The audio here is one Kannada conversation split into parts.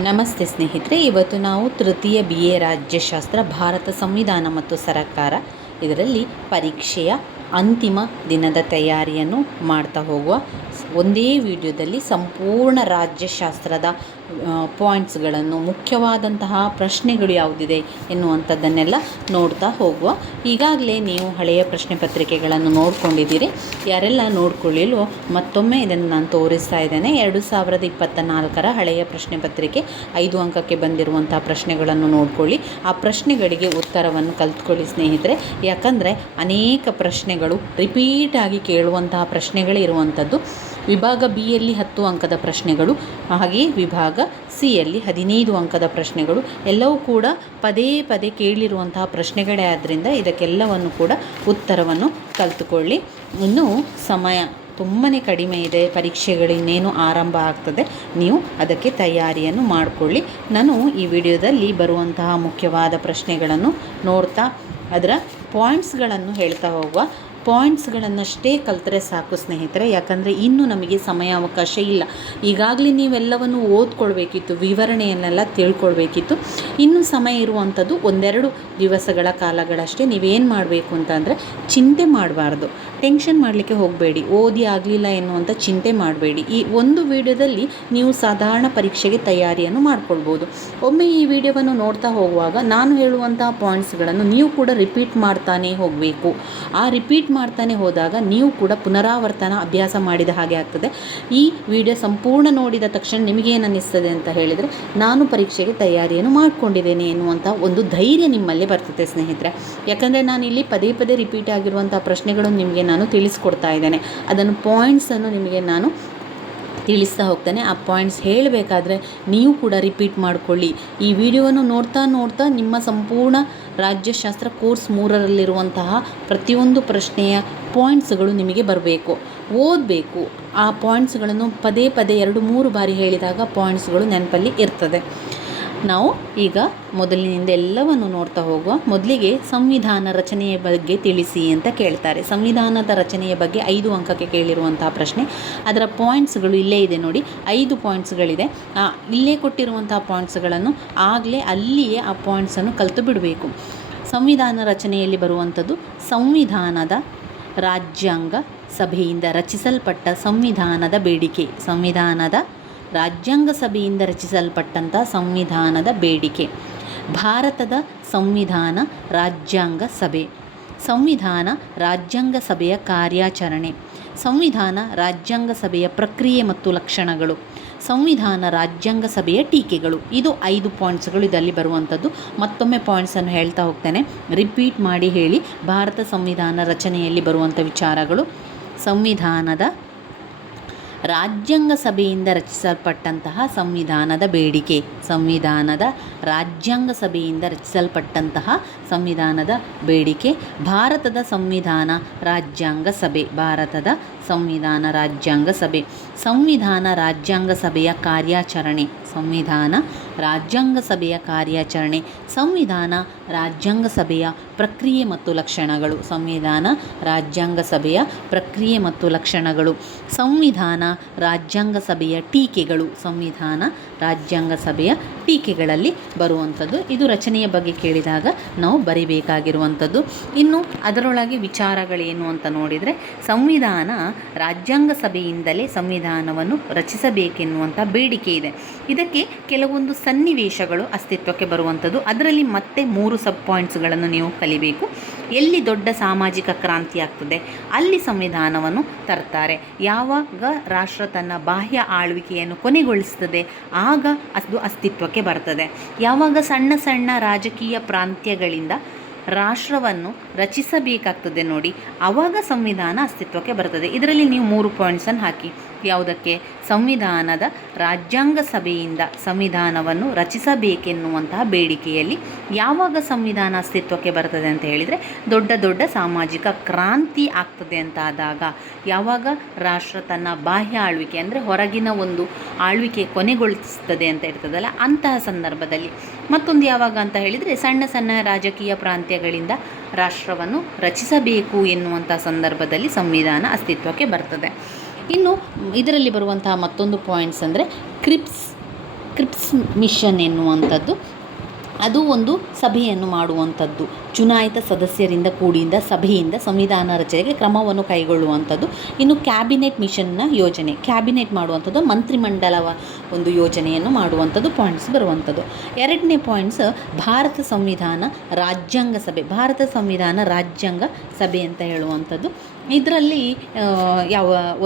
ನಮಸ್ತೆ ಸ್ನೇಹಿತರೆ, ಇವತ್ತು ನಾವು ತೃತೀಯ BA ರಾಜ್ಯಶಾಸ್ತ್ರ ಭಾರತ ಸಂವಿಧಾನ ಮತ್ತು ಸರ್ಕಾರ ಇದರಲ್ಲಿ ಪರೀಕ್ಷೆಯ ಅಂತಿಮ ದಿನದ ತಯಾರಿಯನ್ನು ಮಾಡ್ತಾ ಹೋಗುವ ಒಂದೇ ವಿಡಿಯೋದಲ್ಲಿ ಸಂಪೂರ್ಣ ರಾಜ್ಯಶಾಸ್ತ್ರದ ಪಾಯಿಂಟ್ಸ್ಗಳನ್ನು, ಮುಖ್ಯವಾದಂತಹ ಪ್ರಶ್ನೆಗಳು ಯಾವುದಿದೆ ಎನ್ನುವಂಥದ್ದನ್ನೆಲ್ಲ ನೋಡ್ತಾ ಹೋಗುವ. ಈಗಾಗಲೇ ನೀವು ಹಳೆಯ ಪ್ರಶ್ನೆ ಪತ್ರಿಕೆಗಳನ್ನು ನೋಡ್ಕೊಂಡಿದ್ದೀರಿ. ಯಾರೆಲ್ಲ ನೋಡ್ಕೊಳ್ಳಿಲ್ವೋ ಮತ್ತೊಮ್ಮೆ ಇದನ್ನು ನಾನು ತೋರಿಸ್ತಾ ಇದ್ದೇನೆ. 2024ರ ಹಳೆಯ ಪ್ರಶ್ನೆ ಪತ್ರಿಕೆ 5 ಅಂಕಕ್ಕೆ ಬಂದಿರುವಂಥ ಪ್ರಶ್ನೆಗಳನ್ನು ನೋಡ್ಕೊಳ್ಳಿ. ಆ ಪ್ರಶ್ನೆಗಳಿಗೆ ಉತ್ತರವನ್ನು ಕಲ್ತ್ಕೊಳ್ಳಿ ಸ್ನೇಹಿತರೆ. ಯಾಕಂದರೆ ಅನೇಕ ಪ್ರಶ್ನೆಗಳು ರಿಪೀಟಾಗಿ ಕೇಳುವಂತಹ ಪ್ರಶ್ನೆಗಳೇ ಇರುವಂಥದ್ದು. ವಿಭಾಗ ಬಿಯಲ್ಲಿ 10 ಅಂಕದ ಪ್ರಶ್ನೆಗಳು, ಹಾಗೆಯೇ ವಿಭಾಗ ಸಿಯಲ್ಲಿ 15 ಅಂಕದ ಪ್ರಶ್ನೆಗಳು ಎಲ್ಲವೂ ಕೂಡ ಪದೇ ಪದೇ ಕೇಳಿರುವಂತಹ ಪ್ರಶ್ನೆಗಳೇ. ಆದ್ದರಿಂದ ಇದಕ್ಕೆಲ್ಲವನ್ನು ಕೂಡ ಉತ್ತರವನ್ನು ಕಲ್ತುಕೊಳ್ಳಿ. ಇನ್ನೂ ಸಮಯ ತುಂಬಾ ಕಡಿಮೆ ಇದೆ, ಪರೀಕ್ಷೆಗಳಿನ್ನೇನು ಆರಂಭ ಆಗ್ತದೆ. ನೀವು ಅದಕ್ಕೆ ತಯಾರಿಯನ್ನು ಮಾಡಿಕೊಳ್ಳಿ. ನಾನು ಈ ವಿಡಿಯೋದಲ್ಲಿ ಬರುವಂತಹ ಮುಖ್ಯವಾದ ಪ್ರಶ್ನೆಗಳನ್ನು ನೋಡ್ತಾ ಅದರ ಪಾಯಿಂಟ್ಸ್ಗಳನ್ನು ಹೇಳ್ತಾ ಹೋಗುವ. ಪಾಯಿಂಟ್ಸ್ಗಳನ್ನಷ್ಟೇ ಕಲ್ತರೆ ಸಾಕು ಸ್ನೇಹಿತರೆ, ಯಾಕಂದರೆ ಇನ್ನೂ ನಮಗೆ ಸಮಯಾವಕಾಶ ಇಲ್ಲ. ಈಗಾಗಲೇ ನೀವೆಲ್ಲವನ್ನು ಓದ್ಕೊಳ್ಬೇಕಿತ್ತು, ವಿವರಣೆಯನ್ನೆಲ್ಲ ತಿಳ್ಕೊಳ್ಬೇಕಿತ್ತು. ಇನ್ನೂ ಸಮಯ ಇರುವಂಥದ್ದು 1-2 ದಿವಸಗಳ ಕಾಲಗಳಷ್ಟೇ. ನೀವೇನು ಮಾಡಬೇಕು ಅಂತಂದರೆ ಚಿಂತೆ ಮಾಡಬಾರ್ದು, ಟೆನ್ಷನ್ ಮಾಡಲಿಕ್ಕೆ ಹೋಗಬೇಡಿ, ಓದಿ ಆಗಲಿಲ್ಲ ಎನ್ನುವಂಥ ಚಿಂತೆ ಮಾಡಬೇಡಿ. ಈ ಒಂದು ವಿಡಿಯೋದಲ್ಲಿ ನೀವು ಸಾಧಾರಣ ಪರೀಕ್ಷೆಗೆ ತಯಾರಿಯನ್ನು ಮಾಡ್ಕೊಳ್ಬೋದು. ಒಮ್ಮೆ ಈ ವಿಡಿಯೋವನ್ನು ನೋಡ್ತಾ ಹೋಗುವಾಗ ನಾನು ಹೇಳುವಂತಹ ಪಾಯಿಂಟ್ಸ್ಗಳನ್ನು ನೀವು ಕೂಡ ರಿಪೀಟ್ ಮಾಡ್ತಾನೆ ಹೋಗಬೇಕು. ಆ ರಿಪೀಟ್ ಮಾಡ್ತಾನೆ ಹೋದಾಗ ನೀವು ಕೂಡ ಪುನರಾವರ್ತನ ಅಭ್ಯಾಸ ಮಾಡಿದ ಹಾಗೆ ಆಗ್ತದೆ. ಈ ವಿಡಿಯೋ ಸಂಪೂರ್ಣ ನೋಡಿದ ತಕ್ಷಣ ನಿಮಗೇನು ಅನ್ನಿಸ್ತದೆ ಅಂತ ಹೇಳಿದರೆ, ನಾನು ಪರೀಕ್ಷೆಗೆ ತಯಾರಿಯನ್ನು ಮಾಡಿಕೊಂಡಿದ್ದೇನೆ ಎನ್ನುವಂಥ ಒಂದು ಧೈರ್ಯ ನಿಮ್ಮಲ್ಲಿ ಬರ್ತದೆ ಸ್ನೇಹಿತರೆ. ಯಾಕಂದರೆ ನಾನು ಇಲ್ಲಿ ಪದೇ ಪದೇ ರಿಪೀಟ್ ಆಗಿರುವಂಥ ಪ್ರಶ್ನೆಗಳನ್ನು ನಿಮಗೆ ನಾನು ತಿಳಿಸ್ಕೊಡ್ತಾ ಇದ್ದೇನೆ. ಅದನ್ನು ಪಾಯಿಂಟ್ಸನ್ನು ನಿಮಗೆ ನಾನು ತಿಳಿಸ್ತಾ ಹೋಗ್ತಾನೆ. ಆ ಪಾಯಿಂಟ್ಸ್ ಹೇಳಬೇಕಾದ್ರೆ ನೀವು ಕೂಡ ರಿಪೀಟ್ ಮಾಡಿಕೊಳ್ಳಿ. ಈ ವಿಡಿಯೋವನ್ನು ನೋಡ್ತಾ ನಿಮ್ಮ ಸಂಪೂರ್ಣ ರಾಜ್ಯಶಾಸ್ತ್ರ ಕೋರ್ಸ್ 3ರಲ್ಲಿರುವಂತಹ ಪ್ರತಿಯೊಂದು ಪ್ರಶ್ನೆಯ ಪಾಯಿಂಟ್ಸ್ಗಳು ನಿಮಗೆ ಬರಬೇಕು, ಓದಬೇಕು. ಆ ಪಾಯಿಂಟ್ಸ್ಗಳನ್ನು ಪದೇ ಪದೇ 2-3 ಬಾರಿ ಹೇಳಿದಾಗ ಪಾಯಿಂಟ್ಸ್ಗಳು ನೆನಪಲ್ಲಿ ಇರ್ತದೆ. ನಾವು ಈಗ ಮೊದಲಿನಿಂದ ಎಲ್ಲವನ್ನು ನೋಡ್ತಾ ಹೋಗುವ. ಮೊದಲಿಗೆ ಸಂವಿಧಾನ ರಚನೆಯ ಬಗ್ಗೆ ತಿಳಿಸಿ ಅಂತ ಕೇಳ್ತಾರೆ. ಸಂವಿಧಾನದ ರಚನೆಯ ಬಗ್ಗೆ 5 ಅಂಕಕ್ಕೆ ಕೇಳಿರುವಂತಹ ಪ್ರಶ್ನೆ. ಅದರ ಪಾಯಿಂಟ್ಸ್ಗಳು ಇಲ್ಲೇ ಇದೆ ನೋಡಿ, 5 ಪಾಯಿಂಟ್ಸ್ಗಳಿದೆ. ಇಲ್ಲೇ ಕೊಟ್ಟಿರುವಂತಹ ಪಾಯಿಂಟ್ಸ್ಗಳನ್ನು ಆಗಲೇ ಅಲ್ಲಿಯೇ ಆ ಪಾಯಿಂಟ್ಸನ್ನು ಕಲಿತು ಬಿಡಬೇಕು. ಸಂವಿಧಾನ ರಚನೆಯಲ್ಲಿ ಬರುವಂಥದ್ದು ಸಂವಿಧಾನದ ರಾಜ್ಯಾಂಗ ಸಭೆಯಿಂದ ರಚಿಸಲ್ಪಟ್ಟ ಸಂವಿಧಾನದ ಬೇಡಿಕೆ. ಸಂವಿಧಾನದ ರಾಜ್ಯಾಂಗ ಸಭೆಯಿಂದ ರಚಿಸಲ್ಪಟ್ಟಂಥ ಸಂವಿಧಾನದ ಬೇಡಿಕೆ. ಭಾರತದ ಸಂವಿಧಾನ ರಾಜ್ಯಾಂಗ ಸಭೆ. ಸಂವಿಧಾನ ರಾಜ್ಯಾಂಗ ಸಭೆಯ ಕಾರ್ಯಾಚರಣೆ. ಸಂವಿಧಾನ ರಾಜ್ಯಾಂಗ ಸಭೆಯ ಪ್ರಕ್ರಿಯೆ ಮತ್ತು ಲಕ್ಷಣಗಳು. ಸಂವಿಧಾನ ರಾಜ್ಯಾಂಗ ಸಭೆಯ ಟೀಕೆಗಳು. ಇದು 5 ಪಾಯಿಂಟ್ಸ್ಗಳು ಇದರಲ್ಲಿ ಬರುವಂಥದ್ದು. ಮತ್ತೊಮ್ಮೆ ಪಾಯಿಂಟ್ಸನ್ನು ಹೇಳ್ತಾ ಹೋಗ್ತೇನೆ, ರಿಪೀಟ್ ಮಾಡಿ ಹೇಳಿ. ಭಾರತ ಸಂವಿಧಾನ ರಚನೆಯಲ್ಲಿ ಬರುವಂಥ ವಿಚಾರಗಳು: ಸಂವಿಧಾನದ ರಾಜ್ಯಾಂಗ ಸಭೆಯಿಂದ ರಚಿಸಲ್ಪಟ್ಟಂತಹ ಸಂವಿಧಾನದ ಬೇಡಿಕೆ. ಸಂವಿಧಾನದ ರಾಜ್ಯಾಂಗ ಸಭೆಯಿಂದ ರಚಿಸಲ್ಪಟ್ಟಂತಹ ಸಂವಿಧಾನದ ಬೇಡಿಕೆ. ಭಾರತದ ಸಂವಿಧಾನ ರಾಜ್ಯಾಂಗ ಸಭೆ. ಭಾರತದ ಸಂವಿಧಾನ ರಾಜ್ಯಾಂಗ ಸಭೆ. ಸಂವಿಧಾನ ರಾಜ್ಯಾಂಗ ಸಭೆಯ ಕಾರ್ಯಾಚರಣೆ. ಸಂವಿಧಾನ ರಾಜ್ಯಾಂಗ ಸಭೆಯ ಕಾರ್ಯಾಚರಣೆ. ಸಂವಿಧಾನ ರಾಜ್ಯಾಂಗ ಸಭೆಯ ಪ್ರಕ್ರಿಯೆ ಮತ್ತು ಲಕ್ಷಣಗಳು. ಸಂವಿಧಾನ ರಾಜ್ಯಾಂಗ ಸಭೆಯ ಪ್ರಕ್ರಿಯೆ ಮತ್ತು ಲಕ್ಷಣಗಳು. ಸಂವಿಧಾನ ರಾಜ್ಯಾಂಗ ಸಭೆಯ ಟೀಕೆಗಳು. ಸಂವಿಧಾನ ರಾಜ್ಯಾಂಗ ಸಭೆಯ ಟೀಕೆಗಳಲ್ಲಿ ಬರುವಂಥದ್ದು. ಇದು ರಚನೆಯ ಬಗ್ಗೆ ಕೇಳಿದಾಗ ನಾವು ಬರಿಬೇಕಾಗಿರುವಂಥದ್ದು. ಇನ್ನು ಅದರೊಳಗೆ ವಿಚಾರಗಳೇನು ಅಂತ ನೋಡಿದರೆ, ಸಂವಿಧಾನ ರಾಜ್ಯಾಂಗ ಸಭೆಯಿಂದಲೇ ಸಂವಿಧಾನವನ್ನು ರಚಿಸಬೇಕೆನ್ನುವಂಥ ಬೇಡಿಕೆ ಇದೆ. ಇದಕ್ಕೆ ಕೆಲವೊಂದು ಸನ್ನಿವೇಶಗಳು ಅಸ್ತಿತ್ವಕ್ಕೆ ಬರುವಂಥದ್ದು. ಅದರಲ್ಲಿ ಮತ್ತೆ 3 ಸಬ್ ಪಾಯಿಂಟ್ಸ್ಗಳನ್ನು ನೀವು ಕಲಿಬೇಕು. ಎಲ್ಲಿ ದೊಡ್ಡ ಸಾಮಾಜಿಕ ಕ್ರಾಂತಿ ಆಗ್ತದೆ ಅಲ್ಲಿ ಸಂವಿಧಾನವನ್ನು ತರ್ತಾರೆ. ಯಾವಾಗ ರಾಷ್ಟ್ರ ತನ್ನ ಬಾಹ್ಯ ಆಳ್ವಿಕೆಯನ್ನು ಕೊನೆಗೊಳಿಸ್ತದೆ ಆಗ ಅದು ಅಸ್ತಿತ್ವಕ್ಕೆ ಬರ್ತದೆ. ಯಾವಾಗ ಸಣ್ಣ ಸಣ್ಣ ರಾಜಕೀಯ ಪ್ರಾಂತ್ಯಗಳಿಂದ ರಾಷ್ಟ್ರವನ್ನು ರಚಿಸಬೇಕಾಗ್ತದೆ ನೋಡಿ, ಆವಾಗ ಸಂವಿಧಾನ ಅಸ್ತಿತ್ವಕ್ಕೆ ಬರ್ತದೆ. ಇದರಲ್ಲಿ ನೀವು 3 ಪಾಯಿಂಟ್ಸನ್ನು ಹಾಕಿ. ಯಾವುದಕ್ಕೆ? ಸಂವಿಧಾನದ ರಾಜ್ಯಾಂಗ ಸಭೆಯಿಂದ ಸಂವಿಧಾನವನ್ನು ರಚಿಸಬೇಕೆನ್ನುವಂತಹ ಬೇಡಿಕೆಯಲ್ಲಿ ಯಾವಾಗ ಸಂವಿಧಾನ ಅಸ್ತಿತ್ವಕ್ಕೆ ಬರ್ತದೆ ಅಂತ ಹೇಳಿದರೆ, ದೊಡ್ಡ ದೊಡ್ಡ ಸಾಮಾಜಿಕ ಕ್ರಾಂತಿ ಆಗ್ತದೆ ಅಂತ ಆದಾಗ, ಯಾವಾಗ ರಾಷ್ಟ್ರ ತನ್ನ ಬಾಹ್ಯ ಆಳ್ವಿಕೆ ಅಂದರೆ ಹೊರಗಿನ ಒಂದು ಆಳ್ವಿಕೆ ಕೊನೆಗೊಳಿಸ್ತದೆ ಅಂತ ಇರ್ತದಲ್ಲ, ಅಂತಹ ಸಂದರ್ಭದಲ್ಲಿ. ಮತ್ತೊಂದು ಯಾವಾಗ ಅಂತ ಹೇಳಿದರೆ, ಸಣ್ಣ ಸಣ್ಣ ರಾಜಕೀಯ ಪ್ರಾಂತ್ಯಗಳಿಂದ ರಾಷ್ಟ್ರವನ್ನು ರಚಿಸಬೇಕು ಎನ್ನುವಂಥ ಸಂದರ್ಭದಲ್ಲಿ ಸಂವಿಧಾನ ಅಸ್ತಿತ್ವಕ್ಕೆ ಬರ್ತದೆ. ಇನ್ನು ಇದರಲ್ಲಿ ಬರುವಂತಹ ಮತ್ತೊಂದು ಪಾಯಿಂಟ್ಸ್ ಅಂದರೆ ಕ್ರಿಪ್ಸ್ ಕ್ರಿಪ್ಸ್ ಮಿಷನ್ ಎನ್ನುವಂಥದ್ದು ಅದು ಒಂದು ಸಭೆಯನ್ನು ಮಾಡುವಂಥದ್ದು, ಚುನಾಯಿತ ಸದಸ್ಯರಿಂದ ಕೂಡಿದ ಸಭೆಯಿಂದ ಸಂವಿಧಾನ ರಚನೆಗೆ ಕ್ರಮವನ್ನು ಕೈಗೊಳ್ಳುವಂಥದ್ದು. ಇನ್ನು ಕ್ಯಾಬಿನೆಟ್ ಮಿಷನ್ನ ಯೋಜನೆ, ಕ್ಯಾಬಿನೆಟ್ ಮಾಡುವಂಥದ್ದು, ಮಂತ್ರಿಮಂಡಲವ ಒಂದು ಯೋಜನೆಯನ್ನು ಮಾಡುವಂಥದ್ದು ಪಾಯಿಂಟ್ಸ್ ಬರುವಂಥದ್ದು. ಎರಡನೇ ಪಾಯಿಂಟ್ಸ್ ಭಾರತ ಸಂವಿಧಾನ ರಾಜ್ಯಾಂಗ ಸಭೆ, ಭಾರತ ಸಂವಿಧಾನ ರಾಜ್ಯಾಂಗ ಸಭೆ ಅಂತ ಹೇಳುವಂಥದ್ದು. ಇದರಲ್ಲಿ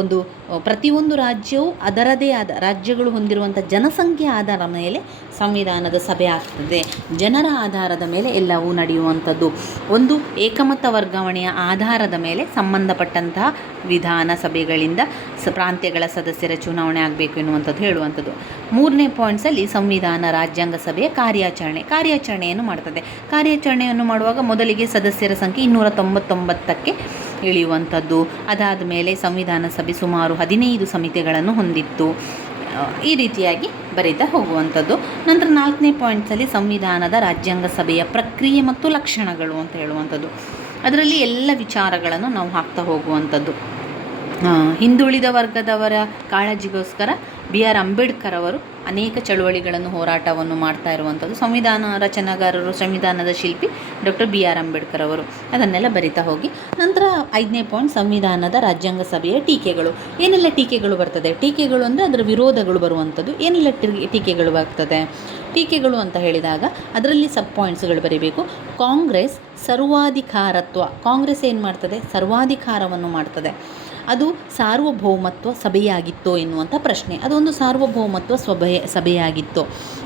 ಒಂದು ಪ್ರತಿಯೊಂದು ರಾಜ್ಯವು ಅದರದೇ ಆದ ರಾಜ್ಯಗಳು ಹೊಂದಿರುವಂಥ ಜನಸಂಖ್ಯೆ ಆಧಾರದ ಮೇಲೆ ಸಂವಿಧಾನದ ಸಭೆ ಆಗ್ತದೆ. ಜನರ ಆಧಾರದ ಮೇಲೆ ಎಲ್ಲವೂ ನಡೆಯುವಂಥದ್ದು. ಒಂದು ಏಕಮತ ವರ್ಗಾವಣೆಯ ಆಧಾರದ ಮೇಲೆ ಸಂಬಂಧಪಟ್ಟಂತಹ ವಿಧಾನಸಭೆಗಳಿಂದ ಪ್ರಾಂತ್ಯಗಳ ಸದಸ್ಯರ ಚುನಾವಣೆ ಆಗಬೇಕು ಎನ್ನುವಂಥದ್ದು ಹೇಳುವಂಥದ್ದು. ಮೂರನೇ ಪಾಯಿಂಟ್ಸಲ್ಲಿ ಸಂವಿಧಾನ ರಾಜ್ಯಾಂಗ ಸಭೆಯ ಕಾರ್ಯಾಚರಣೆಯನ್ನು ಮಾಡ್ತದೆ. ಕಾರ್ಯಾಚರಣೆಯನ್ನು ಮಾಡುವಾಗ ಮೊದಲಿಗೆ ಸದಸ್ಯರ ಸಂಖ್ಯೆ 299ಕ್ಕೆ ಇಳಿಯುವಂಥದ್ದು. ಅದಾದ ಮೇಲೆ ಸಂವಿಧಾನ ಸಭೆ ಸುಮಾರು 15 ಸಮಿತಿಗಳನ್ನು ಹೊಂದಿತ್ತು. ಈ ರೀತಿಯಾಗಿ ಬರೀತಾ ಹೋಗುವಂಥದ್ದು. ನಂತರ 4ನೇ ಪಾಯಿಂಟ್ಸಲ್ಲಿ ಸಂವಿಧಾನದ ರಾಜ್ಯಾಂಗ ಸಭೆಯ ಪ್ರಕ್ರಿಯೆ ಮತ್ತು ಲಕ್ಷಣಗಳು ಅಂತ ಹೇಳುವಂಥದ್ದು. ಅದರಲ್ಲಿ ಎಲ್ಲ ವಿಚಾರಗಳನ್ನು ನಾವು ಹಾಕ್ತಾ ಹೋಗುವಂಥದ್ದು. ಹಿಂದುಳಿದ ವರ್ಗದವರ ಕಾಳಜಿಗೋಸ್ಕರ B.R. ಅಂಬೇಡ್ಕರ್ ಅವರು ಅನೇಕ ಚಳುವಳಿಗಳನ್ನು ಹೋರಾಟವನ್ನು ಮಾಡ್ತಾ ಇರುವಂಥದ್ದು. ಸಂವಿಧಾನ ರಚನಾಗಾರರು, ಸಂವಿಧಾನದ ಶಿಲ್ಪಿ ಡಾಕ್ಟರ್ B.R. ಅಂಬೇಡ್ಕರ್ ಅವರು. ಅದನ್ನೆಲ್ಲ ಬರಿತಾ ಹೋಗಿ ನಂತರ 5ನೇ ಪಾಯಿಂಟ್ ಸಂವಿಧಾನದ ರಾಜ್ಯಾಂಗ ಸಭೆಯ ಟೀಕೆಗಳು. ಏನೆಲ್ಲ ಟೀಕೆಗಳು ಬರ್ತದೆ? ಟೀಕೆಗಳು ಅಂದರೆ ಅದರ ವಿರೋಧಗಳು ಬರುವಂಥದ್ದು. ಏನೆಲ್ಲ ಟೀಕೆಗಳು ಬರ್ತದೆ? ಟೀಕೆಗಳು ಅಂತ ಹೇಳಿದಾಗ ಅದರಲ್ಲಿ ಸಬ್ ಪಾಯಿಂಟ್ಸ್ಗಳು ಬರೀಬೇಕು. ಕಾಂಗ್ರೆಸ್ ಸರ್ವಾಧಿಕಾರತ್ವ, ಕಾಂಗ್ರೆಸ್ ಏನು ಮಾಡ್ತದೆ? ಸರ್ವಾಧಿಕಾರವನ್ನು ಮಾಡ್ತದೆ. ಅದು ಸಾರ್ವಭೌಮತ್ವ ಸಭೆಯಾಗಿತ್ತೋ ಎನ್ನುವಂಥ ಪ್ರಶ್ನೆ. ಅದೊಂದು ಸಾರ್ವಭೌಮತ್ವ ಸಭೆಯಾಗಿತ್ತು.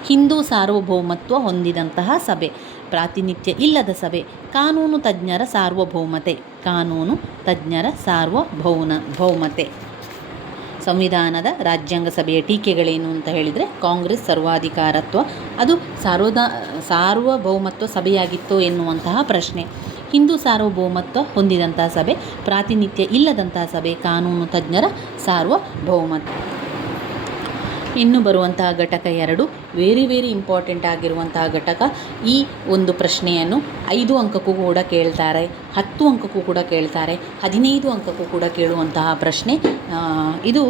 ಹಿಂದೂ ಸಾರ್ವಭೌಮತ್ವ ಹೊಂದಿದಂತಹ ಸಭೆ, ಪ್ರಾತಿನಿಧ್ಯ ಇಲ್ಲದ ಸಭೆ, ಕಾನೂನು ತಜ್ಞರ ಸಾರ್ವಭೌಮತೆ, ಕಾನೂನು ತಜ್ಞರ ಸಾರ್ವಭೌಮತೆ. ಸಂವಿಧಾನದ ರಾಜ್ಯಾಂಗ ಸಭೆಯ ಟೀಕೆಗಳೇನು ಅಂತ ಹೇಳಿದರೆ, ಕಾಂಗ್ರೆಸ್ ಸರ್ವಾಧಿಕಾರತ್ವ, ಅದು ಸಾರ್ವಭೌಮತ್ವ ಸಭೆಯಾಗಿತ್ತೋ ಎನ್ನುವಂತಹ ಪ್ರಶ್ನೆ. ಹಿಂದೂ ಸಾರ್ವಭೌಮತ್ವ ಹೊಂದಿದಂತಹ ಸಭೆ, ಪ್ರಾತಿನಿಧ್ಯ ಇಲ್ಲದಂತಹ ಸಭೆ, ಕಾನೂನು ತಜ್ಞರ ಸಾರ್ವಭೌಮತ್ವ. ಇನ್ನು ಬರುವಂತಹ ಘಟಕ 2 ವೆರಿ ಇಂಪಾರ್ಟೆಂಟ್ ಆಗಿರುವಂತಹ ಘಟಕ. ಈ ಒಂದು ಪ್ರಶ್ನೆಯನ್ನು 5 ಅಂಕಕ್ಕೂ ಕೂಡ ಕೇಳ್ತಾರೆ, 10 ಅಂಕಕ್ಕೂ ಕೂಡ ಕೇಳ್ತಾರೆ, 15 ಅಂಕಕ್ಕೂ ಕೂಡ ಕೇಳುವಂತಹ ಪ್ರಶ್ನೆ. ಇದು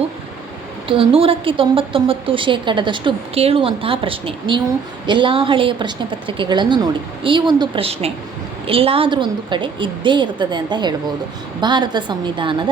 100ಕ್ಕೆ 99% ಕೇಳುವಂತಹ ಪ್ರಶ್ನೆ. ನೀವು ಎಲ್ಲ ಹಳೆಯ ಪ್ರಶ್ನೆ ಪತ್ರಿಕೆಗಳನ್ನು ನೋಡಿ, ಈ ಒಂದು ಪ್ರಶ್ನೆ ಎಲ್ಲಾದರೂ ಒಂದು ಕಡೆ ಇದ್ದೇ ಇರ್ತದೆ ಅಂತ ಹೇಳ್ಬೋದು. ಭಾರತದ ಸಂವಿಧಾನದ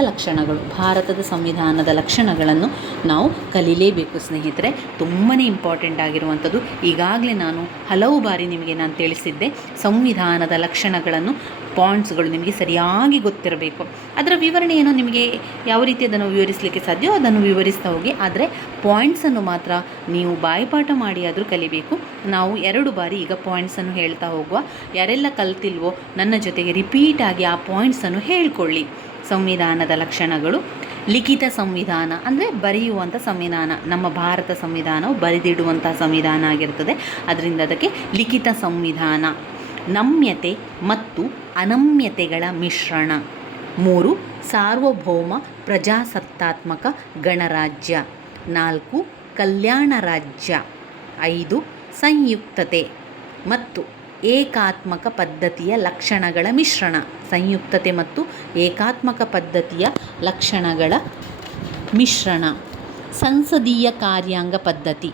ಲಕ್ಷಣಗಳನ್ನು ನಾವು ಕಲೀಲೇಬೇಕು ಸ್ನೇಹಿತರೆ. ತುಂಬಾ ಇಂಪಾರ್ಟೆಂಟ್ ಆಗಿರುವಂಥದ್ದು. ಈಗಾಗಲೇ ನಾನು ಹಲವು ಬಾರಿ ನಿಮಗೆ ತಿಳಿಸಿದ್ದೆ, ಸಂವಿಧಾನದ ಲಕ್ಷಣಗಳನ್ನು ಪಾಯಿಂಟ್ಸ್ಗಳು ನಿಮಗೆ ಸರಿಯಾಗಿ ಗೊತ್ತಿರಬೇಕು. ಅದರ ವಿವರಣೆಯನ್ನು ನಿಮಗೆ ಯಾವ ರೀತಿ ಅದನ್ನು ವಿವರಿಸಲಿಕ್ಕೆ ಸಾಧ್ಯವೋ ಅದನ್ನು ವಿವರಿಸ್ತಾ ಹೋಗಿ. ಆದರೆ ಪಾಯಿಂಟ್ಸನ್ನು ಮಾತ್ರ ನೀವು ಬಾಯಿಪಾಠ ಮಾಡಿ ಆದರೂ ಕಲಿಬೇಕು. ನಾವು 2 ಬಾರಿ ಈಗ ಪಾಯಿಂಟ್ಸನ್ನು ಹೇಳ್ತಾ ಹೋಗುವ. ಯಾರೆಲ್ಲ ಕಲ್ತಿಲ್ವೋ ನನ್ನ ಜೊತೆಗೆ ರಿಪೀಟ್ ಆಗಿ ಆ ಪಾಯಿಂಟ್ಸನ್ನು ಹೇಳ್ಕೊಳ್ಳಿ. ಸಂವಿಧಾನದ ಲಕ್ಷಣಗಳು. ಲಿಖಿತ ಸಂವಿಧಾನ ಅಂದರೆ ಬರೆಯುವಂಥ ಸಂವಿಧಾನ. ನಮ್ಮ ಭಾರತ ಸಂವಿಧಾನವು ಬರೆದಿಡುವಂಥ ಸಂವಿಧಾನ ಆಗಿರ್ತದೆ, ಅದರಿಂದ ಅದಕ್ಕೆ ಲಿಖಿತ ಸಂವಿಧಾನ. ನಮ್ಯತೆ ಮತ್ತು ಅನಮ್ಯತೆಗಳ ಮಿಶ್ರಣ. 3 ಸಾರ್ವಭೌಮ ಪ್ರಜಾಸತ್ತಾತ್ಮಕ ಗಣರಾಜ್ಯ. 4 ಕಲ್ಯಾಣ ರಾಜ್ಯ. 5 ಸಂಯುಕ್ತತೆ ಮತ್ತು ಏಕಾತ್ಮಕ ಪದ್ಧತಿಯ ಲಕ್ಷಣಗಳ ಮಿಶ್ರಣ. ಸಂಯುಕ್ತತೆ ಮತ್ತು ಏಕಾತ್ಮಕ ಪದ್ಧತಿಯ ಲಕ್ಷಣಗಳ ಮಿಶ್ರಣ. ಸಂಸದೀಯ ಕಾರ್ಯಾಂಗ ಪದ್ಧತಿ.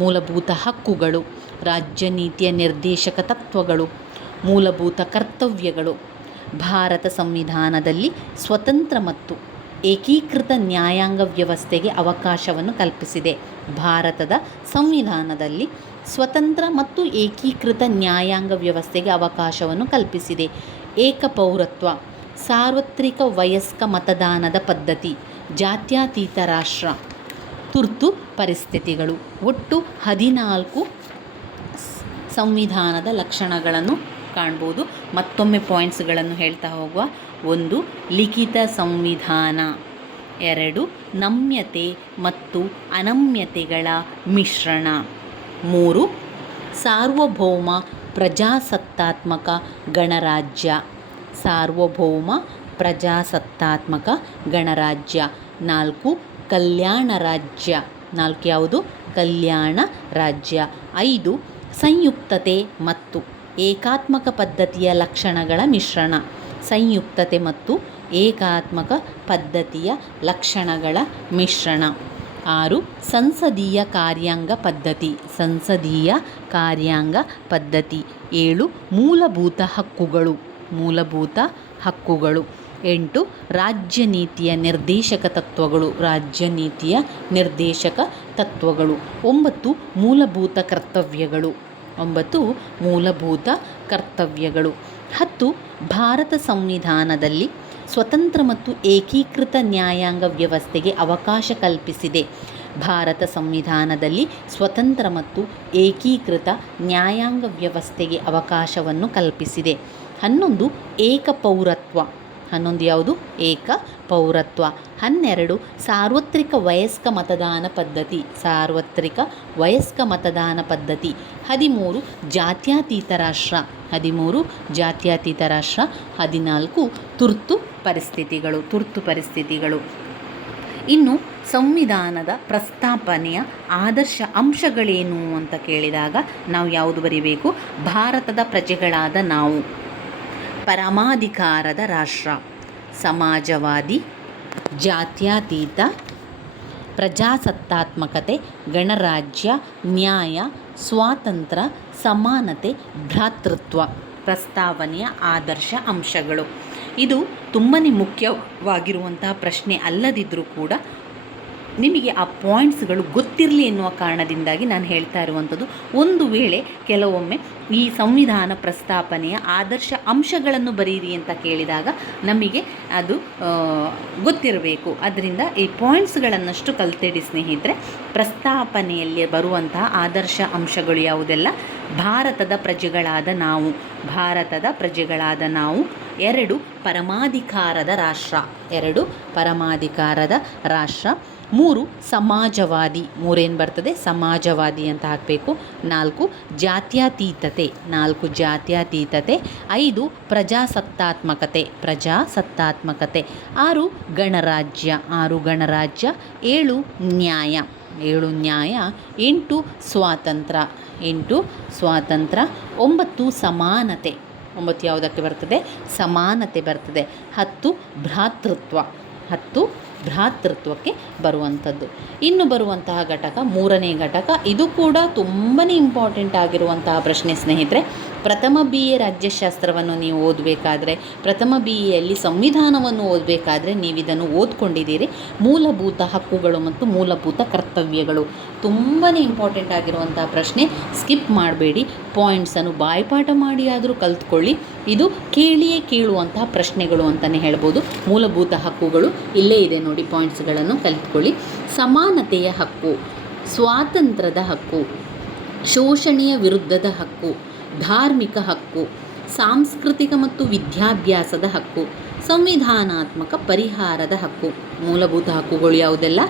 ಮೂಲಭೂತ ಹಕ್ಕುಗಳು, ರಾಜ್ಯ ನೀತಿಯ ನಿರ್ದೇಶಕ ತತ್ವಗಳು, ಮೂಲಭೂತ ಕರ್ತವ್ಯಗಳು. ಭಾರತ ಸಂವಿಧಾನದಲ್ಲಿ ಸ್ವತಂತ್ರ ಮತ್ತು ಏಕೀಕೃತ ನ್ಯಾಯಾಂಗ ವ್ಯವಸ್ಥೆಗೆ ಅವಕಾಶವನ್ನು ಕಲ್ಪಿಸಿದೆ. ಭಾರತದ ಸಂವಿಧಾನದಲ್ಲಿ ಸ್ವತಂತ್ರ ಮತ್ತು ಏಕೀಕೃತ ನ್ಯಾಯಾಂಗ ವ್ಯವಸ್ಥೆಗೆ ಅವಕಾಶವನ್ನು ಕಲ್ಪಿಸಿದೆ. ಏಕಪೌರತ್ವ, ಸಾರ್ವತ್ರಿಕ ವಯಸ್ಕ ಮತದಾನದ ಪದ್ಧತಿ, ಜಾತ್ಯತೀತ ರಾಷ್ಟ್ರ, ತುರ್ತು ಪರಿಸ್ಥಿತಿಗಳು. ಒಟ್ಟು 14 ಸಂವಿಧಾನದ ಲಕ್ಷಣಗಳನ್ನು ಕಾಣ್ಬೋದು. ಮತ್ತೊಮ್ಮೆ ಪಾಯಿಂಟ್ಸ್ಗಳನ್ನು ಹೇಳ್ತಾ ಹೋಗುವ. 1 ಲಿಖಿತ ಸಂವಿಧಾನ. 2 ನಮ್ಯತೆ ಮತ್ತು ಅನಮ್ಯತೆಗಳ ಮಿಶ್ರಣ. 3 ಸಾರ್ವಭೌಮ ಪ್ರಜಾಸತ್ತಾತ್ಮಕ ಗಣರಾಜ್ಯ. ಸಾರ್ವಭೌಮ ಪ್ರಜಾಸತ್ತಾತ್ಮಕ ಗಣರಾಜ್ಯ. 4 ಕಲ್ಯಾಣ ರಾಜ್ಯ. 4 ಯಾವುದು? ಕಲ್ಯಾಣ ರಾಜ್ಯ. 5 ಸಂಯುಕ್ತತೆ ಮತ್ತು ಏಕಾತ್ಮಕ ಪದ್ಧತಿಯ ಲಕ್ಷಣಗಳ ಮಿಶ್ರಣ. ಸಂಯುಕ್ತತೆ ಮತ್ತು ಏಕಾತ್ಮಕ ಪದ್ಧತಿಯ ಲಕ್ಷಣಗಳ ಮಿಶ್ರಣ. 6 ಸಂಸದೀಯ ಕಾರ್ಯಾಂಗ ಪದ್ಧತಿ, ಸಂಸದೀಯ ಕಾರ್ಯಾಂಗ ಪದ್ಧತಿ. 7 ಮೂಲಭೂತ ಹಕ್ಕುಗಳು, ಮೂಲಭೂತ ಹಕ್ಕುಗಳು. 8 ರಾಜ್ಯ ನೀತಿಯ ನಿರ್ದೇಶಕ ತತ್ವಗಳು, ರಾಜ್ಯ ನೀತಿಯ ನಿರ್ದೇಶಕ ತತ್ವಗಳು. 9 ಮೂಲಭೂತ ಕರ್ತವ್ಯಗಳು, 9 ಮೂಲಭೂತ ಕರ್ತವ್ಯಗಳು. 10 ಭಾರತ ಸಂವಿಧಾನದಲ್ಲಿ ಸ್ವತಂತ್ರ ಮತ್ತು ಏಕೀಕೃತ ನ್ಯಾಯಾಂಗ ವ್ಯವಸ್ಥೆಗೆ ಅವಕಾಶ ಕಲ್ಪಿಸಿದೆ. ಭಾರತ ಸಂವಿಧಾನದಲ್ಲಿ ಸ್ವತಂತ್ರ ಮತ್ತು ಏಕೀಕೃತ ನ್ಯಾಯಾಂಗ ವ್ಯವಸ್ಥೆಗೆ ಅವಕಾಶವನ್ನು ಕಲ್ಪಿಸಿದೆ. 11 ಏಕಪೌರತ್ವ, 11 ಯಾವುದು? ಏಕ ಪೌರತ್ವ. 12 ಸಾರ್ವತ್ರಿಕ ವಯಸ್ಕ ಮತದಾನ ಪದ್ಧತಿ, ಸಾರ್ವತ್ರಿಕ ವಯಸ್ಕ ಮತದಾನ ಪದ್ಧತಿ. 13 ಜಾತ್ಯತೀತ ರಾಷ್ಟ್ರ, 13 ಜಾತ್ಯತೀತ ರಾಷ್ಟ್ರ. 14 ತುರ್ತು ಪರಿಸ್ಥಿತಿಗಳು, ತುರ್ತು ಪರಿಸ್ಥಿತಿಗಳು. ಇನ್ನು ಸಂವಿಧಾನದ ಪ್ರಸ್ತಾಪನೆಯ ಆದರ್ಶ ಅಂಶಗಳೇನು ಅಂತ ಕೇಳಿದಾಗ ನಾವು ಯಾವುದು ಬರೀಬೇಕು? ಭಾರತದ ಪ್ರಜೆಗಳಾದ ನಾವು, ಪರಮಾಧಿಕಾರದ ರಾಷ್ಟ್ರ, ಸಮಾಜವಾದಿ, ಜಾತ್ಯತೀತ, ಪ್ರಜಾಸತ್ತಾತ್ಮಕತೆ, ಗಣರಾಜ್ಯ, ನ್ಯಾಯ, ಸ್ವಾತಂತ್ರ್ಯ, ಸಮಾನತೆ, ಭ್ರಾತೃತ್ವ. ಪ್ರಸ್ತಾವನೆಯ ಆದರ್ಶ ಅಂಶಗಳು. ಇದು ತುಂಬಾ ಮುಖ್ಯವಾಗಿರುವಂತಹ ಪ್ರಶ್ನೆ ಅಲ್ಲದಿದ್ದರೂ ಕೂಡ ನಿಮಗೆ ಆ ಪಾಯಿಂಟ್ಸ್ಗಳು ಗೊತ್ತಿರಲಿ ಎನ್ನುವ ಕಾರಣದಿಂದಾಗಿ ನಾನು ಹೇಳ್ತಾ ಇರುವಂಥದ್ದು. ಒಂದು ವೇಳೆ ಕೆಲವೊಮ್ಮೆ ಈ ಸಂವಿಧಾನ ಪ್ರಸ್ತಾಪನೆಯ ಆದರ್ಶ ಅಂಶಗಳನ್ನು ಬರೀರಿ ಅಂತ ಕೇಳಿದಾಗ ನಮಗೆ ಅದು ಗೊತ್ತಿರಬೇಕು. ಅದರಿಂದ ಈ ಪಾಯಿಂಟ್ಸ್ಗಳನ್ನಷ್ಟು ಕಲ್ತಿಡಿ ಸ್ನೇಹಿತರೆ. ಪ್ರಸ್ತಾಪನೆಯಲ್ಲಿ ಬರುವಂತಹ ಆದರ್ಶ ಅಂಶಗಳು ಯಾವುದೆಲ್ಲ? ಭಾರತದ ಪ್ರಜೆಗಳಾದ ನಾವು, ಭಾರತದ ಪ್ರಜೆಗಳಾದ ನಾವು. 2 ಪರಮಾಧಿಕಾರದ ರಾಷ್ಟ್ರ, 2 ಪರಮಾಧಿಕಾರದ ರಾಷ್ಟ್ರ. 3 ಸಮಾಜವಾದಿ, 3 ಏನು ಬರ್ತದೆ? ಸಮಾಜವಾದಿ ಅಂತ ಹಾಕಬೇಕು. 4 ಜಾತ್ಯತೀತತೆ, 4 ಜಾತ್ಯತೀತತೆ. 5 ಪ್ರಜಾಸತ್ತಾತ್ಮಕತೆ, ಪ್ರಜಾಸತ್ತಾತ್ಮಕತೆ. 6 ಗಣರಾಜ್ಯ, 6 ಗಣರಾಜ್ಯ. 7 ನ್ಯಾಯ, 7 ನ್ಯಾಯ. 8 ಸ್ವಾತಂತ್ರ್ಯ, 8 ಸ್ವಾತಂತ್ರ್ಯ. 9 ಸಮಾನತೆ, 9 ಯಾವುದಕ್ಕೆ ಬರ್ತದೆ? ಸಮಾನತೆ ಬರ್ತದೆ. 10 ಭ್ರಾತೃತ್ವ, 10 ಭ್ರಾತೃತ್ವಕ್ಕೆ ಬರುವಂಥದ್ದು. ಇನ್ನು ಬರುವಂತಹ ಘಟಕ, 3ನೇ ಘಟಕ. ಇದು ಕೂಡ ತುಂಬಾ ಇಂಪಾರ್ಟೆಂಟ್ ಆಗಿರುವಂತಹ ಪ್ರಶ್ನೆ ಸ್ನೇಹಿತರೆ. ಪ್ರಥಮ BA ರಾಜ್ಯಶಾಸ್ತ್ರವನ್ನು ನೀವು ಓದಬೇಕಾದ್ರೆ, ಪ್ರಥಮ BAಯಲ್ಲಿ ಸಂವಿಧಾನವನ್ನು ಓದಬೇಕಾದ್ರೆ ನೀವು ಇದನ್ನು ಓದ್ಕೊಂಡಿದ್ದೀರಿ. ಮೂಲಭೂತ ಹಕ್ಕುಗಳು ಮತ್ತು ಮೂಲಭೂತ ಕರ್ತವ್ಯಗಳು ತುಂಬಾ ಇಂಪಾರ್ಟೆಂಟ್ ಆಗಿರುವಂತಹ ಪ್ರಶ್ನೆ. ಸ್ಕಿಪ್ ಮಾಡಬೇಡಿ, ಪಾಯಿಂಟ್ಸನ್ನು ಬಾಯ್ಪಾಠ ಮಾಡಿ ಆದರೂ ಕಲ್ತ್ಕೊಳ್ಳಿ. ಇದು ಕೇಳಿಯೇ ಕೇಳುವಂತಹ ಪ್ರಶ್ನೆಗಳು ಅಂತಲೇ ಹೇಳ್ಬೋದು. ಮೂಲಭೂತ ಹಕ್ಕುಗಳು ಇಲ್ಲೇ ಇದೆ ನೋಡಿ, ಪಾಯಿಂಟ್ಸ್ಗಳನ್ನು ಕಲಿತ್ಕೊಳ್ಳಿ. ಸಮಾನತೆಯ ಹಕ್ಕು, ಸ್ವಾತಂತ್ರ್ಯದ ಹಕ್ಕು, ಶೋಷಣೆಯ ವಿರುದ್ಧದ ಹಕ್ಕು, ಧಾರ್ಮಿಕ ಹಕ್ಕು, ಸಾಂಸ್ಕೃತಿಕ ಮತ್ತು ವಿದ್ಯಾಭ್ಯಾಸದ ಹಕ್ಕು, ಸಂವಿಧಾನಾತ್ಮಕ ಪರಿಹಾರದ ಹಕ್ಕು. ಮೂಲಭೂತ ಹಕ್ಕುಗಳು ಯಾವುದೆಲ್ಲ?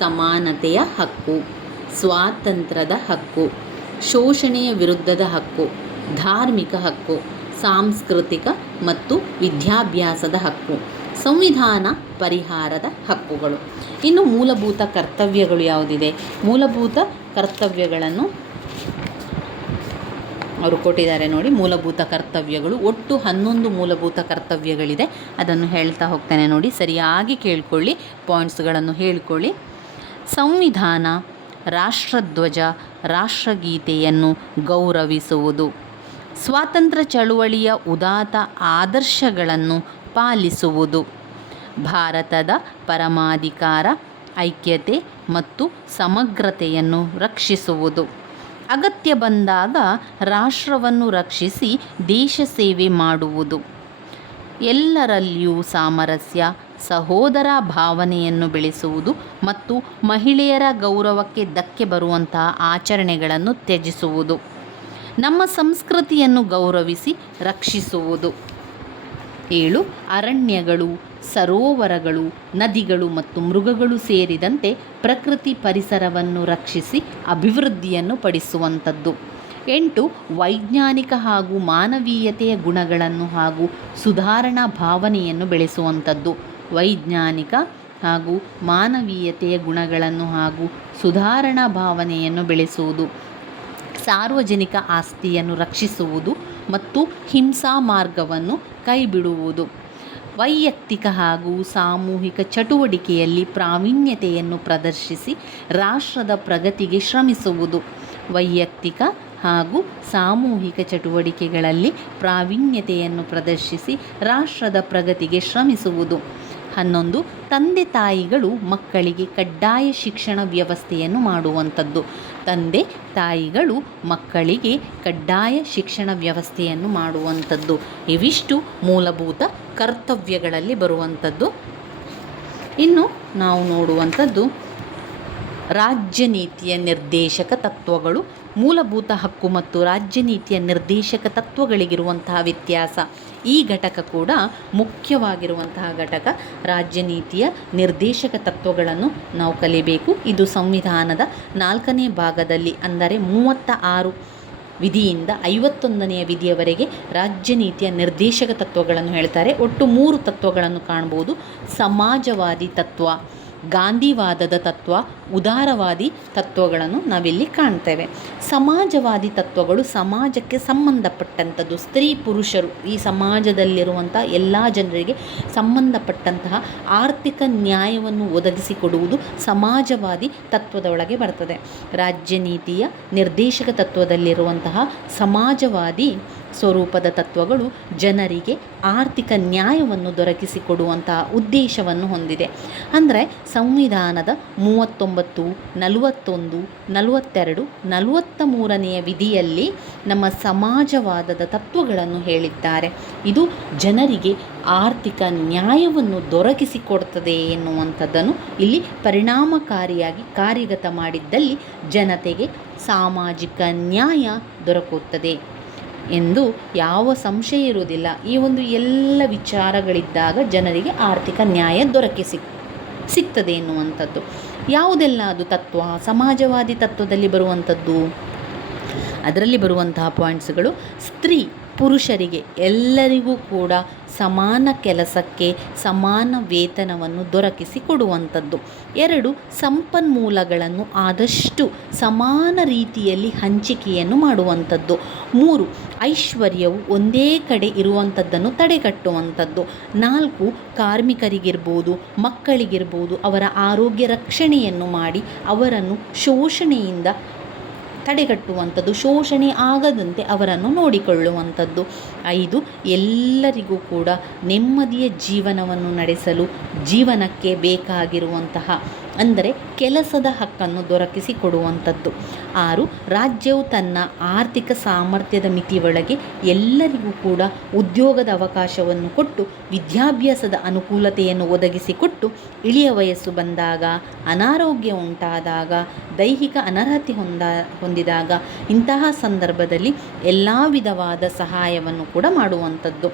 ಸಮಾನತೆಯ ಹಕ್ಕು, ಸ್ವಾತಂತ್ರ್ಯದ ಹಕ್ಕು, ಶೋಷಣೆಯ ವಿರುದ್ಧದ ಹಕ್ಕು, ಧಾರ್ಮಿಕ ಹಕ್ಕು, ಸಾಂಸ್ಕೃತಿಕ ಮತ್ತು ವಿದ್ಯಾಭ್ಯಾಸದ ಹಕ್ಕು, ಸಂವಿಧಾನ ಪರಿಹಾರದ ಹಕ್ಕುಗಳು. ಇನ್ನು ಮೂಲಭೂತ ಕರ್ತವ್ಯಗಳು ಯಾವುದಿದೆ? ಮೂಲಭೂತ ಕರ್ತವ್ಯಗಳನ್ನು ಅವರು ಕೊಟ್ಟಿದ್ದಾರೆ ನೋಡಿ. ಮೂಲಭೂತ ಕರ್ತವ್ಯಗಳು ಒಟ್ಟು 11 ಮೂಲಭೂತ ಕರ್ತವ್ಯಗಳಿದೆ. ಅದನ್ನು ಹೇಳ್ತಾ ಹೋಗ್ತಾನೆ ನೋಡಿ, ಸರಿಯಾಗಿ ಕೇಳ್ಕೊಳ್ಳಿ, ಪಾಯಿಂಟ್ಸ್ಗಳನ್ನು ಹೇಳ್ಕೊಳ್ಳಿ. ಸಂವಿಧಾನ, ರಾಷ್ಟ್ರಧ್ವಜ, ರಾಷ್ಟ್ರಗೀತೆಯನ್ನು ಗೌರವಿಸುವುದು, ಸ್ವಾತಂತ್ರ್ಯ ಚಳುವಳಿಯ ಉದಾತ್ತ ಆದರ್ಶಗಳನ್ನು ಪಾಲಿಸುವುದು, ಭಾರತದ ಪರಮಾಧಿಕಾರ, ಐಕ್ಯತೆ ಮತ್ತು ಸಮಗ್ರತೆಯನ್ನು ರಕ್ಷಿಸುವುದು, ಅಗತ್ಯ ಬಂದಾಗ ರಾಷ್ಟ್ರವನ್ನು ರಕ್ಷಿಸಿ ದೇಶ ಸೇವೆ ಮಾಡುವುದು, ಎಲ್ಲರಲ್ಲಿಯೂ ಸಾಮರಸ್ಯ, ಸಹೋದರ ಭಾವನೆಯನ್ನು ಬೆಳೆಸುವುದು ಮತ್ತು ಮಹಿಳೆಯರ ಗೌರವಕ್ಕೆ ಧಕ್ಕೆ ಬರುವಂತಹ ಆಚರಣೆಗಳನ್ನು ತ್ಯಜಿಸುವುದು, ನಮ್ಮ ಸಂಸ್ಕೃತಿಯನ್ನು ಗೌರವಿಸಿ ರಕ್ಷಿಸುವುದು. 7 ಅರಣ್ಯಗಳು, ಸರೋವರಗಳು, ನದಿಗಳು ಮತ್ತು ಮೃಗಗಳು ಸೇರಿದಂತೆ ಪ್ರಕೃತಿ ಪರಿಸರವನ್ನು ರಕ್ಷಿಸಿ ಅಭಿವೃದ್ಧಿಯನ್ನು ಪಡಿಸುವಂಥದ್ದು. 8 ವೈಜ್ಞಾನಿಕ ಹಾಗೂ ಮಾನವೀಯತೆಯ ಗುಣಗಳನ್ನು ಹಾಗೂ ಸುಧಾರಣಾ ಭಾವನೆಯನ್ನು ಬೆಳೆಸುವಂಥದ್ದು. ವೈಜ್ಞಾನಿಕ ಹಾಗೂ ಮಾನವೀಯತೆಯ ಗುಣಗಳನ್ನು ಹಾಗೂ ಸುಧಾರಣಾ ಭಾವನೆಯನ್ನು ಬೆಳೆಸುವುದು, ಸಾರ್ವಜನಿಕ ಆಸ್ತಿಯನ್ನು ರಕ್ಷಿಸುವುದು ಮತ್ತು ಹಿಂಸಾ ಮಾರ್ಗವನ್ನು ಕೈಬಿಡುವುದು. ವೈಯಕ್ತಿಕ ಹಾಗೂ ಸಾಮೂಹಿಕ ಚಟುವಟಿಕೆಯಲ್ಲಿ ಪ್ರಾವೀಣ್ಯತೆಯನ್ನು ಪ್ರದರ್ಶಿಸಿ ರಾಷ್ಟ್ರದ ಪ್ರಗತಿಗೆ ಶ್ರಮಿಸುವುದು. ವೈಯಕ್ತಿಕ ಹಾಗೂ ಸಾಮೂಹಿಕ ಚಟುವಟಿಕೆಗಳಲ್ಲಿ ಪ್ರಾವೀಣ್ಯತೆಯನ್ನು ಪ್ರದರ್ಶಿಸಿ ರಾಷ್ಟ್ರದ ಪ್ರಗತಿಗೆ ಶ್ರಮಿಸುವುದು. 11. ತಂದೆ ತಾಯಿಗಳು ಮಕ್ಕಳಿಗೆ ಕಡ್ಡಾಯ ಶಿಕ್ಷಣ ವ್ಯವಸ್ಥೆಯನ್ನು ಮಾಡುವಂಥದ್ದು. ತಂದೆ ತಾಯಿಗಳು ಮಕ್ಕಳಿಗೆ ಕಡ್ಡಾಯ ಶಿಕ್ಷಣ ವ್ಯವಸ್ಥೆಯನ್ನು ಮಾಡುವಂಥದ್ದು. ಇವಿಷ್ಟು ಮೂಲಭೂತ ಕರ್ತವ್ಯಗಳಲ್ಲಿ ಬರುವಂಥದ್ದು. ಇನ್ನು ನಾವು ನೋಡುವಂಥದ್ದು ರಾಜ್ಯ ನೀತಿಯ ನಿರ್ದೇಶಕ ತತ್ವಗಳು. ಮೂಲಭೂತ ಹಕ್ಕು ಮತ್ತು ರಾಜ್ಯ ನೀತಿಯ ನಿರ್ದೇಶಕ ತತ್ವಗಳಿಗಿರುವಂತಹ ವ್ಯತ್ಯಾಸ. ಈ ಘಟಕ ಕೂಡ ಮುಖ್ಯವಾಗಿರುವಂತಹ ಘಟಕ. ರಾಜ್ಯ ನೀತಿಯ ನಿರ್ದೇಶಕ ತತ್ವಗಳನ್ನು ನಾವು ಕಲಿಬೇಕು. ಇದು ಸಂವಿಧಾನದ 4ನೇ ಭಾಗದಲ್ಲಿ, ಅಂದರೆ 36 ವಿಧಿಯಿಂದ 51ನೆಯ ವಿಧಿಯವರೆಗೆ ರಾಜ್ಯ ನೀತಿಯ ನಿರ್ದೇಶಕ ತತ್ವಗಳನ್ನು ಹೇಳ್ತಾರೆ. ಒಟ್ಟು 3 ತತ್ವಗಳನ್ನು ಕಾಣ್ಬೋದು. ಸಮಾಜವಾದಿ ತತ್ವ, ಗಾಂಧಿವಾದದ ತತ್ವ, ಉದಾರವಾದಿ ತತ್ವಗಳನ್ನು ನಾವಿಲ್ಲಿ ಕಾಣ್ತೇವೆ. ಸಮಾಜವಾದಿ ತತ್ವಗಳು ಸಮಾಜಕ್ಕೆ ಸಂಬಂಧಪಟ್ಟಂಥದ್ದು. ಸ್ತ್ರೀ ಪುರುಷರು ಈ ಸಮಾಜದಲ್ಲಿರುವಂಥ ಎಲ್ಲ ಜನರಿಗೆ ಸಂಬಂಧಪಟ್ಟಂತಹ ಆರ್ಥಿಕ ನ್ಯಾಯವನ್ನು ಒದಗಿಸಿಕೊಡುವುದು ಸಮಾಜವಾದಿ ತತ್ವದ ಒಳಗೆ ಬರ್ತದೆ. ರಾಜ್ಯ ನೀತಿಯ ನಿರ್ದೇಶಕ ತತ್ವದಲ್ಲಿರುವಂತಹ ಸಮಾಜವಾದಿ ಸ್ವರೂಪದ ತತ್ವಗಳು ಜನರಿಗೆ ಆರ್ಥಿಕ ನ್ಯಾಯವನ್ನು ದೊರಕಿಸಿಕೊಡುವಂತಹ ಉದ್ದೇಶವನ್ನು ಹೊಂದಿದೆ. ಅಂದರೆ ಸಂವಿಧಾನದ 39, 41, 42, 43ನೆಯ ವಿಧಿಯಲ್ಲಿ ನಮ್ಮ ಸಮಾಜವಾದದ ತತ್ವಗಳನ್ನು ಹೇಳಿದ್ದಾರೆ. ಇದು ಜನರಿಗೆ ಆರ್ಥಿಕ ನ್ಯಾಯವನ್ನು ದೊರಕಿಸಿಕೊಡ್ತದೆ ಎನ್ನುವಂಥದ್ದನ್ನು ಇಲ್ಲಿ ಪರಿಣಾಮಕಾರಿಯಾಗಿ ಕಾರ್ಯಗತ ಮಾಡಿದ್ದಲ್ಲಿ ಜನತೆಗೆ ಸಾಮಾಜಿಕ ನ್ಯಾಯ ದೊರಕುತ್ತದೆ ಎಂದು ಯಾವ ಸಂಶಯ ಇರುವುದಿಲ್ಲ. ಈ ಒಂದು ಎಲ್ಲ ವಿಚಾರಗಳಿದ್ದಾಗ ಜನರಿಗೆ ಆರ್ಥಿಕ ನ್ಯಾಯ ಸಿಗ್ತದೆ ಎನ್ನುವಂಥದ್ದು. ಯಾವುದೆಲ್ಲ ಅದು ತತ್ವ? ಸಮಾಜವಾದಿ ತತ್ವದಲ್ಲಿ ಬರುವಂಥದ್ದು, ಅದರಲ್ಲಿ ಬರುವಂತಹ ಪಾಯಿಂಟ್ಸ್ಗಳು: ಸ್ತ್ರೀ ಪುರುಷರಿಗೆ ಎಲ್ಲರಿಗೂ ಕೂಡ ಸಮಾನ ಕೆಲಸಕ್ಕೆ ಸಮಾನ ವೇತನವನ್ನು ದೊರಕಿಸಿಕೊಡುವಂಥದ್ದು. 2. ಸಂಪನ್ಮೂಲಗಳನ್ನು ಆದಷ್ಟು ಸಮಾನ ರೀತಿಯಲ್ಲಿ ಹಂಚಿಕೆಯನ್ನು ಮಾಡುವಂಥದ್ದು. 3. ಐಶ್ವರ್ಯವು ಒಂದೇ ಕಡೆ ಇರುವಂಥದ್ದನ್ನು ತಡೆಗಟ್ಟುವಂಥದ್ದು. 4. ಕಾರ್ಮಿಕರಿಗಿರ್ಬೋದು, ಮಕ್ಕಳಿಗಿರ್ಬೋದು, ಅವರ ಆರೋಗ್ಯ ರಕ್ಷಣೆಯನ್ನು ಮಾಡಿ ಅವರನ್ನು ಶೋಷಣೆಯಿಂದ ತಡೆಗಟ್ಟುವಂಥದ್ದು, ಶೋಷಣೆ ಆಗದಂತೆ ಅವರನ್ನು ನೋಡಿಕೊಳ್ಳುವಂಥದ್ದು. 5. ಎಲ್ಲರಿಗೂ ಕೂಡ ನೆಮ್ಮದಿಯ ಜೀವನವನ್ನು ನಡೆಸಲು ಜೀವನಕ್ಕೆ ಬೇಕಾಗಿರುವಂತಹ, ಅಂದರೆ ಕೆಲಸದ ಹಕ್ಕನ್ನು ದೊರಕಿಸಿಕೊಡುವಂಥದ್ದು. 6. ರಾಜ್ಯವು ತನ್ನ ಆರ್ಥಿಕ ಸಾಮರ್ಥ್ಯದ ಮಿತಿಯೊಳಗೆ ಎಲ್ಲರಿಗೂ ಕೂಡ ಉದ್ಯೋಗದ ಅವಕಾಶವನ್ನು ಕೊಟ್ಟು ವಿದ್ಯಾಭ್ಯಾಸದ ಅನುಕೂಲತೆಯನ್ನು ಒದಗಿಸಿಕೊಟ್ಟು ಇಳಿಯ ವಯಸ್ಸು ಬಂದಾಗ, ಅನಾರೋಗ್ಯ ಉಂಟಾದಾಗ, ದೈಹಿಕ ಅನರ್ಹತೆ ಹೊಂದಿದಾಗ ಇಂತಹ ಸಂದರ್ಭದಲ್ಲಿ ಎಲ್ಲ ವಿಧವಾದ ಸಹಾಯವನ್ನು ಕೂಡ ಮಾಡುವಂಥದ್ದು.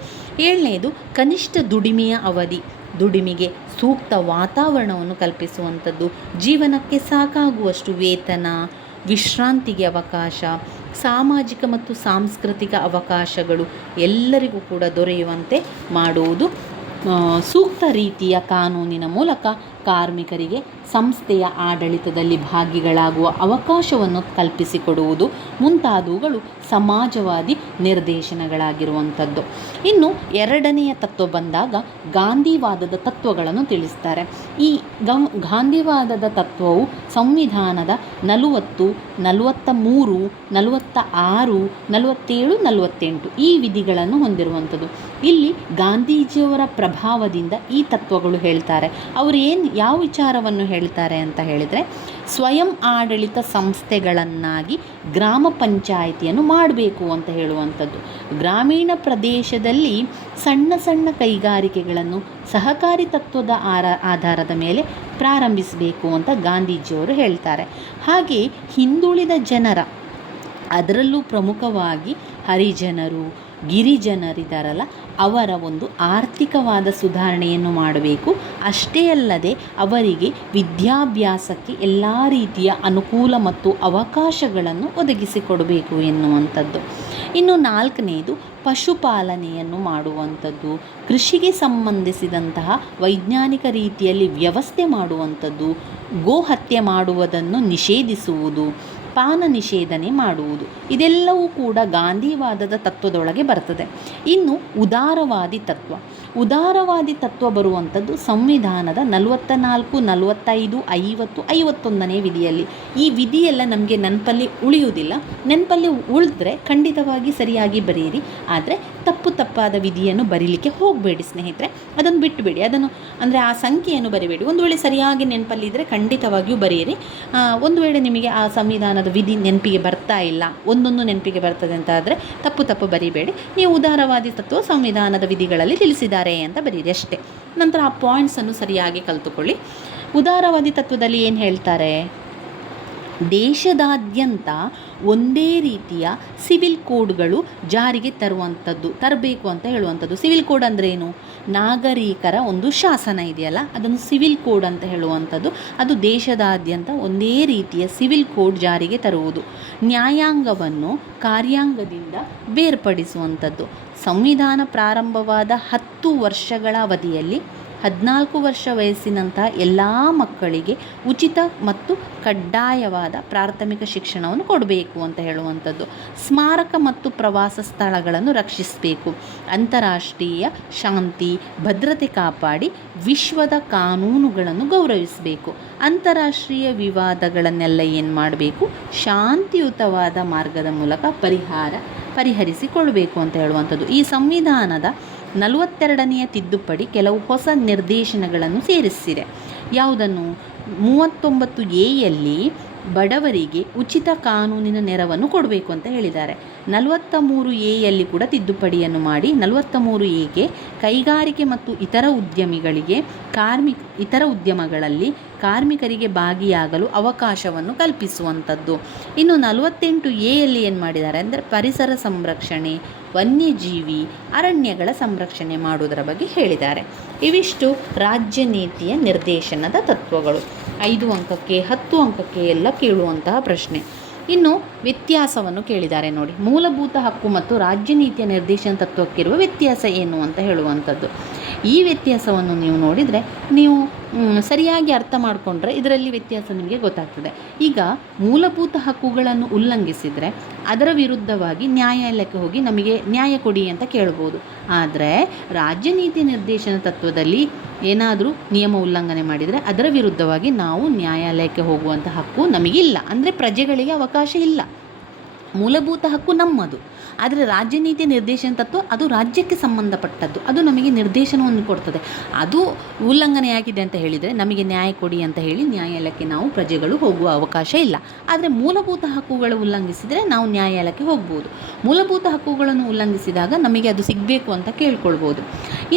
7ನೇದು ಕನಿಷ್ಠ ದುಡಿಮೆಯ ಅವಧಿ. ದುಡಿಮೆಗೆ ಸೂಕ್ತ ವಾತಾವರಣವನ್ನು ಕಲ್ಪಿಸುವಂಥದ್ದು. ಜೀವನಕ್ಕೆ ಸಾಕಾಗುವಷ್ಟು ವೇತನ, ವಿಶ್ರಾಂತಿಗೆ ಅವಕಾಶ, ಸಾಮಾಜಿಕ ಮತ್ತು ಸಾಂಸ್ಕೃತಿಕ ಅವಕಾಶಗಳು ಎಲ್ಲರಿಗೂ ಕೂಡ ದೊರೆಯುವಂತೆ ಮಾಡುವುದು. ಸೂಕ್ತ ರೀತಿಯ ಕಾನೂನಿನ ಮೂಲಕ ಕಾರ್ಮಿಕರಿಗೆ ಸಂಸ್ಥೆಯ ಆಡಳಿತದಲ್ಲಿ ಭಾಗಿಗಳಾಗುವ ಅವಕಾಶವನ್ನು ಕಲ್ಪಿಸಿಕೊಡುವುದು ಮುಂತಾದವುಗಳು ಸಮಾಜವಾದಿ ನಿರ್ದೇಶನಗಳಾಗಿರುವಂಥದ್ದು. ಇನ್ನು 2ನೆಯ ತತ್ವ ಬಂದಾಗ ಗಾಂಧಿವಾದದ ತತ್ವಗಳನ್ನು ತಿಳಿಸ್ತಾರೆ. ಈ ಗಾಂಧಿವಾದದ ತತ್ವವು ಸಂವಿಧಾನದ 40, 43, 46, 47, 48 ಈ ವಿಧಿಗಳನ್ನು ಹೊಂದಿರುವಂಥದ್ದು. ಇಲ್ಲಿ ಗಾಂಧೀಜಿಯವರ ಪ್ರಭಾವದಿಂದ ಈ ತತ್ವಗಳು ಹೇಳ್ತಾರೆ. ಅವರು ಯಾವ ವಿಚಾರವನ್ನು ಹೇಳ್ತಾರೆ ಅಂತ ಹೇಳಿದರೆ, ಸ್ವಯಂ ಆಡಳಿತ ಸಂಸ್ಥೆಗಳನ್ನಾಗಿ ಗ್ರಾಮ ಪಂಚಾಯಿತಿಯನ್ನು ಮಾಡಬೇಕು ಅಂತ ಹೇಳುವಂಥದ್ದು. ಗ್ರಾಮೀಣ ಪ್ರದೇಶದಲ್ಲಿ ಸಣ್ಣ ಸಣ್ಣ ಕೈಗಾರಿಕೆಗಳನ್ನು ಸಹಕಾರಿ ತತ್ವದ ಆಧಾರದ ಮೇಲೆ ಪ್ರಾರಂಭಿಸಬೇಕು ಅಂತ ಗಾಂಧೀಜಿಯವರು ಹೇಳ್ತಾರೆ. ಹಾಗೆ ಹಿಂದುಳಿದ ಜನರ, ಅದರಲ್ಲೂ ಪ್ರಮುಖವಾಗಿ ಹರಿಜನರು, ಗಿರಿಜನರಿದ್ದಾರಲ್ಲ, ಅವರ ಒಂದು ಆರ್ಥಿಕವಾದ ಸುಧಾರಣೆಯನ್ನು ಮಾಡಬೇಕು. ಅಷ್ಟೇ ಅಲ್ಲದೆ ಅವರಿಗೆ ವಿದ್ಯಾಭ್ಯಾಸಕ್ಕೆ ಎಲ್ಲ ರೀತಿಯ ಅನುಕೂಲ ಮತ್ತು ಅವಕಾಶಗಳನ್ನು ಒದಗಿಸಿಕೊಡಬೇಕು ಎನ್ನುವಂಥದ್ದು. ಇನ್ನು 4ನೇದು ಪಶುಪಾಲನೆಯನ್ನು ಮಾಡುವಂಥದ್ದು, ಕೃಷಿಗೆ ಸಂಬಂಧಿಸಿದಂತಹ ವೈಜ್ಞಾನಿಕ ರೀತಿಯಲ್ಲಿ ವ್ಯವಸ್ಥೆ ಮಾಡುವಂಥದ್ದು, ಗೋಹತ್ಯೆ ಮಾಡುವುದನ್ನು ನಿಷೇಧಿಸುವುದು, ಪಾನ ನಿಷೇಧನೆ ಮಾಡುವುದು. ಇದೆಲ್ಲವೂ ಕೂಡ ಗಾಂಧಿವಾದದ ತತ್ವದೊಳಗೆ ಬರ್ತದೆ. ಇನ್ನು ಉದಾರವಾದಿ ತತ್ವ. ಉದಾರವಾದಿ ತತ್ವ ಬರುವಂಥದ್ದು ಸಂವಿಧಾನದ 44, 45, 50, 51ನೇ ವಿಧಿಯಲ್ಲಿ. ಈ ವಿಧಿಯೆಲ್ಲ ನಮಗೆ ನೆನಪಲ್ಲಿ ಉಳಿಯುವುದಿಲ್ಲ. ನೆನಪಲ್ಲಿ ಉಳಿದ್ರೆ ಖಂಡಿತವಾಗಿ ಸರಿಯಾಗಿ ಬರೆಯಿರಿ. ಆದರೆ ತಪ್ಪಾದ ವಿಧಿಯನ್ನು ಬರೀಲಿಕ್ಕೆ ಹೋಗಬೇಡಿ ಸ್ನೇಹಿತರೆ. ಅದನ್ನು ಬಿಟ್ಟುಬೇಡಿ. ಅದನ್ನು ಅಂದರೆ ಆ ಸಂಖ್ಯೆಯನ್ನು ಬರಿಬೇಡಿ. ಒಂದು ವೇಳೆ ಸರಿಯಾಗಿ ನೆನಪಲ್ಲಿದ್ದರೆ ಖಂಡಿತವಾಗಿಯೂ ಬರೆಯಿರಿ. ಒಂದು ವೇಳೆ ನಿಮಗೆ ಆ ಸಂವಿಧಾನದ ವಿಧಿ ನೆನಪಿಗೆ ಬರ್ತಾ ಇಲ್ಲ, ಒಂದೊಂದು ನೆನಪಿಗೆ ಬರ್ತದೆ ಅಂತ ಆದರೆ ತಪ್ಪು ಬರೀಬೇಡಿ. ನೀವು ಉದಾರವಾದಿ ತತ್ವ ಸಂವಿಧಾನದ ವಿಧಿಗಳಲ್ಲಿ ತಿಳಿಸಿದ್ದಾರೆ ಅಂತ ಬರೀರಿ ಅಷ್ಟೇ. ನಂತರ ಆ ಪಾಯಿಂಟ್ಸನ್ನು ಸರಿಯಾಗಿ ಕಲಿತುಕೊಳ್ಳಿ. ಉದಾರವಾದಿ ತತ್ವದಲ್ಲಿ ಏನು ಹೇಳ್ತಾರೆ? ದೇಶದಾದ್ಯಂತ ಒಂದೇ ರೀತಿಯ ಸಿವಿಲ್ ಕೋಡ್ಗಳು ಜಾರಿಗೆ ತರಬೇಕು ಅಂತ ಹೇಳುವಂಥದ್ದು. ಸಿವಿಲ್ ಕೋಡ್ ಅಂದರೆ ಏನು? ನಾಗರಿಕರ ಒಂದು ಶಾಸನ ಇದೆಯಲ್ಲ, ಅದನ್ನು ಸಿವಿಲ್ ಕೋಡ್ ಅಂತ ಹೇಳುವಂಥದ್ದು. ಅದು ದೇಶದಾದ್ಯಂತ ಒಂದೇ ರೀತಿಯ ಸಿವಿಲ್ ಕೋಡ್ ಜಾರಿಗೆ ತರುವುದು. ನ್ಯಾಯಾಂಗವನ್ನು ಕಾರ್ಯಾಂಗದಿಂದ ಬೇರ್ಪಡಿಸುವಂಥದ್ದು. ಸಂವಿಧಾನ ಪ್ರಾರಂಭವಾದ 10 ವರ್ಷಗಳ ಅವಧಿಯಲ್ಲಿ 14 ವರ್ಷ ವಯಸ್ಸಿನಂಥ ಎಲ್ಲ ಮಕ್ಕಳಿಗೆ ಉಚಿತ ಮತ್ತು ಕಡ್ಡಾಯವಾದ ಪ್ರಾಥಮಿಕ ಶಿಕ್ಷಣವನ್ನು ಕೊಡಬೇಕು ಅಂತ ಹೇಳುವಂಥದ್ದು. ಸ್ಮಾರಕ ಮತ್ತು ಪ್ರವಾಸ ಸ್ಥಳಗಳನ್ನು ರಕ್ಷಿಸಬೇಕು. ಅಂತಾರಾಷ್ಟ್ರೀಯ ಶಾಂತಿ ಭದ್ರತೆ ಕಾಪಾಡಿ ವಿಶ್ವದ ಕಾನೂನುಗಳನ್ನು ಗೌರವಿಸಬೇಕು. ಅಂತಾರಾಷ್ಟ್ರೀಯ ವಿವಾದಗಳನ್ನೆಲ್ಲ ಏನು ಮಾಡಬೇಕು? ಶಾಂತಿಯುತವಾದ ಮಾರ್ಗದ ಮೂಲಕ ಪರಿಹರಿಸಿಕೊಳ್ಬೇಕು ಅಂತ ಹೇಳುವಂಥದ್ದು. ಈ ಸಂವಿಧಾನದ 42ನೇ ತಿದ್ದುಪಡಿ ಕೆಲವು ಹೊಸ ನಿರ್ದೇಶನಗಳನ್ನು ಸೇರಿಸಿದೆ. ಯಾವುದನ್ನು? 39A ಬಡವರಿಗೆ ಉಚಿತ ಕಾನೂನಿನ ನೆರವನ್ನು ಕೊಡಬೇಕು ಅಂತ ಹೇಳಿದ್ದಾರೆ. 43A ಕೂಡ ತಿದ್ದುಪಡಿಯನ್ನು ಮಾಡಿ 43A ಕೈಗಾರಿಕೆ ಮತ್ತು ಇತರ ಉದ್ಯಮಗಳಲ್ಲಿ ಕಾರ್ಮಿಕರಿಗೆ ಭಾಗಿಯಾಗಲು ಅವಕಾಶವನ್ನು ಕಲ್ಪಿಸುವಂಥದ್ದು. ಇನ್ನು 48A ಏನು ಮಾಡಿದ್ದಾರೆ ಅಂದರೆ ಪರಿಸರ ಸಂರಕ್ಷಣೆ, ವನ್ಯಜೀವಿ, ಅರಣ್ಯಗಳ ಸಂರಕ್ಷಣೆ ಮಾಡುವುದರ ಬಗ್ಗೆ ಹೇಳಿದ್ದಾರೆ. ಇವಿಷ್ಟು ರಾಜ್ಯ ನೀತಿಯ ನಿರ್ದೇಶನದ ತತ್ವಗಳು. 5 ಅಂಕಕ್ಕೆ 10 ಅಂಕಕ್ಕೆ ಎಲ್ಲ ಕೇಳುವಂತಹ ಪ್ರಶ್ನೆ. ಇನ್ನು ವ್ಯತ್ಯಾಸವನ್ನು ಕೇಳಿದ್ದಾರೆ ನೋಡಿ. ಮೂಲಭೂತ ಹಕ್ಕು ಮತ್ತು ರಾಜ್ಯ ನೀತಿಯ ನಿರ್ದೇಶನ ತತ್ವಕ್ಕಿರುವ ವ್ಯತ್ಯಾಸ ಏನು ಅಂತ ಹೇಳುವಂಥದ್ದು. ಈ ವ್ಯತ್ಯಾಸವನ್ನು ನೀವು ನೋಡಿದರೆ ನೀವು ಸರಿಯಾಗಿ ಅರ್ಥ ಮಾಡಿಕೊಂಡ್ರೆ ಇದರಲ್ಲಿ ವ್ಯತ್ಯಾಸ ನಿಮಗೆ ಗೊತ್ತಾಗ್ತದೆ. ಈಗ ಮೂಲಭೂತ ಹಕ್ಕುಗಳನ್ನು ಉಲ್ಲಂಘಿಸಿದರೆ ಅದರ ವಿರುದ್ಧವಾಗಿ ನ್ಯಾಯಾಲಯಕ್ಕೆ ಹೋಗಿ ನಮಗೆ ನ್ಯಾಯ ಕೊಡಿ ಅಂತ ಕೇಳ್ಬೋದು. ಆದರೆ ರಾಜ್ಯ ನೀತಿ ನಿರ್ದೇಶನ ತತ್ವದಲ್ಲಿ ಏನಾದರೂ ನಿಯಮ ಉಲ್ಲಂಘನೆ ಮಾಡಿದರೆ ಅದರ ವಿರುದ್ಧವಾಗಿ ನಾವು ನ್ಯಾಯಾಲಯಕ್ಕೆ ಹೋಗುವಂಥ ಹಕ್ಕು ನಮಗಿಲ್ಲ. ಅಂದರೆ ಪ್ರಜೆಗಳಿಗೆ ಅವಕಾಶ ಇಲ್ಲ. ಮೂಲಭೂತ ಹಕ್ಕು ನಮ್ಮದು. ಆದರೆ ರಾಜ್ಯ ನೀತಿ ನಿರ್ದೇಶನ ತತ್ವ ಅದು ರಾಜ್ಯಕ್ಕೆ ಸಂಬಂಧಪಟ್ಟದ್ದು. ಅದು ನಮಗೆ ನಿರ್ದೇಶನವನ್ನು ಕೊಡ್ತದೆ. ಅದು ಉಲ್ಲಂಘನೆಯಾಗಿದೆ ಅಂತ ಹೇಳಿದರೆ ನಮಗೆ ನ್ಯಾಯ ಕೊಡಿ ಅಂತ ಹೇಳಿ ನ್ಯಾಯಾಲಯಕ್ಕೆ ನಾವು ಪ್ರಜೆಗಳು ಹೋಗುವ ಅವಕಾಶ ಇಲ್ಲ. ಆದರೆ ಮೂಲಭೂತ ಹಕ್ಕುಗಳು ಉಲ್ಲಂಘಿಸಿದರೆ ನಾವು ನ್ಯಾಯಾಲಯಕ್ಕೆ ಹೋಗ್ಬೋದು. ಮೂಲಭೂತ ಹಕ್ಕುಗಳನ್ನು ಉಲ್ಲಂಘಿಸಿದಾಗ ನಮಗೆ ಅದು ಸಿಗಬೇಕು ಅಂತ ಕೇಳ್ಕೊಳ್ಬೋದು.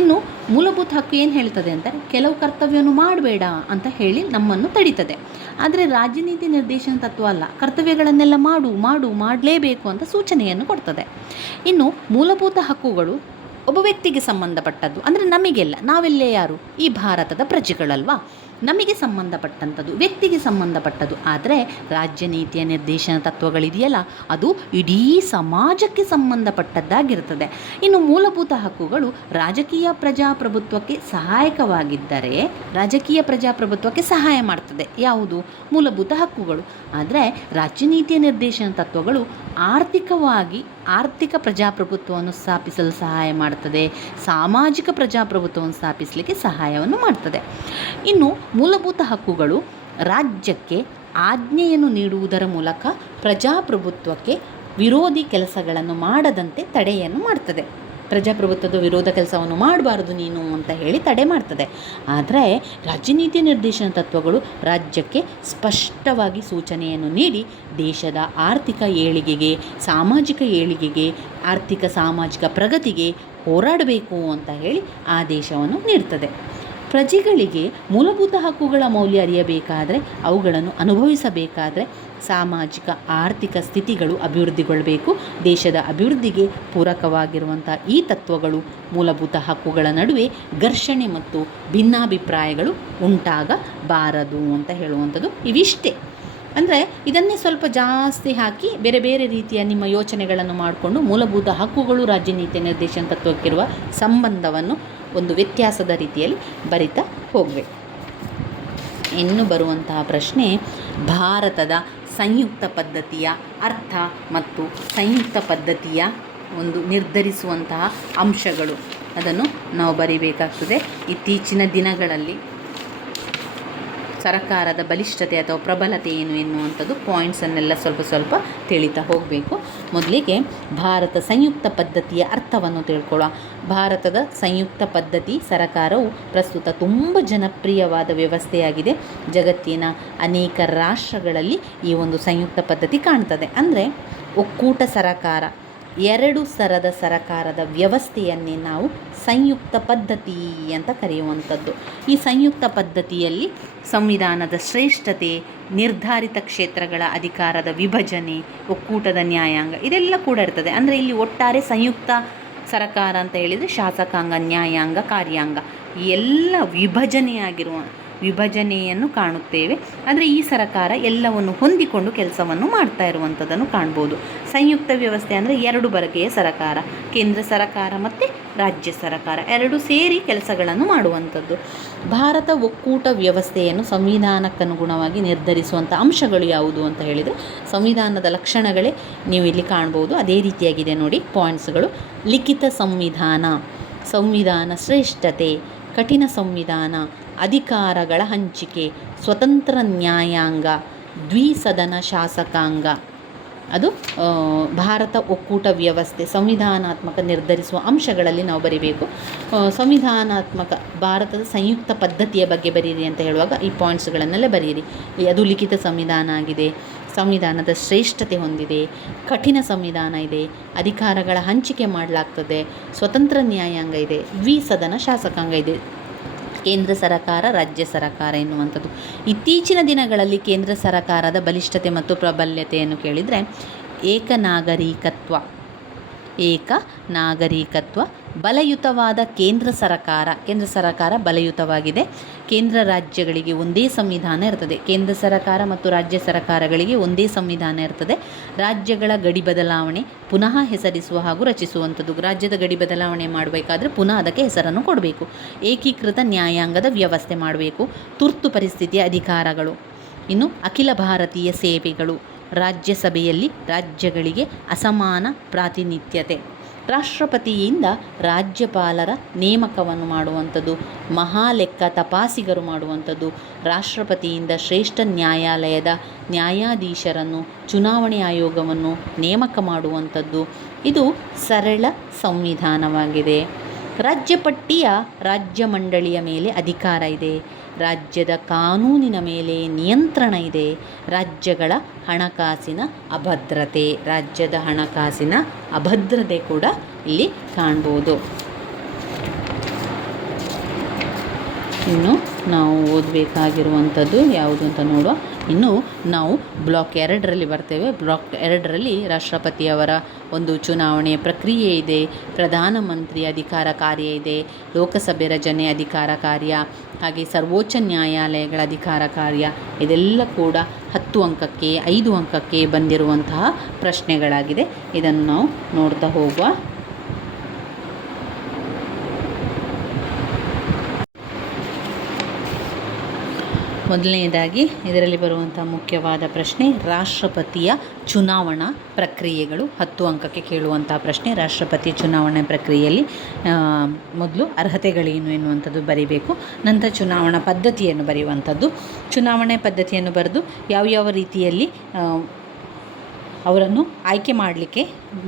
ಇನ್ನು ಮೂಲಭೂತ ಹಕ್ಕು ಏನು ಹೇಳ್ತದೆ ಅಂತ ಕೆಲವು ಕರ್ತವ್ಯವನ್ನು ಮಾಡಬೇಡ ಅಂತ ಹೇಳಿ ನಮ್ಮನ್ನು ತಡೀತದೆ. ಆದರೆ ರಾಜ್ಯ ನೀತಿ ನಿರ್ದೇಶನ ತತ್ವ ಅಲ್ಲ, ಕರ್ತವ್ಯಗಳನ್ನೆಲ್ಲ ಮಾಡಲೇಬೇಕು ಅಂತ ಸೂಚನೆಯನ್ನು ಕೊಡ್ತದೆ. ಇನ್ನು ಮೂಲಭೂತ ಹಕ್ಕುಗಳು ಒಬ್ಬ ವ್ಯಕ್ತಿಗೆ ಸಂಬಂಧಪಟ್ಟದ್ದು. ಅಂದರೆ ನಮಗೆಲ್ಲ, ನಾವೆಲ್ಲೇ ಯಾರು? ಈ ಭಾರತದ ಪ್ರಜೆಗಳಲ್ವಾ? ನಮಗೆ ಸಂಬಂಧಪಟ್ಟಂಥದ್ದು, ವ್ಯಕ್ತಿಗೆ ಸಂಬಂಧಪಟ್ಟದ್ದು. ಆದರೆ ರಾಜ್ಯ ನೀತಿಯ ನಿರ್ದೇಶನ ತತ್ವಗಳಿದೆಯಲ್ಲ ಅದು ಇಡೀ ಸಮಾಜಕ್ಕೆ ಸಂಬಂಧಪಟ್ಟದ್ದಾಗಿರ್ತದೆ. ಇನ್ನು ಮೂಲಭೂತ ಹಕ್ಕುಗಳು ರಾಜಕೀಯ ಪ್ರಜಾಪ್ರಭುತ್ವಕ್ಕೆ ಸಹಾಯಕವಾಗಿದ್ದರೆ ರಾಜಕೀಯ ಪ್ರಜಾಪ್ರಭುತ್ವಕ್ಕೆ ಸಹಾಯ ಮಾಡ್ತದೆ. ಯಾವುದು? ಮೂಲಭೂತ ಹಕ್ಕುಗಳು. ಆದರೆ ರಾಜ್ಯ ನೀತಿಯ ನಿರ್ದೇಶನ ತತ್ವಗಳು ಆರ್ಥಿಕ ಪ್ರಜಾಪ್ರಭುತ್ವವನ್ನು ಸ್ಥಾಪಿಸಲು ಸಹಾಯ ಮಾಡ್ತದೆ, ಸಾಮಾಜಿಕ ಪ್ರಜಾಪ್ರಭುತ್ವವನ್ನು ಸ್ಥಾಪಿಸಲಿಕ್ಕೆ ಸಹಾಯವನ್ನು ಮಾಡ್ತದೆ. ಇನ್ನು ಮೂಲಭೂತ ಹಕ್ಕುಗಳು ರಾಜ್ಯಕ್ಕೆ ಆಜ್ಞೆಯನ್ನು ನೀಡುವುದರ ಮೂಲಕ ಪ್ರಜಾಪ್ರಭುತ್ವಕ್ಕೆ ವಿರೋಧಿ ಕೆಲಸಗಳನ್ನು ಮಾಡದಂತೆ ತಡೆಯನ್ನು ಮಾಡ್ತದೆ. ಪ್ರಜಾಪ್ರಭುತ್ವದ ವಿರೋಧ ಕೆಲಸವನ್ನು ಮಾಡಬಾರದು ನೀನು ಅಂತ ಹೇಳಿ ತಡೆ ಮಾಡ್ತದೆ. ಆದರೆ ರಾಜ್ಯ ನೀತಿ ನಿರ್ದೇಶನ ತತ್ವಗಳು ರಾಜ್ಯಕ್ಕೆ ಸ್ಪಷ್ಟವಾಗಿ ಸೂಚನೆಯನ್ನು ನೀಡಿ ದೇಶದ ಆರ್ಥಿಕ ಏಳಿಗೆಗೆ, ಸಾಮಾಜಿಕ ಏಳಿಗೆಗೆ, ಆರ್ಥಿಕ ಸಾಮಾಜಿಕ ಪ್ರಗತಿಗೆ ಹೋರಾಡಬೇಕು ಅಂತ ಹೇಳಿ ಆದೇಶವನ್ನು ನೀಡ್ತದೆ. ಪ್ರಜೆಗಳಿಗೆ ಮೂಲಭೂತ ಹಕ್ಕುಗಳ ಮೌಲ್ಯ ಅರಿಯಬೇಕಾದರೆ, ಅವುಗಳನ್ನು ಅನುಭವಿಸಬೇಕಾದರೆ ಸಾಮಾಜಿಕ ಆರ್ಥಿಕ ಸ್ಥಿತಿಗಳು ಅಭಿವೃದ್ಧಿಗೊಳ್ಳಬೇಕು. ದೇಶದ ಅಭಿವೃದ್ಧಿಗೆ ಪೂರಕವಾಗಿರುವಂಥ ಈ ತತ್ವಗಳು ಮೂಲಭೂತ ಹಕ್ಕುಗಳ ನಡುವೆ ಘರ್ಷಣೆ ಮತ್ತು ಭಿನ್ನಾಭಿಪ್ರಾಯಗಳು ಉಂಟಾಗಬಾರದು ಅಂತ ಹೇಳುವಂಥದ್ದು ಇವಿಷ್ಟೇ. ಅಂದರೆ ಇದನ್ನೇ ಸ್ವಲ್ಪ ಜಾಸ್ತಿ ಹಾಕಿ ಬೇರೆ ಬೇರೆ ರೀತಿಯ ನಿಮ್ಮ ಯೋಚನೆಗಳನ್ನು ಮಾಡಿಕೊಂಡು ಮೂಲಭೂತ ಹಕ್ಕುಗಳು ರಾಜ್ಯ ನೀತಿ ನಿರ್ದೇಶನ ತತ್ವಕ್ಕಿರುವ ಸಂಬಂಧವನ್ನು ಒಂದು ವ್ಯತ್ಯಾಸದ ರೀತಿಯಲ್ಲಿ ಬರಿತಾ ಹೋಗಬೇಕು. ಇನ್ನು ಬರುವಂತಹ ಪ್ರಶ್ನೆ, ಭಾರತದ ಸಂಯುಕ್ತ ಪದ್ಧತಿಯ ಅರ್ಥ ಮತ್ತು ಸಂಯುಕ್ತ ಪದ್ಧತಿಯ ಒಂದು ನಿರ್ಧರಿಸುವಂತಹ ಅಂಶಗಳು, ಅದನ್ನು ನಾವು ಬರಿಬೇಕಾಗ್ತದೆ. ಇತ್ತೀಚಿನ ದಿನಗಳಲ್ಲಿ ಸರಕಾರದ ಬಲಿಷ್ಠತೆ ಅಥವಾ ಪ್ರಬಲತೆ ಏನು ಎನ್ನುವಂಥದ್ದು ಪಾಯಿಂಟ್ಸನ್ನೆಲ್ಲ ಸ್ವಲ್ಪ ತಿಳಿತಾ ಹೋಗಬೇಕು. ಮೊದಲಿಗೆ ಭಾರತ ಸಂಯುಕ್ತ ಪದ್ಧತಿಯ ಅರ್ಥವನ್ನು ತಿಳ್ಕೊಳ್ಳೋ. ಭಾರತದ ಸಂಯುಕ್ತ ಪದ್ಧತಿ ಸರಕಾರವು ಪ್ರಸ್ತುತ ತುಂಬ ಜನಪ್ರಿಯವಾದ ವ್ಯವಸ್ಥೆಯಾಗಿದೆ. ಜಗತ್ತಿನ ಅನೇಕ ರಾಷ್ಟ್ರಗಳಲ್ಲಿ ಈ ಒಂದು ಸಂಯುಕ್ತ ಪದ್ಧತಿ ಕಾಣ್ತದೆ. ಅಂದರೆ ಒಕ್ಕೂಟ ಸರಕಾರ, ಎರಡು ಸ್ತರದ ಸರಕಾರದ ವ್ಯವಸ್ಥೆಯನ್ನೇ ನಾವು ಸಂಯುಕ್ತ ಪದ್ಧತಿ ಅಂತ ಕರೆಯುವಂಥದ್ದು. ಈ ಸಂಯುಕ್ತ ಪದ್ಧತಿಯಲ್ಲಿ ಸಂವಿಧಾನದ ಶ್ರೇಷ್ಠತೆ, ನಿರ್ಧಾರಿತ ಕ್ಷೇತ್ರಗಳ ಅಧಿಕಾರದ ವಿಭಜನೆ, ಒಕ್ಕೂಟದ ನ್ಯಾಯಾಂಗ ಇದೆಲ್ಲ ಕೂಡ ಇರ್ತದೆ. ಅಂದರೆ ಇಲ್ಲಿ ಒಟ್ಟಾರೆ ಸಂಯುಕ್ತ ಸರಕಾರ ಅಂತ ಹೇಳಿದರೆ ಶಾಸಕಾಂಗ, ನ್ಯಾಯಾಂಗ, ಕಾರ್ಯಾಂಗ ಈ ಎಲ್ಲ ವಿಭಜನೆಯನ್ನು ಕಾಣುತ್ತೇವೆ. ಆದರೆ ಈ ಸರಕಾರ ಎಲ್ಲವನ್ನು ಹೊಂದಿಕೊಂಡು ಕೆಲಸವನ್ನು ಮಾಡ್ತಾ ಇರುವಂಥದ್ದನ್ನು ಕಾಣ್ಬೋದು. ಸಂಯುಕ್ತ ವ್ಯವಸ್ಥೆ ಅಂದರೆ ಎರಡು ಬಗೆಯ ಸರಕಾರ, ಕೇಂದ್ರ ಸರಕಾರ ಮತ್ತು ರಾಜ್ಯ ಸರಕಾರ ಎರಡು ಸೇರಿ ಕೆಲಸಗಳನ್ನು ಮಾಡುವಂಥದ್ದು. ಭಾರತ ಒಕ್ಕೂಟ ವ್ಯವಸ್ಥೆಯನ್ನು ಸಂವಿಧಾನಕ್ಕನುಗುಣವಾಗಿ ನಿರ್ಧರಿಸುವಂಥ ಅಂಶಗಳು ಯಾವುದು ಅಂತ ಹೇಳಿದರೆ, ಸಂವಿಧಾನದ ಲಕ್ಷಣಗಳೇ ನೀವು ಇಲ್ಲಿ ಕಾಣ್ಬೋದು. ಅದೇ ರೀತಿಯಾಗಿದೆ ನೋಡಿ ಪಾಯಿಂಟ್ಸ್ಗಳು. ಲಿಖಿತ ಸಂವಿಧಾನ, ಸಂವಿಧಾನ ಶ್ರೇಷ್ಠತೆ, ಕಠಿಣ ಸಂವಿಧಾನ, ಅಧಿಕಾರಗಳ ಹಂಚಿಕೆ, ಸ್ವತಂತ್ರ ನ್ಯಾಯಾಂಗ, ದ್ವಿಸದನ ಶಾಸಕಾಂಗ. ಅದು ಭಾರತ ಒಕ್ಕೂಟ ವ್ಯವಸ್ಥೆ ಸಂವಿಧಾನಾತ್ಮಕ ನಿರ್ಧರಿಸುವ ಅಂಶಗಳಲ್ಲಿ ನಾವು ಬರಿಬೇಕು. ಸಂವಿಧಾನಾತ್ಮಕ ಭಾರತದ ಸಂಯುಕ್ತ ಪದ್ಧತಿಯ ಬಗ್ಗೆ ಬರೀರಿ ಅಂತ ಹೇಳುವಾಗ ಈ ಪಾಯಿಂಟ್ಸ್ಗಳನ್ನೆಲ್ಲ ಬರೀರಿ. ಅದು ಲಿಖಿತ ಸಂವಿಧಾನ ಆಗಿದೆ, ಸಂವಿಧಾನದ ಶ್ರೇಷ್ಠತೆ ಹೊಂದಿದೆ, ಕಠಿಣ ಸಂವಿಧಾನ ಇದೆ, ಅಧಿಕಾರಗಳ ಹಂಚಿಕೆ ಮಾಡಲಾಗ್ತದೆ, ಸ್ವತಂತ್ರ ನ್ಯಾಯಾಂಗ ಇದೆ, ದ್ವಿಸದನ ಶಾಸಕಾಂಗ ಇದೆ, ಕೇಂದ್ರ ಸರಕಾರ, ರಾಜ್ಯ ಸರಕಾರ ಎನ್ನುವಂಥದ್ದು. ಇತ್ತೀಚಿನ ದಿನಗಳಲ್ಲಿ ಕೇಂದ್ರ ಸರಕಾರದ ಬಲಿಷ್ಠತೆ ಮತ್ತು ಪ್ರಬಲ್ಯತೆಯನ್ನು ಕೇಳಿದರೆ, ಏಕನಾಗರಿಕತ್ವ, ಬಲಯುತವಾದ ಕೇಂದ್ರ ಸರಕಾರ ಬಲಯುತವಾಗಿದೆ. ಕೇಂದ್ರ ರಾಜ್ಯಗಳಿಗೆ ಒಂದೇ ಸಂವಿಧಾನ ಇರ್ತದೆ. ಕೇಂದ್ರ ಸರಕಾರ ಮತ್ತು ರಾಜ್ಯ ಸರಕಾರಗಳಿಗೆ ಒಂದೇ ಸಂವಿಧಾನ ಇರ್ತದೆ. ರಾಜ್ಯಗಳ ಗಡಿ ಬದಲಾವಣೆ ಪುನಃ ಹೆಸರಿಸುವ ಹಾಗೂ ರಚಿಸುವಂಥದ್ದು. ರಾಜ್ಯದ ಗಡಿ ಬದಲಾವಣೆ ಮಾಡಬೇಕಾದ್ರೆ ಪುನಃ ಅದಕ್ಕೆ ಹೆಸರನ್ನು ಕೊಡಬೇಕು. ಏಕೀಕೃತ ನ್ಯಾಯಾಂಗದ ವ್ಯವಸ್ಥೆ ಮಾಡಬೇಕು. ತುರ್ತು ಪರಿಸ್ಥಿತಿಯ ಅಧಿಕಾರಗಳು. ಇನ್ನು ಅಖಿಲ ಭಾರತೀಯ ಸೇವೆಗಳು. ರಾಜ್ಯಸಭೆಯಲ್ಲಿ ರಾಜ್ಯಗಳಿಗೆ ಅಸಮಾನ ಪ್ರಾತಿನಿಧ್ಯತೆ. ರಾಷ್ಟ್ರಪತಿಯಿಂದ ರಾಜ್ಯಪಾಲರ ನೇಮಕವನ್ನು ಮಾಡುವಂಥದ್ದು, ಮಹಾಲೆಕ್ಕ ತಪಾಸಿಗರು ಮಾಡುವಂಥದ್ದು, ರಾಷ್ಟ್ರಪತಿಯಿಂದ ಶ್ರೇಷ್ಠ ನ್ಯಾಯಾಲಯದ ನ್ಯಾಯಾಧೀಶರನ್ನು, ಚುನಾವಣೆ ಆಯೋಗವನ್ನು ನೇಮಕ ಮಾಡುವಂಥದ್ದು. ಇದು ಸರಳ ಸಂವಿಧಾನವಾಗಿದೆ. ರಾಜ್ಯಪಟ್ಟಿಯ ರಾಜ್ಯ ಮಂಡಳಿಯ ಮೇಲೆ ಅಧಿಕಾರ ಇದೆ. ರಾಜ್ಯದ ಕಾನೂನಿನ ಮೇಲೆ ನಿಯಂತ್ರಣ ಇದೆ. ರಾಜ್ಯಗಳ ಹಣಕಾಸಿನ ಅಭದ್ರತೆ ಕೂಡ ಇಲ್ಲಿ ಕಾಣ್ಬೋದು. ಇನ್ನು ನಾವು ಓದಬೇಕಾಗಿರುವಂಥದ್ದು ಯಾವುದು ಅಂತ ನೋಡುವ. ಇನ್ನು ನಾವು ಬ್ಲಾಕ್ 2ರಲ್ಲಿ ಬರ್ತೇವೆ. ಬ್ಲಾಕ್ 2ರಲ್ಲಿ ರಾಷ್ಟ್ರಪತಿಯವರ ಒಂದು ಚುನಾವಣೆಯ ಪ್ರಕ್ರಿಯೆ ಇದೆ, ಪ್ರಧಾನಮಂತ್ರಿ ಅಧಿಕಾರ ಕಾರ್ಯ ಇದೆ, ಲೋಕಸಭೆ ರಚನೆ ಅಧಿಕಾರ ಕಾರ್ಯ, ಹಾಗೆ ಸರ್ವೋಚ್ಚ ನ್ಯಾಯಾಲಯಗಳ ಅಧಿಕಾರ ಕಾರ್ಯ. ಇದೆಲ್ಲ ಕೂಡ 10 ಅಂಕಕ್ಕೆ 5 ಅಂಕಕ್ಕೆ ಬಂದಿರುವಂತಹ ಪ್ರಶ್ನೆಗಳಾಗಿದೆ. ಇದನ್ನು ನಾವು ನೋಡ್ತಾ ಹೋಗುವ. ಮೊದಲನೇದಾಗಿ ಇದರಲ್ಲಿ ಬರುವಂಥ ಮುಖ್ಯವಾದ ಪ್ರಶ್ನೆ, ರಾಷ್ಟ್ರಪತಿಯ ಚುನಾವಣಾ ಪ್ರಕ್ರಿಯೆಗಳು. 10 ಅಂಕಕ್ಕೆ ಕೇಳುವಂಥ ಪ್ರಶ್ನೆ. ರಾಷ್ಟ್ರಪತಿ ಚುನಾವಣೆ ಪ್ರಕ್ರಿಯೆಯಲ್ಲಿ ಮೊದಲು ಅರ್ಹತೆಗಳೇನು ಎನ್ನುವಂಥದ್ದು ಬರೀಬೇಕು. ನಂತರ ಚುನಾವಣಾ ಪದ್ಧತಿಯನ್ನು ಬರೆಯುವಂಥದ್ದು. ಚುನಾವಣೆ ಪದ್ಧತಿಯನ್ನು ಬರೆದು ಯಾವ್ಯಾವ ರೀತಿಯಲ್ಲಿ ಅವರನ್ನು ಆಯ್ಕೆ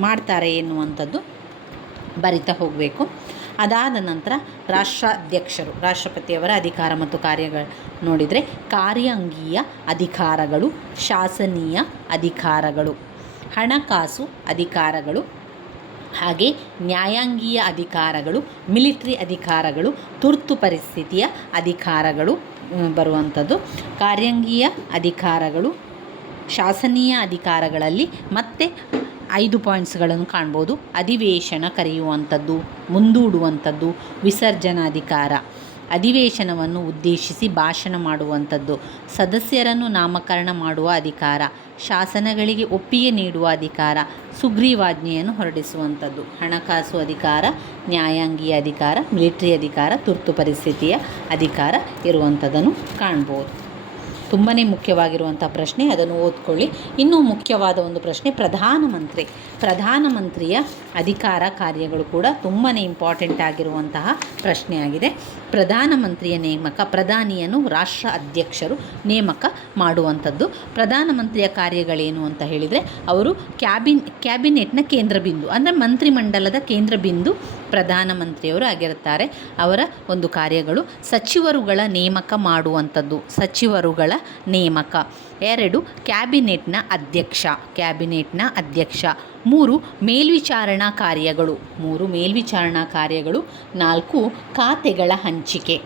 ಮಾಡ್ತಾರೆ ಎನ್ನುವಂಥದ್ದು ಬರಿತಾ ಹೋಗಬೇಕು. ಅದಾದ ನಂತರ ರಾಷ್ಟ್ರಾಧ್ಯಕ್ಷರು, ರಾಷ್ಟ್ರಪತಿಯವರ ಅಧಿಕಾರ ಮತ್ತು ಕಾರ್ಯಗಳು ನೋಡಿದರೆ, ಕಾರ್ಯಾಂಗೀಯ ಅಧಿಕಾರಗಳು, ಶಾಸನೀಯ ಅಧಿಕಾರಗಳು, ಹಣಕಾಸು ಅಧಿಕಾರಗಳು, ಹಾಗೆ ನ್ಯಾಯಾಂಗೀಯ ಅಧಿಕಾರಗಳು, ಮಿಲಿಟರಿ ಅಧಿಕಾರಗಳು, ತುರ್ತು ಪರಿಸ್ಥಿತಿಯ ಅಧಿಕಾರಗಳು ಬರುವಂಥದ್ದು. ಕಾರ್ಯಾಂಗೀಯ ಅಧಿಕಾರಗಳು, ಶಾಸನೀಯ ಅಧಿಕಾರಗಳಲ್ಲಿ ಮತ್ತೆ 5 ಪಾಯಿಂಟ್ಸ್ಗಳನ್ನು ಕಾಣ್ಬೋದು. ಅಧಿವೇಶನ ಕರೆಯುವಂಥದ್ದು, ಮುಂದೂಡುವಂಥದ್ದು, ವಿಸರ್ಜನಾಧಿಕಾರ, ಅಧಿವೇಶನವನ್ನು ಉದ್ದೇಶಿಸಿ ಭಾಷಣ ಮಾಡುವಂಥದ್ದು, ಸದಸ್ಯರನ್ನು ನಾಮಕರಣ ಮಾಡುವ ಅಧಿಕಾರ, ಶಾಸನಗಳಿಗೆ ಒಪ್ಪಿಗೆ ನೀಡುವ ಅಧಿಕಾರ, ಸುಗ್ರೀವಾಜ್ಞೆಯನ್ನು ಹೊರಡಿಸುವಂಥದ್ದು. ಹಣಕಾಸು ಅಧಿಕಾರ, ನ್ಯಾಯಾಂಗೀಯ ಅಧಿಕಾರ, ಮಿಲಿಟರಿ ಅಧಿಕಾರ, ತುರ್ತು ಪರಿಸ್ಥಿತಿಯ ಅಧಿಕಾರ ಇರುವಂಥದ್ದನ್ನು ಕಾಣ್ಬೋದು. ತುಂಬಾ ಮುಖ್ಯವಾಗಿರುವಂಥ ಪ್ರಶ್ನೆ, ಅದನ್ನು ಓದ್ಕೊಳ್ಳಿ. ಇನ್ನೂ ಮುಖ್ಯವಾದ ಒಂದು ಪ್ರಶ್ನೆ ಪ್ರಧಾನಮಂತ್ರಿಯ ಅಧಿಕಾರ ಕಾರ್ಯಗಳು ಕೂಡ ತುಂಬಾ ಇಂಪಾರ್ಟೆಂಟ್ ಆಗಿರುವಂತಹ ಪ್ರಶ್ನೆಯಾಗಿದೆ. ಪ್ರಧಾನಮಂತ್ರಿಯ ನೇಮಕ, ಪ್ರಧಾನಿಯನ್ನು ರಾಷ್ಟ್ರ ಅಧ್ಯಕ್ಷರು ನೇಮಕ ಮಾಡುವಂಥದ್ದು. ಪ್ರಧಾನಮಂತ್ರಿಯ ಕಾರ್ಯಗಳೇನು ಅಂತ ಹೇಳಿದರೆ, ಅವರು ಕ್ಯಾಬಿನೆಟ್ನ ಕೇಂದ್ರ ಬಿಂದು, ಅಂದರೆ ಮಂತ್ರಿಮಂಡಲದ ಕೇಂದ್ರ ಬಿಂದು ಪ್ರಧಾನಮಂತ್ರಿಯವರು ಆಗಿರುತ್ತಾರೆ. ಅವರ ಒಂದು ಕಾರ್ಯಗಳು ಸಚಿವರುಗಳ ನೇಮಕ ಮಾಡುವಂಥದ್ದು, ಸಚಿವರುಗಳ ನೇಮಕ. 2 ಕ್ಯಾಬಿನೆಟ್ನ ಅಧ್ಯಕ್ಷ. 3 ಮೇಲ್ವಿಚಾರಣಾ ಕಾರ್ಯಗಳು. 4 ಖಾತೆಗಳ ಹಂಚಿಕೆ.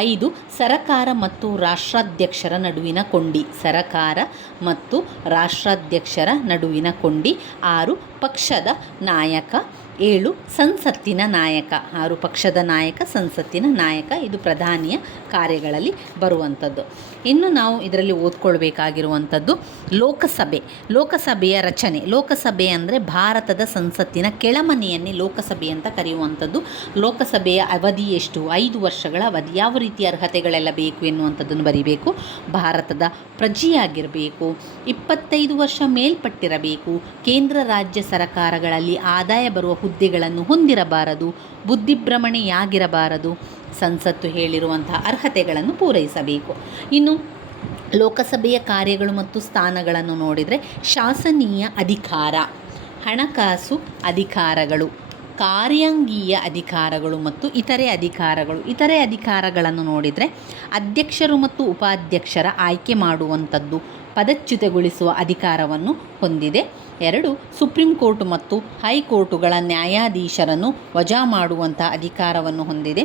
5 ಸರಕಾರ ಮತ್ತು ರಾಷ್ಟ್ರಾಧ್ಯಕ್ಷರ ನಡುವಿನ ಕೊಂಡಿ. 6 ಪಕ್ಷದ ನಾಯಕ. 7 ಸಂಸತ್ತಿನ ನಾಯಕ. ಇದು ಪ್ರಧಾನಿಯ ಕಾರ್ಯಗಳಲ್ಲಿ ಬರುವಂಥದ್ದು. ಇನ್ನು ನಾವು ಇದರಲ್ಲಿ ಓದ್ಕೊಳ್ಬೇಕಾಗಿರುವಂಥದ್ದು ಲೋಕಸಭೆಯ ರಚನೆ. ಲೋಕಸಭೆ ಅಂದರೆ ಭಾರತದ ಸಂಸತ್ತಿನ ಕೆಳಮನೆಯನ್ನೇ ಲೋಕಸಭೆ ಅಂತ ಕರೆಯುವಂಥದ್ದು. ಲೋಕಸಭೆಯ ಅವಧಿ ಎಷ್ಟು? 5 ವರ್ಷಗಳ ಅವಧಿ. ಯಾವ ರೀತಿಯ ಅರ್ಹತೆಗಳೆಲ್ಲ ಬೇಕು ಎನ್ನುವಂಥದ್ದನ್ನು ಬರೀಬೇಕು. ಭಾರತದ ಪ್ರಜೆಯಾಗಿರಬೇಕು, 25 ವರ್ಷ ಮೇಲ್ಪಟ್ಟಿರಬೇಕು, ಕೇಂದ್ರ ರಾಜ್ಯ ಸರ್ಕಾರಗಳಲ್ಲಿ ಆದಾಯ ಬರುವ ಹುದ್ದೆಗಳನ್ನು ಹೊಂದಿರಬಾರದು, ಬುದ್ಧಿಭ್ರಮಣೆಯಾಗಿರಬಾರದು, ಸಂಸತ್ತು ಹೇಳಿರುವಂತಹ ಅರ್ಹತೆಗಳನ್ನು ಪೂರೈಸಬೇಕು. ಇನ್ನು ಲೋಕಸಭೆಯ ಕಾರ್ಯಗಳು ಮತ್ತು ಸ್ಥಾನಗಳನ್ನು ನೋಡಿದರೆ, ಶಾಸನೀಯ ಅಧಿಕಾರ, ಹಣಕಾಸು ಅಧಿಕಾರಗಳು, ಕಾರ್ಯಾಂಗೀಯ ಅಧಿಕಾರಗಳು ಮತ್ತು ಇತರೆ ಅಧಿಕಾರಗಳನ್ನು ನೋಡಿದರೆ, ಅಧ್ಯಕ್ಷರು ಮತ್ತು ಉಪಾಧ್ಯಕ್ಷರ ಆಯ್ಕೆ ಮಾಡುವಂಥದ್ದು, ಪದಚ್ಯುತಗೊಳಿಸುವ ಅಧಿಕಾರವನ್ನು ಹೊಂದಿದೆ. 2 ಸುಪ್ರೀಂ ಕೋರ್ಟ್ ಮತ್ತು ಹೈಕೋರ್ಟುಗಳ ನ್ಯಾಯಾಧೀಶರನ್ನು ವಜಾ ಮಾಡುವಂಥ ಅಧಿಕಾರವನ್ನು ಹೊಂದಿದೆ.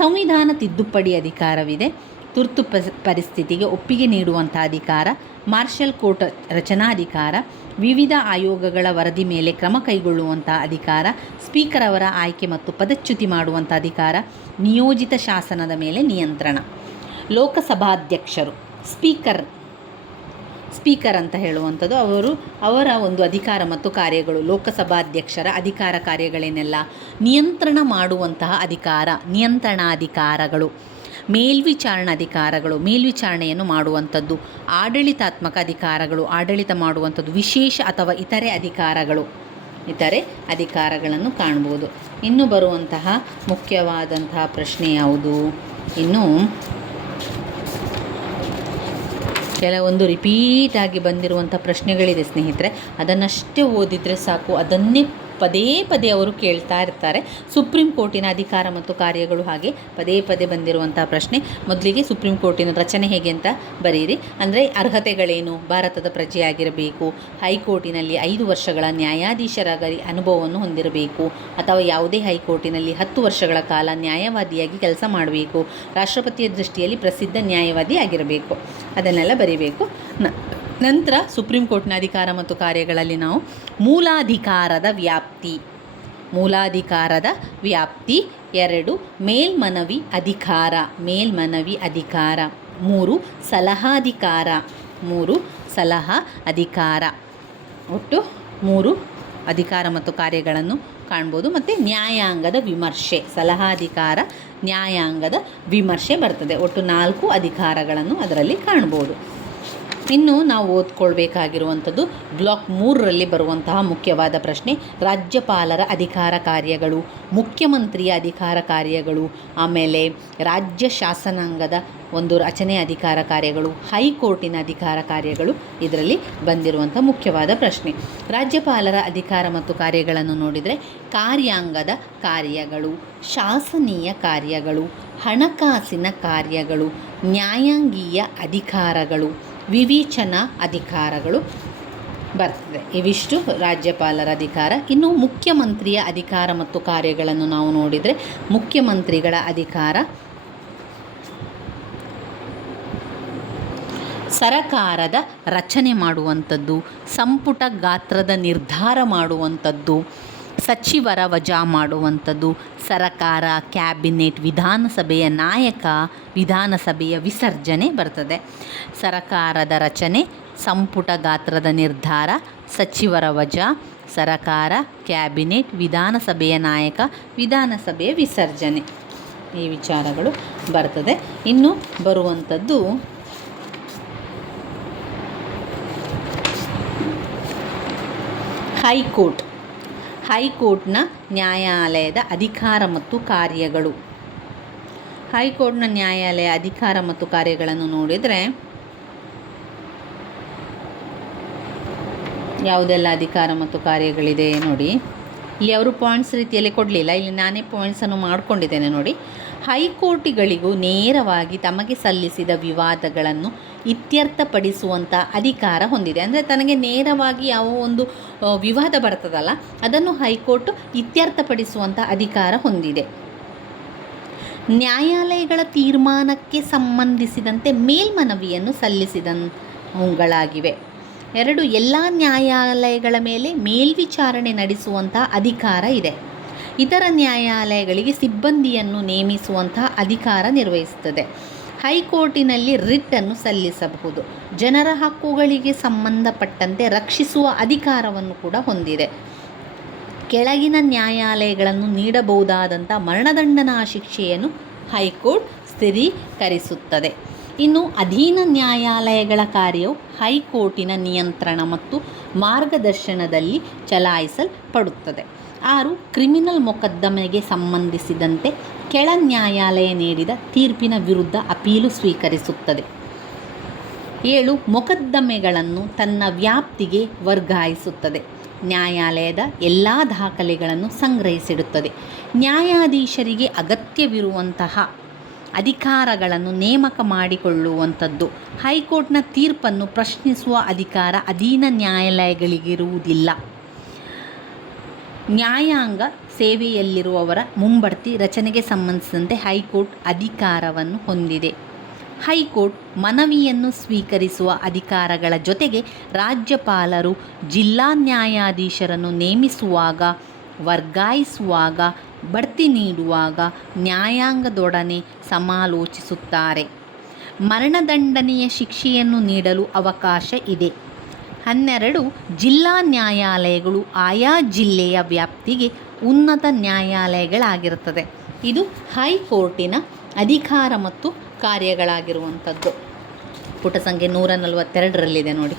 ಸಂವಿಧಾನ ತಿದ್ದುಪಡಿ ಅಧಿಕಾರವಿದೆ. ತುರ್ತು ಪರಿಸ್ಥಿತಿಗೆ ಒಪ್ಪಿಗೆ ನೀಡುವಂಥ ಅಧಿಕಾರ, ಮಾರ್ಷಲ್ ಕೋರ್ಟ್ ರಚನಾಧಿಕಾರ, ವಿವಿಧ ಆಯೋಗಗಳ ವರದಿ ಮೇಲೆ ಕ್ರಮ ಕೈಗೊಳ್ಳುವಂಥ ಅಧಿಕಾರ, ಸ್ಪೀಕರ್ ಅವರ ಆಯ್ಕೆ ಮತ್ತು ಪದಚ್ಯುತಿ ಮಾಡುವಂಥ ಅಧಿಕಾರ, ನಿಯೋಜಿತ ಶಾಸನದ ಮೇಲೆ ನಿಯಂತ್ರಣ. ಲೋಕಸಭಾಧ್ಯಕ್ಷರು, ಸ್ಪೀಕರ್ ಅಂತ ಹೇಳುವಂಥದ್ದು ಅವರ ಒಂದು ಅಧಿಕಾರ ಮತ್ತು ಕಾರ್ಯಗಳು. ಲೋಕಸಭಾಧ್ಯಕ್ಷರ ಅಧಿಕಾರ ಕಾರ್ಯಗಳೇನೆಲ್ಲ? ನಿಯಂತ್ರಣ ಮಾಡುವಂತಹ ನಿಯಂತ್ರಣಾಧಿಕಾರಗಳು, ಮೇಲ್ವಿಚಾರಣೆಯನ್ನು ಮಾಡುವಂಥದ್ದು, ಆಡಳಿತಾತ್ಮಕ ಅಧಿಕಾರಗಳು, ಆಡಳಿತ ಮಾಡುವಂಥದ್ದು, ವಿಶೇಷ ಅಥವಾ ಇತರೆ ಅಧಿಕಾರಗಳನ್ನು ಕಾಣ್ಬೋದು. ಇನ್ನು ಬರುವಂತಹ ಮುಖ್ಯವಾದಂತಹ ಪ್ರಶ್ನೆ ಯಾವುದು? ಇನ್ನು ಕೆಲವೊಂದು ರಿಪೀಟ್ ಆಗಿ ಬಂದಿರುವಂಥ ಪ್ರಶ್ನೆಗಳಿದೆ ಸ್ನೇಹಿತರೆ, ಅದನ್ನಷ್ಟೇ ಓದಿದರೆ ಸಾಕು. ಅದನ್ನೇ ಪದೇ ಅವರು ಕೇಳ್ತಾ ಇರ್ತಾರೆ. ಸುಪ್ರೀಂ ಕೋರ್ಟಿನ ಅಧಿಕಾರ ಮತ್ತು ಕಾರ್ಯಗಳು ಹಾಗೆ ಪದೇ ಬಂದಿರುವಂಥ ಪ್ರಶ್ನೆ. ಮೊದಲಿಗೆ ಸುಪ್ರೀಂ ಕೋರ್ಟಿನ ರಚನೆ ಹೇಗೆ ಅಂತ ಬರೀರಿ. ಅಂದರೆ ಅರ್ಹತೆಗಳೇನು? ಭಾರತದ ಪ್ರಜೆಯಾಗಿರಬೇಕು, ಹೈಕೋರ್ಟಿನಲ್ಲಿ 5 ವರ್ಷಗಳ ನ್ಯಾಯಾಧೀಶರಾಗಿ ಅನುಭವವನ್ನು ಹೊಂದಿರಬೇಕು, ಅಥವಾ ಯಾವುದೇ ಹೈಕೋರ್ಟಿನಲ್ಲಿ 10 ವರ್ಷಗಳ ಕಾಲ ನ್ಯಾಯವಾದಿಯಾಗಿ ಕೆಲಸ ಮಾಡಬೇಕು, ರಾಷ್ಟ್ರಪತಿಯ ದೃಷ್ಟಿಯಲ್ಲಿ ಪ್ರಸಿದ್ಧ ನ್ಯಾಯವಾದಿ ಆಗಿರಬೇಕು. ಅದನ್ನೆಲ್ಲ ಬರೀಬೇಕು. ನಂತರ ಸುಪ್ರೀಂ ಕೋರ್ಟ್ನ ಅಧಿಕಾರ ಮತ್ತು ಕಾರ್ಯಗಳಲ್ಲಿ ನಾವು ಮೂಲಾಧಿಕಾರದ ವ್ಯಾಪ್ತಿ. 2 ಮೇಲ್ಮನವಿ ಅಧಿಕಾರ. 3 ಸಲಹಾ ಅಧಿಕಾರ. ಒಟ್ಟು 3 ಅಧಿಕಾರ ಮತ್ತು ಕಾರ್ಯಗಳನ್ನು ಕಾಣ್ಬೋದು. ಮತ್ತು ನ್ಯಾಯಾಂಗದ ವಿಮರ್ಶೆ, ಸಲಹಾಧಿಕಾರ, ನ್ಯಾಯಾಂಗದ ವಿಮರ್ಶೆ ಬರ್ತದೆ. ಒಟ್ಟು 4 ಅಧಿಕಾರಗಳನ್ನು ಅದರಲ್ಲಿ ಕಾಣ್ಬೋದು. ಇನ್ನು ನಾವು ಓದ್ಕೊಳ್ಬೇಕಾಗಿರುವಂಥದ್ದು ಬ್ಲಾಕ್ 3ರಲ್ಲಿ ಬರುವಂತಹ ಮುಖ್ಯವಾದ ಪ್ರಶ್ನೆ, ರಾಜ್ಯಪಾಲರ ಅಧಿಕಾರ ಕಾರ್ಯಗಳು, ಮುಖ್ಯಮಂತ್ರಿಯ ಅಧಿಕಾರ ಕಾರ್ಯಗಳು, ಆಮೇಲೆ ರಾಜ್ಯ ಶಾಸನಾಂಗದ ಒಂದು ರಚನೆ ಅಧಿಕಾರ ಕಾರ್ಯಗಳು, ಹೈಕೋರ್ಟಿನ ಅಧಿಕಾರ ಕಾರ್ಯಗಳು ಇದರಲ್ಲಿ ಬಂದಿರುವಂಥ ಮುಖ್ಯವಾದ ಪ್ರಶ್ನೆ. ರಾಜ್ಯಪಾಲರ ಅಧಿಕಾರ ಮತ್ತು ಕಾರ್ಯಗಳನ್ನು ನೋಡಿದರೆ, ಕಾರ್ಯಾಂಗದ ಕಾರ್ಯಗಳು, ಶಾಸನೀಯ ಕಾರ್ಯಗಳು, ಹಣಕಾಸಿನ ಕಾರ್ಯಗಳು, ನ್ಯಾಯಾಂಗೀಯ ಅಧಿಕಾರಗಳು, ವಿವೇಚನಾ ಅಧಿಕಾರಗಳು ಬರ್ತದೆ. ಇವಿಷ್ಟು ರಾಜ್ಯಪಾಲರ ಅಧಿಕಾರ. ಇನ್ನು ಮುಖ್ಯಮಂತ್ರಿಯ ಅಧಿಕಾರ ಮತ್ತು ಕಾರ್ಯಗಳನ್ನು ನಾವು ನೋಡಿದರೆ, ಮುಖ್ಯಮಂತ್ರಿಗಳ ಅಧಿಕಾರ ಸರಕಾರದ ರಚನೆ ಮಾಡುವಂಥದ್ದು, ಸಂಪುಟ ಗಾತ್ರದ ನಿರ್ಧಾರ ಮಾಡುವಂಥದ್ದು, ಸಚಿವರ ವಜಾ ಮಾಡುವಂಥದ್ದು, ಸರಕಾರ, ಕ್ಯಾಬಿನೆಟ್, ವಿಧಾನಸಭೆಯ ನಾಯಕ, ವಿಧಾನಸಭೆಯ ವಿಸರ್ಜನೆ ಬರ್ತದೆ. ಸರಕಾರದ ರಚನೆ, ಸಂಪುಟ ಗಾತ್ರದ ನಿರ್ಧಾರ, ಸಚಿವರ ವಜಾ, ಸರಕಾರ, ಕ್ಯಾಬಿನೆಟ್, ವಿಧಾನಸಭೆಯ ನಾಯಕ, ವಿಧಾನಸಭೆಯ ವಿಸರ್ಜನೆ. ಈ ವಿಚಾರಗಳು ಬರ್ತದೆ. ಇನ್ನು ಬರುವಂಥದ್ದು ಹೈಕೋರ್ಟ್. ಹೈಕೋರ್ಟ್ನ ನ್ಯಾಯಾಲಯದ ಅಧಿಕಾರ ಮತ್ತು ಕಾರ್ಯಗಳು. ಹೈಕೋರ್ಟ್ನ ನ್ಯಾಯಾಲಯ ಅಧಿಕಾರ ಮತ್ತು ಕಾರ್ಯಗಳನ್ನು ನೋಡಿದರೆ ಯಾವುದೆಲ್ಲ ಅಧಿಕಾರ ಮತ್ತು ಕಾರ್ಯಗಳಿದೆ ನೋಡಿ. ಇಲ್ಲಿ ಅವರು ಪಾಯಿಂಟ್ಸ್ ರೀತಿಯಲ್ಲಿ ಕೊಡಲಿಲ್ಲ, ಇಲ್ಲಿ ನಾನೇ ಪಾಯಿಂಟ್ಸನ್ನು ಮಾಡಿಕೊಂಡಿದ್ದೇನೆ ನೋಡಿ. ಹೈಕೋರ್ಟ್ಗಳಿಗೂ ನೇರವಾಗಿ ತಮಗೆ ಸಲ್ಲಿಸಿದ ವಿವಾದಗಳನ್ನು ಇತ್ಯರ್ಥಪಡಿಸುವಂಥ ಅಧಿಕಾರ ಹೊಂದಿದೆ. ಅಂದರೆ ತನಗೆ ನೇರವಾಗಿ ಯಾವ ಒಂದು ವಿವಾದ ಬರ್ತದಲ್ಲ, ಅದನ್ನು ಹೈಕೋರ್ಟ್ ಇತ್ಯರ್ಥಪಡಿಸುವಂಥ ಅಧಿಕಾರ ಹೊಂದಿದೆ. ನ್ಯಾಯಾಲಯಗಳ ತೀರ್ಮಾನಕ್ಕೆ ಸಂಬಂಧಿಸಿದಂತೆ ಮೇಲ್ಮನವಿಯನ್ನು ಸಲ್ಲಿಸಿದವುಗಳಾಗಿವೆ. 2. ಎಲ್ಲ ನ್ಯಾಯಾಲಯಗಳ ಮೇಲೆ ಮೇಲ್ವಿಚಾರಣೆ ನಡೆಸುವಂಥ ಅಧಿಕಾರ ಇದೆ. ಇತರ ನ್ಯಾಯಾಲಯಗಳಿಗೆ ಸಿಬ್ಬಂದಿಯನ್ನು ನೇಮಿಸುವಂಥ ಅಧಿಕಾರ ನಿರ್ವಹಿಸುತ್ತದೆ. ಹೈಕೋರ್ಟಿನಲ್ಲಿ ರಿಟ್ಟನ್ನು ಸಲ್ಲಿಸಬಹುದು. ಜನರ ಹಕ್ಕುಗಳಿಗೆ ಸಂಬಂಧಪಟ್ಟಂತೆ ರಕ್ಷಿಸುವ ಅಧಿಕಾರವನ್ನು ಕೂಡ ಹೊಂದಿದೆ. ಕೆಳಗಿನ ನ್ಯಾಯಾಲಯಗಳನ್ನು ನೀಡಬಹುದಾದಂಥ ಮರಣದಂಡನಾ ಶಿಕ್ಷೆಯನ್ನು ಹೈಕೋರ್ಟ್ ಸ್ಥಿರೀಕರಿಸುತ್ತದೆ. ಇನ್ನು ಅಧೀನ ನ್ಯಾಯಾಲಯಗಳ ಕಾರ್ಯವು ಹೈಕೋರ್ಟಿನ ನಿಯಂತ್ರಣ ಮತ್ತು ಮಾರ್ಗದರ್ಶನದಲ್ಲಿ ಚಲಾಯಿಸಲ್ಪಡುತ್ತದೆ. 6. ಕ್ರಿಮಿನಲ್ ಮೊಕದ್ದಮೆಗೆ ಸಂಬಂಧಿಸಿದಂತೆ ಕೆಳ ನ್ಯಾಯಾಲಯ ನೀಡಿದ ತೀರ್ಪಿನ ವಿರುದ್ಧ ಅಪೀಲು ಸ್ವೀಕರಿಸುತ್ತದೆ. 7. ಮೊಕದ್ದಮೆಗಳನ್ನು ತನ್ನ ವ್ಯಾಪ್ತಿಗೆ ವರ್ಗಾಯಿಸುತ್ತದೆ. ನ್ಯಾಯಾಲಯದ ಎಲ್ಲ ದಾಖಲೆಗಳನ್ನು ಸಂಗ್ರಹಿಸಿಡುತ್ತದೆ. ನ್ಯಾಯಾಧೀಶರಿಗೆ ಅಗತ್ಯವಿರುವಂತಹ ಅಧಿಕಾರಗಳನ್ನು ನೇಮಕ ಮಾಡಿಕೊಳ್ಳುವಂಥದ್ದು. ಹೈಕೋರ್ಟ್ನ ತೀರ್ಪನ್ನು ಪ್ರಶ್ನಿಸುವ ಅಧಿಕಾರ ಅಧೀನ ನ್ಯಾಯಾಲಯಗಳಿಗಿರುವುದಿಲ್ಲ. ನ್ಯಾಯಾಂಗ ಸೇವೆಯಲ್ಲಿರುವವರ ಮುಂಬಡ್ತಿ ರಚನೆಗೆ ಸಂಬಂಧಿಸಿದಂತೆ ಹೈಕೋರ್ಟ್ ಅಧಿಕಾರವನ್ನು ಹೊಂದಿದೆ. ಹೈಕೋರ್ಟ್ ಮನವಿಯನ್ನು ಸ್ವೀಕರಿಸುವ ಅಧಿಕಾರಗಳ ಜೊತೆಗೆ ರಾಜ್ಯಪಾಲರು ಜಿಲ್ಲಾ ನ್ಯಾಯಾಧೀಶರನ್ನು ನೇಮಿಸುವಾಗ, ವರ್ಗಾಯಿಸುವಾಗ, ಬಡ್ತಿ ನೀಡುವಾಗ ನ್ಯಾಯಾಂಗದೊಡನೆ ಸಮಾಲೋಚಿಸುತ್ತಾರೆ. ಮರಣದಂಡನೆಯ ಶಿಕ್ಷೆಯನ್ನು ನೀಡಲು ಅವಕಾಶ ಇದೆ. 12. ಜಿಲ್ಲಾ ನ್ಯಾಯಾಲಯಗಳು ಆಯಾ ಜಿಲ್ಲೆಯ ವ್ಯಾಪ್ತಿಗೆ ಉನ್ನತ ನ್ಯಾಯಾಲಯಗಳಾಗಿರುತ್ತದೆ. ಇದು ಹೈಕೋರ್ಟಿನ ಅಧಿಕಾರ ಮತ್ತು ಕಾರ್ಯಗಳಾಗಿರುವಂಥದ್ದು. ಪುಟ ಸಂಖ್ಯೆ 142ರಲ್ಲಿದೆ ನೋಡಿ.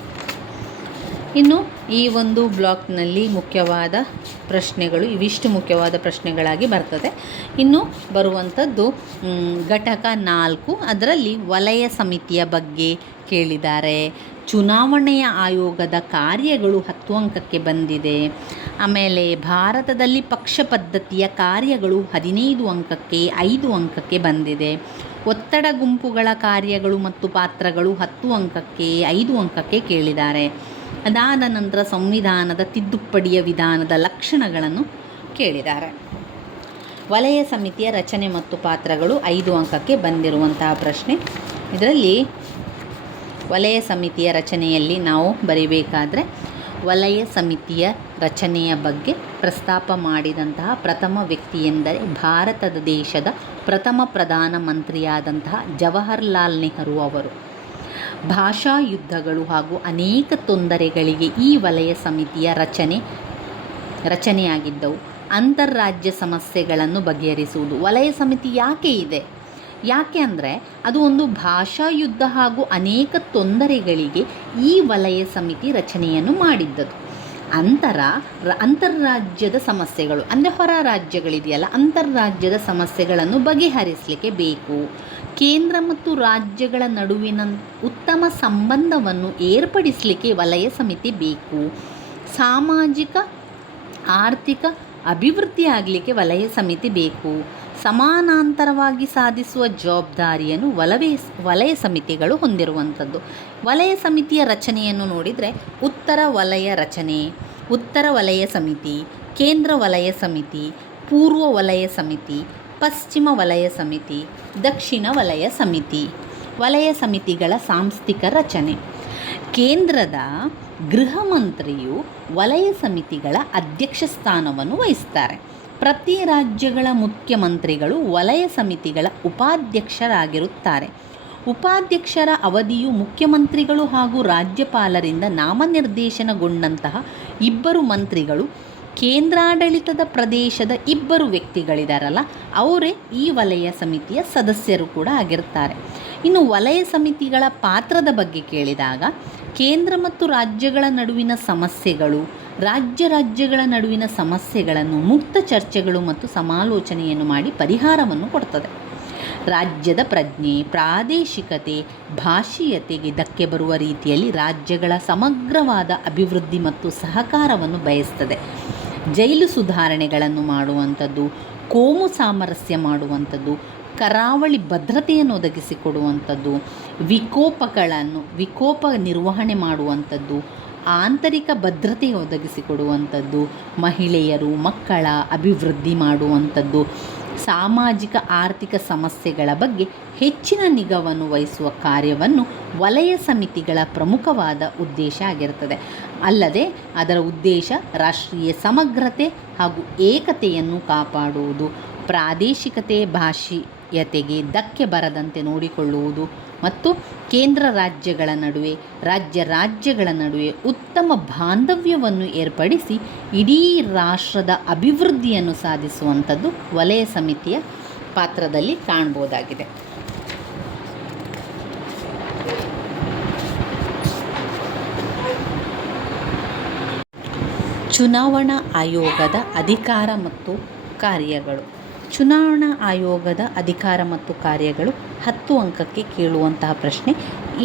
ಇನ್ನು ಈ ಒಂದು ಬ್ಲಾಕ್ನಲ್ಲಿ ಮುಖ್ಯವಾದ ಪ್ರಶ್ನೆಗಳು ಇವಿಷ್ಟು ಮುಖ್ಯವಾದ ಪ್ರಶ್ನೆಗಳಾಗಿ ಬರ್ತದೆ. ಇನ್ನು ಬರುವಂಥದ್ದು ಘಟಕ 4, ಅದರಲ್ಲಿ ವಲಯ ಸಮಿತಿಯ ಬಗ್ಗೆ ಕೇಳಿದ್ದಾರೆ. ಚುನಾವಣೆಯ ಆಯೋಗದ ಕಾರ್ಯಗಳು 10 ಅಂಕಕ್ಕೆ ಬಂದಿದೆ. ಆಮೇಲೆ ಭಾರತದಲ್ಲಿ ಪಕ್ಷ ಪದ್ಧತಿಯ ಕಾರ್ಯಗಳು 15 ಅಂಕಕ್ಕೆ 5 ಅಂಕಕ್ಕೆ ಬಂದಿದೆ. ಒತ್ತಡ ಗುಂಪುಗಳ ಕಾರ್ಯಗಳು ಮತ್ತು ಪಾತ್ರಗಳು 10 ಅಂಕಕ್ಕೆ 5 ಅಂಕಕ್ಕೆ ಕೇಳಿದ್ದಾರೆ. ಅದಾದ ನಂತರ ಸಂವಿಧಾನದ ತಿದ್ದುಪಡಿಯ ವಿಧಾನದ ಲಕ್ಷಣಗಳನ್ನು ಕೇಳಿದ್ದಾರೆ. ವಲಯ ಸಮಿತಿಯ ರಚನೆ ಮತ್ತು ಪಾತ್ರಗಳು 5 ಅಂಕಕ್ಕೆ ಬಂದಿರುವಂತಹ ಪ್ರಶ್ನೆ. ಇದರಲ್ಲಿ ವಲಯ ಸಮಿತಿಯ ರಚನೆಯಲ್ಲಿ ನಾವು ಬರೀಬೇಕಾದರೆ ವಲಯ ಸಮಿತಿಯ ರಚನೆಯ ಬಗ್ಗೆ ಪ್ರಸ್ತಾಪ ಮಾಡಿದಂತಹ ಪ್ರಥಮ ವ್ಯಕ್ತಿ ಎಂದರೆ ಭಾರತದ ದೇಶದ ಪ್ರಥಮ ಪ್ರಧಾನಮಂತ್ರಿಯಾದಂತಹ ಜವಾಹರ್ಲಾಲ್ ನೆಹರು ಅವರು. ಭಾಷಾ ಯುದ್ಧಗಳು ಹಾಗೂ ಅನೇಕ ತೊಂದರೆಗಳಿಗೆ ಈ ವಲಯ ಸಮಿತಿಯ ರಚನೆಯಾಗಿದ್ದವು. ಅಂತಾರಾಜ್ಯ ಸಮಸ್ಯೆಗಳನ್ನು ಬಗೆಹರಿಸುವುದು. ವಲಯ ಸಮಿತಿ ಯಾಕೆ ಇದೆ? ಯಾಕೆ ಅಂದರೆ ಅದು ಒಂದು ಭಾಷಾ ಯುದ್ಧ ಹಾಗೂ ಅನೇಕ ತೊಂದರೆಗಳಿಗೆ ಈ ವಲಯ ಸಮಿತಿ ರಚನೆಯನ್ನು ಮಾಡಿದ್ದದು. ಅಂತಾರಾಜ್ಯದ ಸಮಸ್ಯೆಗಳು ಅಂದರೆ ಹೊರ ರಾಜ್ಯಗಳಿದೆಯಲ್ಲ, ಅಂತಾರಾಜ್ಯದ ಸಮಸ್ಯೆಗಳನ್ನು ಬಗೆಹರಿಸಲಿಕ್ಕೆ ಬೇಕು. ಕೇಂದ್ರ ಮತ್ತು ರಾಜ್ಯಗಳ ನಡುವಿನ ಉತ್ತಮ ಸಂಬಂಧವನ್ನು ಏರ್ಪಡಿಸಲಿಕ್ಕೆ ವಲಯ ಸಮಿತಿ ಬೇಕು. ಸಾಮಾಜಿಕ ಆರ್ಥಿಕ ಅಭಿವೃದ್ಧಿ ಆಗಲಿಕ್ಕೆ ವಲಯ ಸಮಿತಿ ಬೇಕು. ಸಮಾನಾಂತರವಾಗಿ ಸಾಧಿಸುವ ಜವಾಬ್ದಾರಿಯನ್ನು ವಲಯ ಸಮಿತಿಗಳು ಹೊಂದಿರುವಂಥದ್ದು. ವಲಯ ಸಮಿತಿಯ ರಚನೆಯನ್ನು ನೋಡಿದರೆ ಉತ್ತರ ವಲಯ ರಚನೆ, ಉತ್ತರ ವಲಯ ಸಮಿತಿ, ಕೇಂದ್ರ ವಲಯ ಸಮಿತಿ, ಪೂರ್ವ ವಲಯ ಸಮಿತಿ, ಪಶ್ಚಿಮ ವಲಯ ಸಮಿತಿ, ದಕ್ಷಿಣ ವಲಯ ಸಮಿತಿ. ವಲಯ ಸಮಿತಿಗಳ ಸಾಂಸ್ಥಿಕ ರಚನೆ. ಕೇಂದ್ರದ ಗೃಹ ಮಂತ್ರಿಯು ವಲಯ ಸಮಿತಿಗಳ ಅಧ್ಯಕ್ಷ ಸ್ಥಾನವನ್ನು ವಹಿಸ್ತಾರೆ. ಪ್ರತಿ ರಾಜ್ಯಗಳ ಮುಖ್ಯಮಂತ್ರಿಗಳು ವಲಯ ಸಮಿತಿಗಳ ಉಪಾಧ್ಯಕ್ಷರಾಗಿರುತ್ತಾರೆ. ಉಪಾಧ್ಯಕ್ಷರ ಅವಧಿಯು ಮುಖ್ಯಮಂತ್ರಿಗಳು ಹಾಗೂ ರಾಜ್ಯಪಾಲರಿಂದ ನಾಮನಿರ್ದೇಶನಗೊಂಡಂತಹ 2 ಮಂತ್ರಿಗಳು ಕೇಂದ್ರಾಡಳಿತದ ಪ್ರದೇಶದ ಇಬ್ಬರು ವ್ಯಕ್ತಿಗಳಿದಾರಲ್ಲ ಅವರೇ ಈ ವಲಯ ಸಮಿತಿಯ ಸದಸ್ಯರು ಕೂಡ ಆಗಿರ್ತಾರೆ. ಇನ್ನು ವಲಯ ಸಮಿತಿಗಳ ಪಾತ್ರದ ಬಗ್ಗೆ ಕೇಳಿದಾಗ ಕೇಂದ್ರ ಮತ್ತು ರಾಜ್ಯಗಳ ನಡುವಿನ ಸಮಸ್ಯೆಗಳು, ರಾಜ್ಯಗಳ ನಡುವಿನ ಸಮಸ್ಯೆಗಳನ್ನು ಮುಕ್ತ ಚರ್ಚೆಗಳು ಮತ್ತು ಸಮಾಲೋಚನೆಯನ್ನು ಮಾಡಿ ಪರಿಹಾರವನ್ನು ಕೊಡ್ತದೆ. ರಾಜ್ಯದ ಪ್ರಜ್ಞೆ, ಪ್ರಾದೇಶಿಕತೆ, ಭಾಷೀಯತೆಗೆ ಧಕ್ಕೆ ಬರುವ ರೀತಿಯಲ್ಲಿ ರಾಜ್ಯಗಳ ಸಮಗ್ರವಾದ ಅಭಿವೃದ್ಧಿ ಮತ್ತು ಸಹಕಾರವನ್ನು ಬಯಸ್ತದೆ. ಜೈಲು ಸುಧಾರಣೆಗಳನ್ನು ಮಾಡುವಂಥದ್ದು, ಕೋಮು ಸಾಮರಸ್ಯ ಮಾಡುವಂಥದ್ದು, ಕರಾವಳಿ ಭದ್ರತೆಯನ್ನು ಒದಗಿಸಿಕೊಡುವಂಥದ್ದು, ವಿಕೋಪ ನಿರ್ವಹಣೆ ಮಾಡುವಂಥದ್ದು, ಆಂತರಿಕ ಭದ್ರತೆ ಒದಗಿಸಿಕೊಡುವಂಥದ್ದು, ಮಹಿಳೆಯರು ಮಕ್ಕಳ ಅಭಿವೃದ್ಧಿ ಮಾಡುವಂಥದ್ದು, ಸಾಮಾಜಿಕ ಆರ್ಥಿಕ ಸಮಸ್ಯೆಗಳ ಬಗ್ಗೆ ಹೆಚ್ಚಿನ ನಿಗಾವನ್ನು ವಹಿಸುವ ಕಾರ್ಯವನ್ನು ವಲಯ ಸಮಿತಿಗಳ ಪ್ರಮುಖವಾದ ಉದ್ದೇಶ ಆಗಿರುತ್ತದೆ. ಅಲ್ಲದೆ ಅದರ ಉದ್ದೇಶ ರಾಷ್ಟ್ರೀಯ ಸಮಗ್ರತೆ ಹಾಗೂ ಏಕತೆಯನ್ನು ಕಾಪಾಡುವುದು, ಪ್ರಾದೇಶಿಕತೆ ಭಾಷೀಯತೆಗೆ ಧಕ್ಕೆ ಬರದಂತೆ ನೋಡಿಕೊಳ್ಳುವುದು ಮತ್ತು ಕೇಂದ್ರ ರಾಜ್ಯಗಳ ನಡುವೆ ಉತ್ತಮ ಬಾಂಧವ್ಯವನ್ನು ಏರ್ಪಡಿಸಿ ಇಡೀ ರಾಷ್ಟ್ರದ ಅಭಿವೃದ್ಧಿಯನ್ನು ಸಾಧಿಸುವಂಥದ್ದು ವಲಯ ಸಮಿತಿಯ ಪಾತ್ರದಲ್ಲಿ ಕಾಣ್ಬೋದಾಗಿದೆ. ಚುನಾವಣಾ ಆಯೋಗದ ಅಧಿಕಾರ ಮತ್ತು ಕಾರ್ಯಗಳು. ಚುನಾವಣಾ ಆಯೋಗದ ಅಧಿಕಾರ ಮತ್ತು ಕಾರ್ಯಗಳು 10 ಅಂಕಕ್ಕೆ ಕೇಳುವಂತಹ ಪ್ರಶ್ನೆ.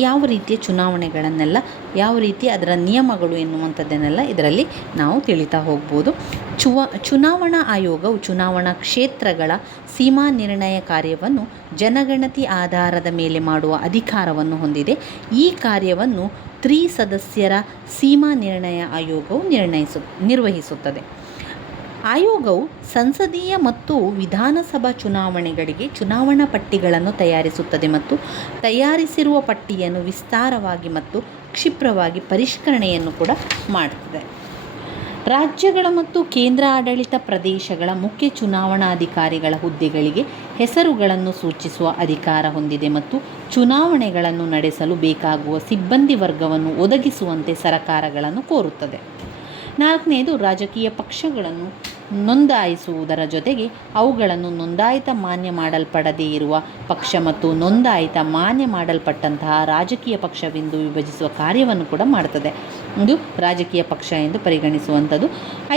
ಯಾವ ರೀತಿಯ ಚುನಾವಣೆಗಳನ್ನೆಲ್ಲ, ಯಾವ ರೀತಿ ಅದರ ನಿಯಮಗಳು ಎನ್ನುವಂಥದ್ದನ್ನೆಲ್ಲ ಇದರಲ್ಲಿ ನಾವು ತಿಳಿತಾ ಹೋಗ್ಬೋದು. ಚುನಾವಣಾ ಆಯೋಗವು ಚುನಾವಣಾ ಕ್ಷೇತ್ರಗಳ ಸೀಮಾ ನಿರ್ಣಯ ಕಾರ್ಯವನ್ನು ಜನಗಣತಿ ಆಧಾರದ ಮೇಲೆ ಮಾಡುವ ಅಧಿಕಾರವನ್ನು ಹೊಂದಿದೆ. ಈ ಕಾರ್ಯವನ್ನು 3 ಸದಸ್ಯರ ಸೀಮಾ ನಿರ್ಣಯ ಆಯೋಗವು ನಿರ್ವಹಿಸುತ್ತದೆ. ಆಯೋಗವು ಸಂಸದೀಯ ಮತ್ತು ವಿಧಾನಸಭಾ ಚುನಾವಣೆಗಳಿಗೆ ಚುನಾವಣಾ ಪಟ್ಟಿಗಳನ್ನು ತಯಾರಿಸುತ್ತದೆ ಮತ್ತು ತಯಾರಿಸಿರುವ ಪಟ್ಟಿಯನ್ನು ವಿಸ್ತಾರವಾಗಿ ಮತ್ತು ಕ್ಷಿಪ್ರವಾಗಿ ಪರಿಷ್ಕರಣೆಯನ್ನು ಕೂಡ ಮಾಡುತ್ತದೆ. ರಾಜ್ಯಗಳ ಮತ್ತು ಕೇಂದ್ರ ಆಡಳಿತ ಪ್ರದೇಶಗಳ ಮುಖ್ಯ ಚುನಾವಣಾಧಿಕಾರಿಗಳ ಹುದ್ದೆಗಳಿಗೆ ಹೆಸರುಗಳನ್ನು ಸೂಚಿಸುವ ಅಧಿಕಾರ ಹೊಂದಿದೆ ಮತ್ತು ಚುನಾವಣೆಗಳನ್ನು ನಡೆಸಲು ಬೇಕಾಗುವ ಸಿಬ್ಬಂದಿ ವರ್ಗವನ್ನು ಒದಗಿಸುವಂತೆ ಸರ್ಕಾರಗಳನ್ನು ಕೋರುತ್ತದೆ. 4ನೇದು, ರಾಜಕೀಯ ಪಕ್ಷಗಳನ್ನು ನೋಂದಾಯಿಸುವುದರ ಜೊತೆಗೆ ಅವುಗಳನ್ನು ನೋಂದಾಯಿತ ಮಾನ್ಯ ಮಾಡಲ್ಪಡದೇ ಇರುವ ಪಕ್ಷ ಮತ್ತು ನೋಂದಾಯಿತ ಮಾನ್ಯ ಮಾಡಲ್ಪಟ್ಟಂತಹ ರಾಜಕೀಯ ಪಕ್ಷವೆಂದು ವಿಭಜಿಸುವ ಕಾರ್ಯವನ್ನು ಕೂಡ ಮಾಡುತ್ತದೆ. ಇದು ರಾಜಕೀಯ ಪಕ್ಷ ಎಂದು ಪರಿಗಣಿಸುವಂಥದ್ದು.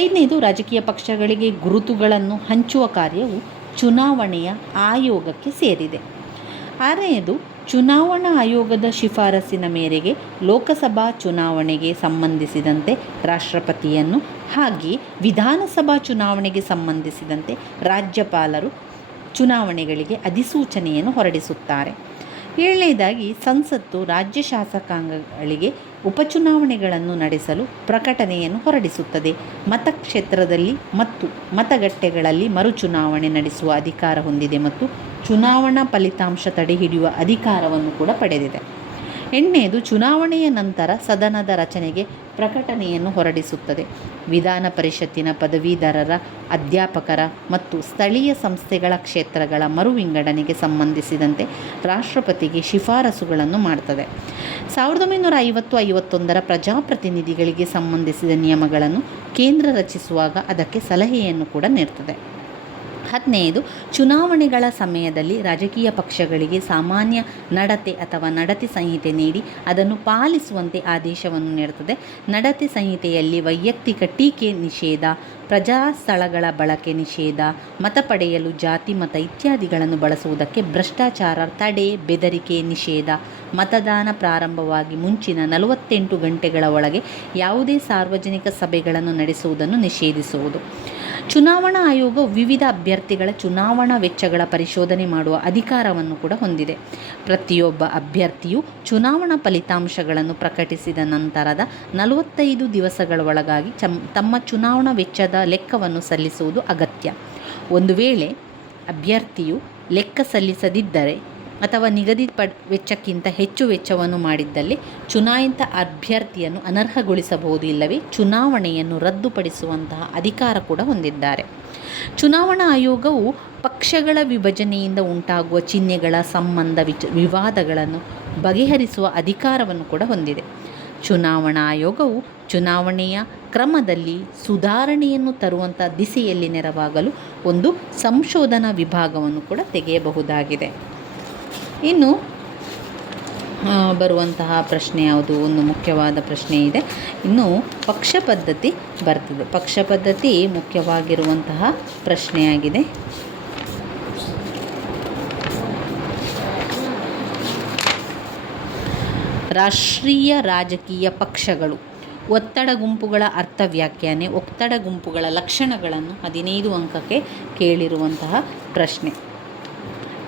5ನೇದು, ರಾಜಕೀಯ ಪಕ್ಷಗಳಿಗೆ ಗುರುತುಗಳನ್ನು ಹಂಚುವ ಕಾರ್ಯವು ಚುನಾವಣೆಯ ಆಯೋಗಕ್ಕೆ ಸೇರಿದೆ. 6ನೇದು, ಚುನಾವಣಾ ಆಯೋಗದ ಶಿಫಾರಸಿನ ಮೇರೆಗೆ ಲೋಕಸಭಾ ಚುನಾವಣೆಗೆ ಸಂಬಂಧಿಸಿದಂತೆ ರಾಷ್ಟ್ರಪತಿಯನ್ನು, ಹಾಗೆಯೇ ವಿಧಾನಸಭಾ ಚುನಾವಣೆಗೆ ಸಂಬಂಧಿಸಿದಂತೆ ರಾಜ್ಯಪಾಲರು ಚುನಾವಣೆಗಳಿಗೆ ಅಧಿಸೂಚನೆಯನ್ನು ಹೊರಡಿಸುತ್ತಾರೆ. 7ನೇದಾಗಿ, ಸಂಸತ್ತು ರಾಜ್ಯ ಶಾಸಕಾಂಗಗಳಿಗೆ ಉಪಚುನಾವಣೆಗಳನ್ನು ನಡೆಸಲು ಪ್ರಕಟಣೆಯನ್ನು ಹೊರಡಿಸುತ್ತದೆ. ಮತಕ್ಷೇತ್ರದಲ್ಲಿ ಮತ್ತು ಮತಗಟ್ಟೆಗಳಲ್ಲಿ ಮರುಚುನಾವಣೆ ನಡೆಸುವ ಅಧಿಕಾರ ಹೊಂದಿದೆ ಮತ್ತು ಚುನಾವಣಾ ಫಲಿತಾಂಶ ತಡೆಹಿಡಿಯುವ ಅಧಿಕಾರವನ್ನು ಕೂಡ ಪಡೆದಿದೆ. 8ನೇದು, ಚುನಾವಣೆಯ ನಂತರ ಸದನದ ರಚನೆಗೆ ಪ್ರಕಟಣೆಯನ್ನು ಹೊರಡಿಸುತ್ತದೆ. ವಿಧಾನ ಪರಿಷತ್ತಿನ ಪದವೀಧರರ, ಅಧ್ಯಾಪಕರ ಮತ್ತು ಸ್ಥಳೀಯ ಸಂಸ್ಥೆಗಳ ಕ್ಷೇತ್ರಗಳ ಮರು ವಿಂಗಡಣೆಗೆ ಸಂಬಂಧಿಸಿದಂತೆ ರಾಷ್ಟ್ರಪತಿಗೆ ಶಿಫಾರಸುಗಳನ್ನು ಮಾಡುತ್ತದೆ. 1950-51ರ ಪ್ರಜಾಪ್ರತಿನಿಧಿಗಳಿಗೆ ಸಂಬಂಧಿಸಿದ ನಿಯಮಗಳನ್ನು ಕೇಂದ್ರ ರಚಿಸುವಾಗ ಅದಕ್ಕೆ ಸಲಹೆಯನ್ನು ಕೂಡ ನೀಡುತ್ತದೆ. 10ನೇದು, ಚುನಾವಣೆಗಳ ಸಮಯದಲ್ಲಿ ರಾಜಕೀಯ ಪಕ್ಷಗಳಿಗೆ ಸಾಮಾನ್ಯ ನಡತೆ ಅಥವಾ ನಡತೆ ಸಂಹಿತೆ ನೀಡಿ ಅದನ್ನು ಪಾಲಿಸುವಂತೆ ಆದೇಶವನ್ನು ನೀಡುತ್ತದೆ. ನಡತೆ ಸಂಹಿತೆಯಲ್ಲಿ ವೈಯಕ್ತಿಕ ಟೀಕೆ ನಿಷೇಧ, ಪ್ರಜಾಸ್ಥಳಗಳ ಬಳಕೆ ನಿಷೇಧ, ಮತ ಪಡೆಯಲು ಜಾತಿ ಮತ ಇತ್ಯಾದಿಗಳನ್ನು ಬಳಸುವುದಕ್ಕೆ ಭ್ರಷ್ಟಾಚಾರ ತಡೆ, ಬೆದರಿಕೆ ನಿಷೇಧ, ಮತದಾನ ಪ್ರಾರಂಭವಾಗಿ ಮುಂಚಿನ 48 ಗಂಟೆಗಳ ಒಳಗೆ ಯಾವುದೇ ಸಾರ್ವಜನಿಕ ಸಭೆಗಳನ್ನು ನಡೆಸುವುದನ್ನು ನಿಷೇಧಿಸುವುದು. ಚುನಾವಣಾ ಆಯೋಗವು ವಿವಿಧ ಅಭ್ಯರ್ಥಿಗಳ ಚುನಾವಣಾ ವೆಚ್ಚಗಳ ಪರಿಶೋಧನೆ ಮಾಡುವ ಅಧಿಕಾರವನ್ನು ಕೂಡ ಹೊಂದಿದೆ. ಪ್ರತಿಯೊಬ್ಬ ಅಭ್ಯರ್ಥಿಯು ಚುನಾವಣಾ ಫಲಿತಾಂಶಗಳನ್ನು ಪ್ರಕಟಿಸಿದ ನಂತರದ 45 ದಿವಸಗಳ ಒಳಗಾಗಿ ತಮ್ಮ ಚುನಾವಣಾ ವೆಚ್ಚದ ಲೆಕ್ಕವನ್ನು ಸಲ್ಲಿಸುವುದು ಅಗತ್ಯ. ಒಂದು ವೇಳೆ ಅಭ್ಯರ್ಥಿಯು ಲೆಕ್ಕ ಸಲ್ಲಿಸದಿದ್ದರೆ ಅಥವಾ ನಿಗದಿತ ವೆಚ್ಚಕ್ಕಿಂತ ಹೆಚ್ಚು ವೆಚ್ಚವನ್ನು ಮಾಡಿದ್ದಲ್ಲಿ ಚುನಾಯಿತ ಅಭ್ಯರ್ಥಿಯನ್ನು ಅನರ್ಹಗೊಳಿಸಬಹುದು, ಇಲ್ಲವೇ ಚುನಾವಣೆಯನ್ನು ರದ್ದುಪಡಿಸುವಂತಹ ಅಧಿಕಾರ ಕೂಡ ಹೊಂದಿದ್ದಾರೆ. ಚುನಾವಣಾ ಆಯೋಗವು ಪಕ್ಷಗಳ ವಿಭಜನೆಯಿಂದ ಉಂಟಾಗುವ ಚಿಹ್ನೆಗಳ ಸಂಬಂಧ ವಿವಾದಗಳನ್ನು ಬಗೆಹರಿಸುವ ಅಧಿಕಾರವನ್ನು ಕೂಡ ಹೊಂದಿದೆ. ಚುನಾವಣಾ ಆಯೋಗವು ಚುನಾವಣೆಯ ಕ್ರಮದಲ್ಲಿ ಸುಧಾರಣೆಯನ್ನು ತರುವಂಥ ದಿಸೆಯಲ್ಲಿ ನೆರವಾಗಲು ಒಂದು ಸಂಶೋಧನಾ ವಿಭಾಗವನ್ನು ಕೂಡ ತೆಗೆಯಬಹುದಾಗಿದೆ. ಇನ್ನು ಬರುವಂತಹ ಪ್ರಶ್ನೆ ಯಾವುದು? ಒಂದು ಮುಖ್ಯವಾದ ಪ್ರಶ್ನೆ ಇದೆ. ಇನ್ನು ಪಕ್ಷ ಪದ್ಧತಿ ಬರ್ತದೆ. ಪಕ್ಷ ಪದ್ಧತಿ ಮುಖ್ಯವಾಗಿರುವಂತಹ ಪ್ರಶ್ನೆಯಾಗಿದೆ. ರಾಷ್ಟ್ರೀಯ ರಾಜಕೀಯ ಪಕ್ಷಗಳು ಒತ್ತಡ ಗುಂಪುಗಳ ಅರ್ಥ ವ್ಯಾಖ್ಯಾನೆ, ಒತ್ತಡ ಗುಂಪುಗಳ ಲಕ್ಷಣಗಳನ್ನು 15 ಅಂಕಕ್ಕೆ ಕೇಳಿರುವಂತಹ ಪ್ರಶ್ನೆ.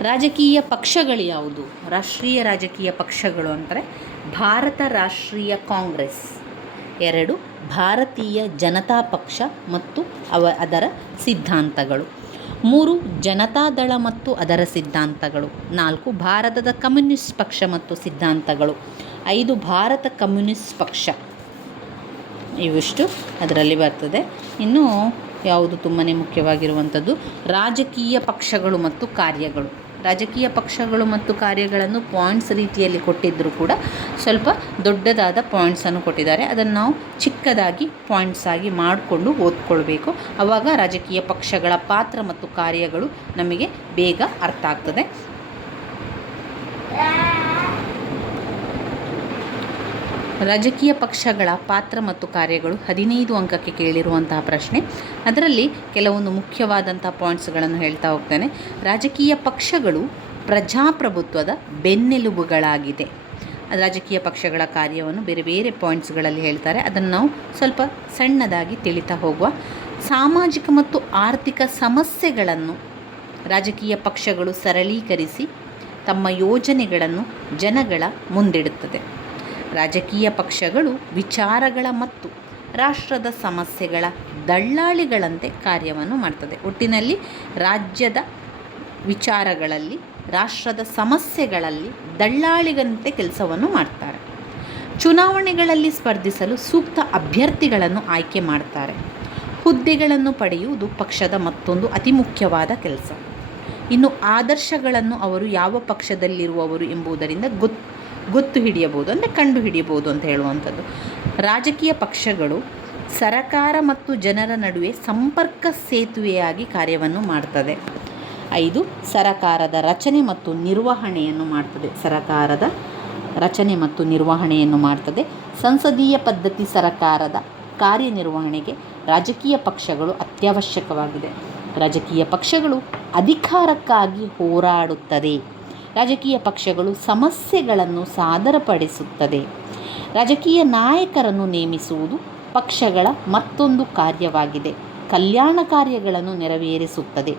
ರಾಜಕೀಯ ಪಕ್ಷಗಳು ಯಾವುದು? ರಾಷ್ಟ್ರೀಯ ರಾಜಕೀಯ ಪಕ್ಷಗಳು ಅಂದರೆ ಭಾರತ ರಾಷ್ಟ್ರೀಯ ಕಾಂಗ್ರೆಸ್, 2 ಭಾರತೀಯ ಜನತಾ ಪಕ್ಷ ಮತ್ತು ಅದರ ಸಿದ್ಧಾಂತಗಳು, 3 ಜನತಾದಳ ಮತ್ತು ಅದರ ಸಿದ್ಧಾಂತಗಳು, 4 ಭಾರತದ ಕಮ್ಯುನಿಸ್ಟ್ ಪಕ್ಷ ಮತ್ತು ಸಿದ್ಧಾಂತಗಳು, 5 ಭಾರತ ಕಮ್ಯುನಿಸ್ಟ್ ಪಕ್ಷ. ಇವಿಷ್ಟು ಅದರಲ್ಲಿ ಬರ್ತದೆ. ಇನ್ನು ಯಾವುದು ತುಂಬಾ ಮುಖ್ಯವಾಗಿರುವಂಥದ್ದು? ರಾಜಕೀಯ ಪಕ್ಷಗಳು ಮತ್ತು ಕಾರ್ಯಗಳು. ರಾಜಕೀಯ ಪಕ್ಷಗಳು ಮತ್ತು ಕಾರ್ಯಗಳನ್ನು ಪಾಯಿಂಟ್ಸ್ ರೀತಿಯಲ್ಲಿ ಕೊಟ್ಟಿದ್ದರೂ ಕೂಡ ಸ್ವಲ್ಪ ದೊಡ್ಡದಾದ ಪಾಯಿಂಟ್ಸನ್ನು ಕೊಟ್ಟಿದ್ದಾರೆ. ಅದನ್ನು ನಾವು ಚಿಕ್ಕದಾಗಿ ಪಾಯಿಂಟ್ಸ್ ಆಗಿ ಮಾಡಿಕೊಂಡು ಓದ್ಕೊಳ್ಬೇಕು. ಆವಾಗ ರಾಜಕೀಯ ಪಕ್ಷಗಳ ಪಾತ್ರ ಮತ್ತು ಕಾರ್ಯಗಳು ನಮಗೆ ಬೇಗ ಅರ್ಥ ಆಗ್ತದೆ. ರಾಜಕೀಯ ಪಕ್ಷಗಳ ಪಾತ್ರ ಮತ್ತು ಕಾರ್ಯಗಳು 15 ಅಂಕಕ್ಕೆ ಕೇಳಿರುವಂತಹ ಪ್ರಶ್ನೆ. ಅದರಲ್ಲಿ ಕೆಲವೊಂದು ಮುಖ್ಯವಾದಂಥ ಪಾಯಿಂಟ್ಸ್ಗಳನ್ನು ಹೇಳ್ತಾ ಹೋಗ್ತಾನೆ. ರಾಜಕೀಯ ಪಕ್ಷಗಳು ಪ್ರಜಾಪ್ರಭುತ್ವದ ಬೆನ್ನೆಲುಬುಗಳಾಗಿದೆ. ರಾಜಕೀಯ ಪಕ್ಷಗಳ ಕಾರ್ಯವನ್ನು ಬೇರೆ ಬೇರೆ ಪಾಯಿಂಟ್ಸ್ಗಳಲ್ಲಿ ಹೇಳ್ತಾರೆ. ಅದನ್ನು ನಾವು ಸ್ವಲ್ಪ ಸಣ್ಣದಾಗಿ ತಿಳಿತಾ ಹೋಗುವ. ಸಾಮಾಜಿಕ ಮತ್ತು ಆರ್ಥಿಕ ಸಮಸ್ಯೆಗಳನ್ನು ರಾಜಕೀಯ ಪಕ್ಷಗಳು ಸರಳೀಕರಿಸಿ ತಮ್ಮ ಯೋಜನೆಗಳನ್ನು ಜನಗಳ ಮುಂದಿಡುತ್ತದೆ. ರಾಜಕೀಯ ಪಕ್ಷಗಳು ವಿಚಾರಗಳ ಮತ್ತು ರಾಷ್ಟ್ರದ ಸಮಸ್ಯೆಗಳ ದಳ್ಳಾಳಿಗಳಂತೆ ಕಾರ್ಯವನ್ನು ಮಾಡ್ತದೆ. ಒಟ್ಟಿನಲ್ಲಿ ರಾಜ್ಯದ ವಿಚಾರಗಳಲ್ಲಿ, ರಾಷ್ಟ್ರದ ಸಮಸ್ಯೆಗಳಲ್ಲಿ ದಳ್ಳಾಳಿಗಂತೆ ಕೆಲಸವನ್ನು ಮಾಡ್ತಾರೆ. ಚುನಾವಣೆಗಳಲ್ಲಿ ಸ್ಪರ್ಧಿಸಲು ಸೂಕ್ತ ಅಭ್ಯರ್ಥಿಗಳನ್ನು ಆಯ್ಕೆ ಮಾಡ್ತಾರೆ. ಹುದ್ದೆಗಳನ್ನು ಪಡೆಯುವುದು ಪಕ್ಷದ ಮತ್ತೊಂದು ಅತಿ ಮುಖ್ಯವಾದ ಕೆಲಸ. ಇನ್ನು ಆದರ್ಶಗಳನ್ನು ಅವರು ಯಾವ ಪಕ್ಷದಲ್ಲಿರುವವರು ಎಂಬುದರಿಂದ ಗೊತ್ತು ಹಿಡಿಯಬಹುದು, ಅಂದರೆ ಕಂಡು ಹಿಡಿಯಬಹುದು ಅಂತ ಹೇಳುವಂಥದ್ದು. ರಾಜಕೀಯ ಪಕ್ಷಗಳು ಸರಕಾರ ಮತ್ತು ಜನರ ನಡುವೆ ಸಂಪರ್ಕ ಸೇತುವೆಯಾಗಿ ಕಾರ್ಯವನ್ನು ಮಾಡ್ತದೆ. 5 ಸರಕಾರದ ರಚನೆ ಮತ್ತು ನಿರ್ವಹಣೆಯನ್ನು ಮಾಡ್ತದೆ. ಸರಕಾರದ ರಚನೆ ಮತ್ತು ನಿರ್ವಹಣೆಯನ್ನು ಮಾಡ್ತದೆ. ಸಂಸದೀಯ ಪದ್ಧತಿ ಸರಕಾರದ ಕಾರ್ಯನಿರ್ವಹಣೆಗೆ ರಾಜಕೀಯ ಪಕ್ಷಗಳು ಅತ್ಯವಶ್ಯಕವಾಗಿದೆ. ರಾಜಕೀಯ ಪಕ್ಷಗಳು ಅಧಿಕಾರಕ್ಕಾಗಿ ಹೋರಾಡುತ್ತದೆ. ರಾಜಕೀಯ ಪಕ್ಷಗಳು ಸಮಸ್ಯೆಗಳನ್ನು ಸಾದರಪಡಿಸುತ್ತದೆ. ರಾಜಕೀಯ ನಾಯಕರನ್ನು ನೇಮಿಸುವುದು ಪಕ್ಷಗಳ ಮತ್ತೊಂದು ಕಾರ್ಯವಾಗಿದೆ. ಕಲ್ಯಾಣ ಕಾರ್ಯಗಳನ್ನು ನೆರವೇರಿಸುತ್ತದೆ.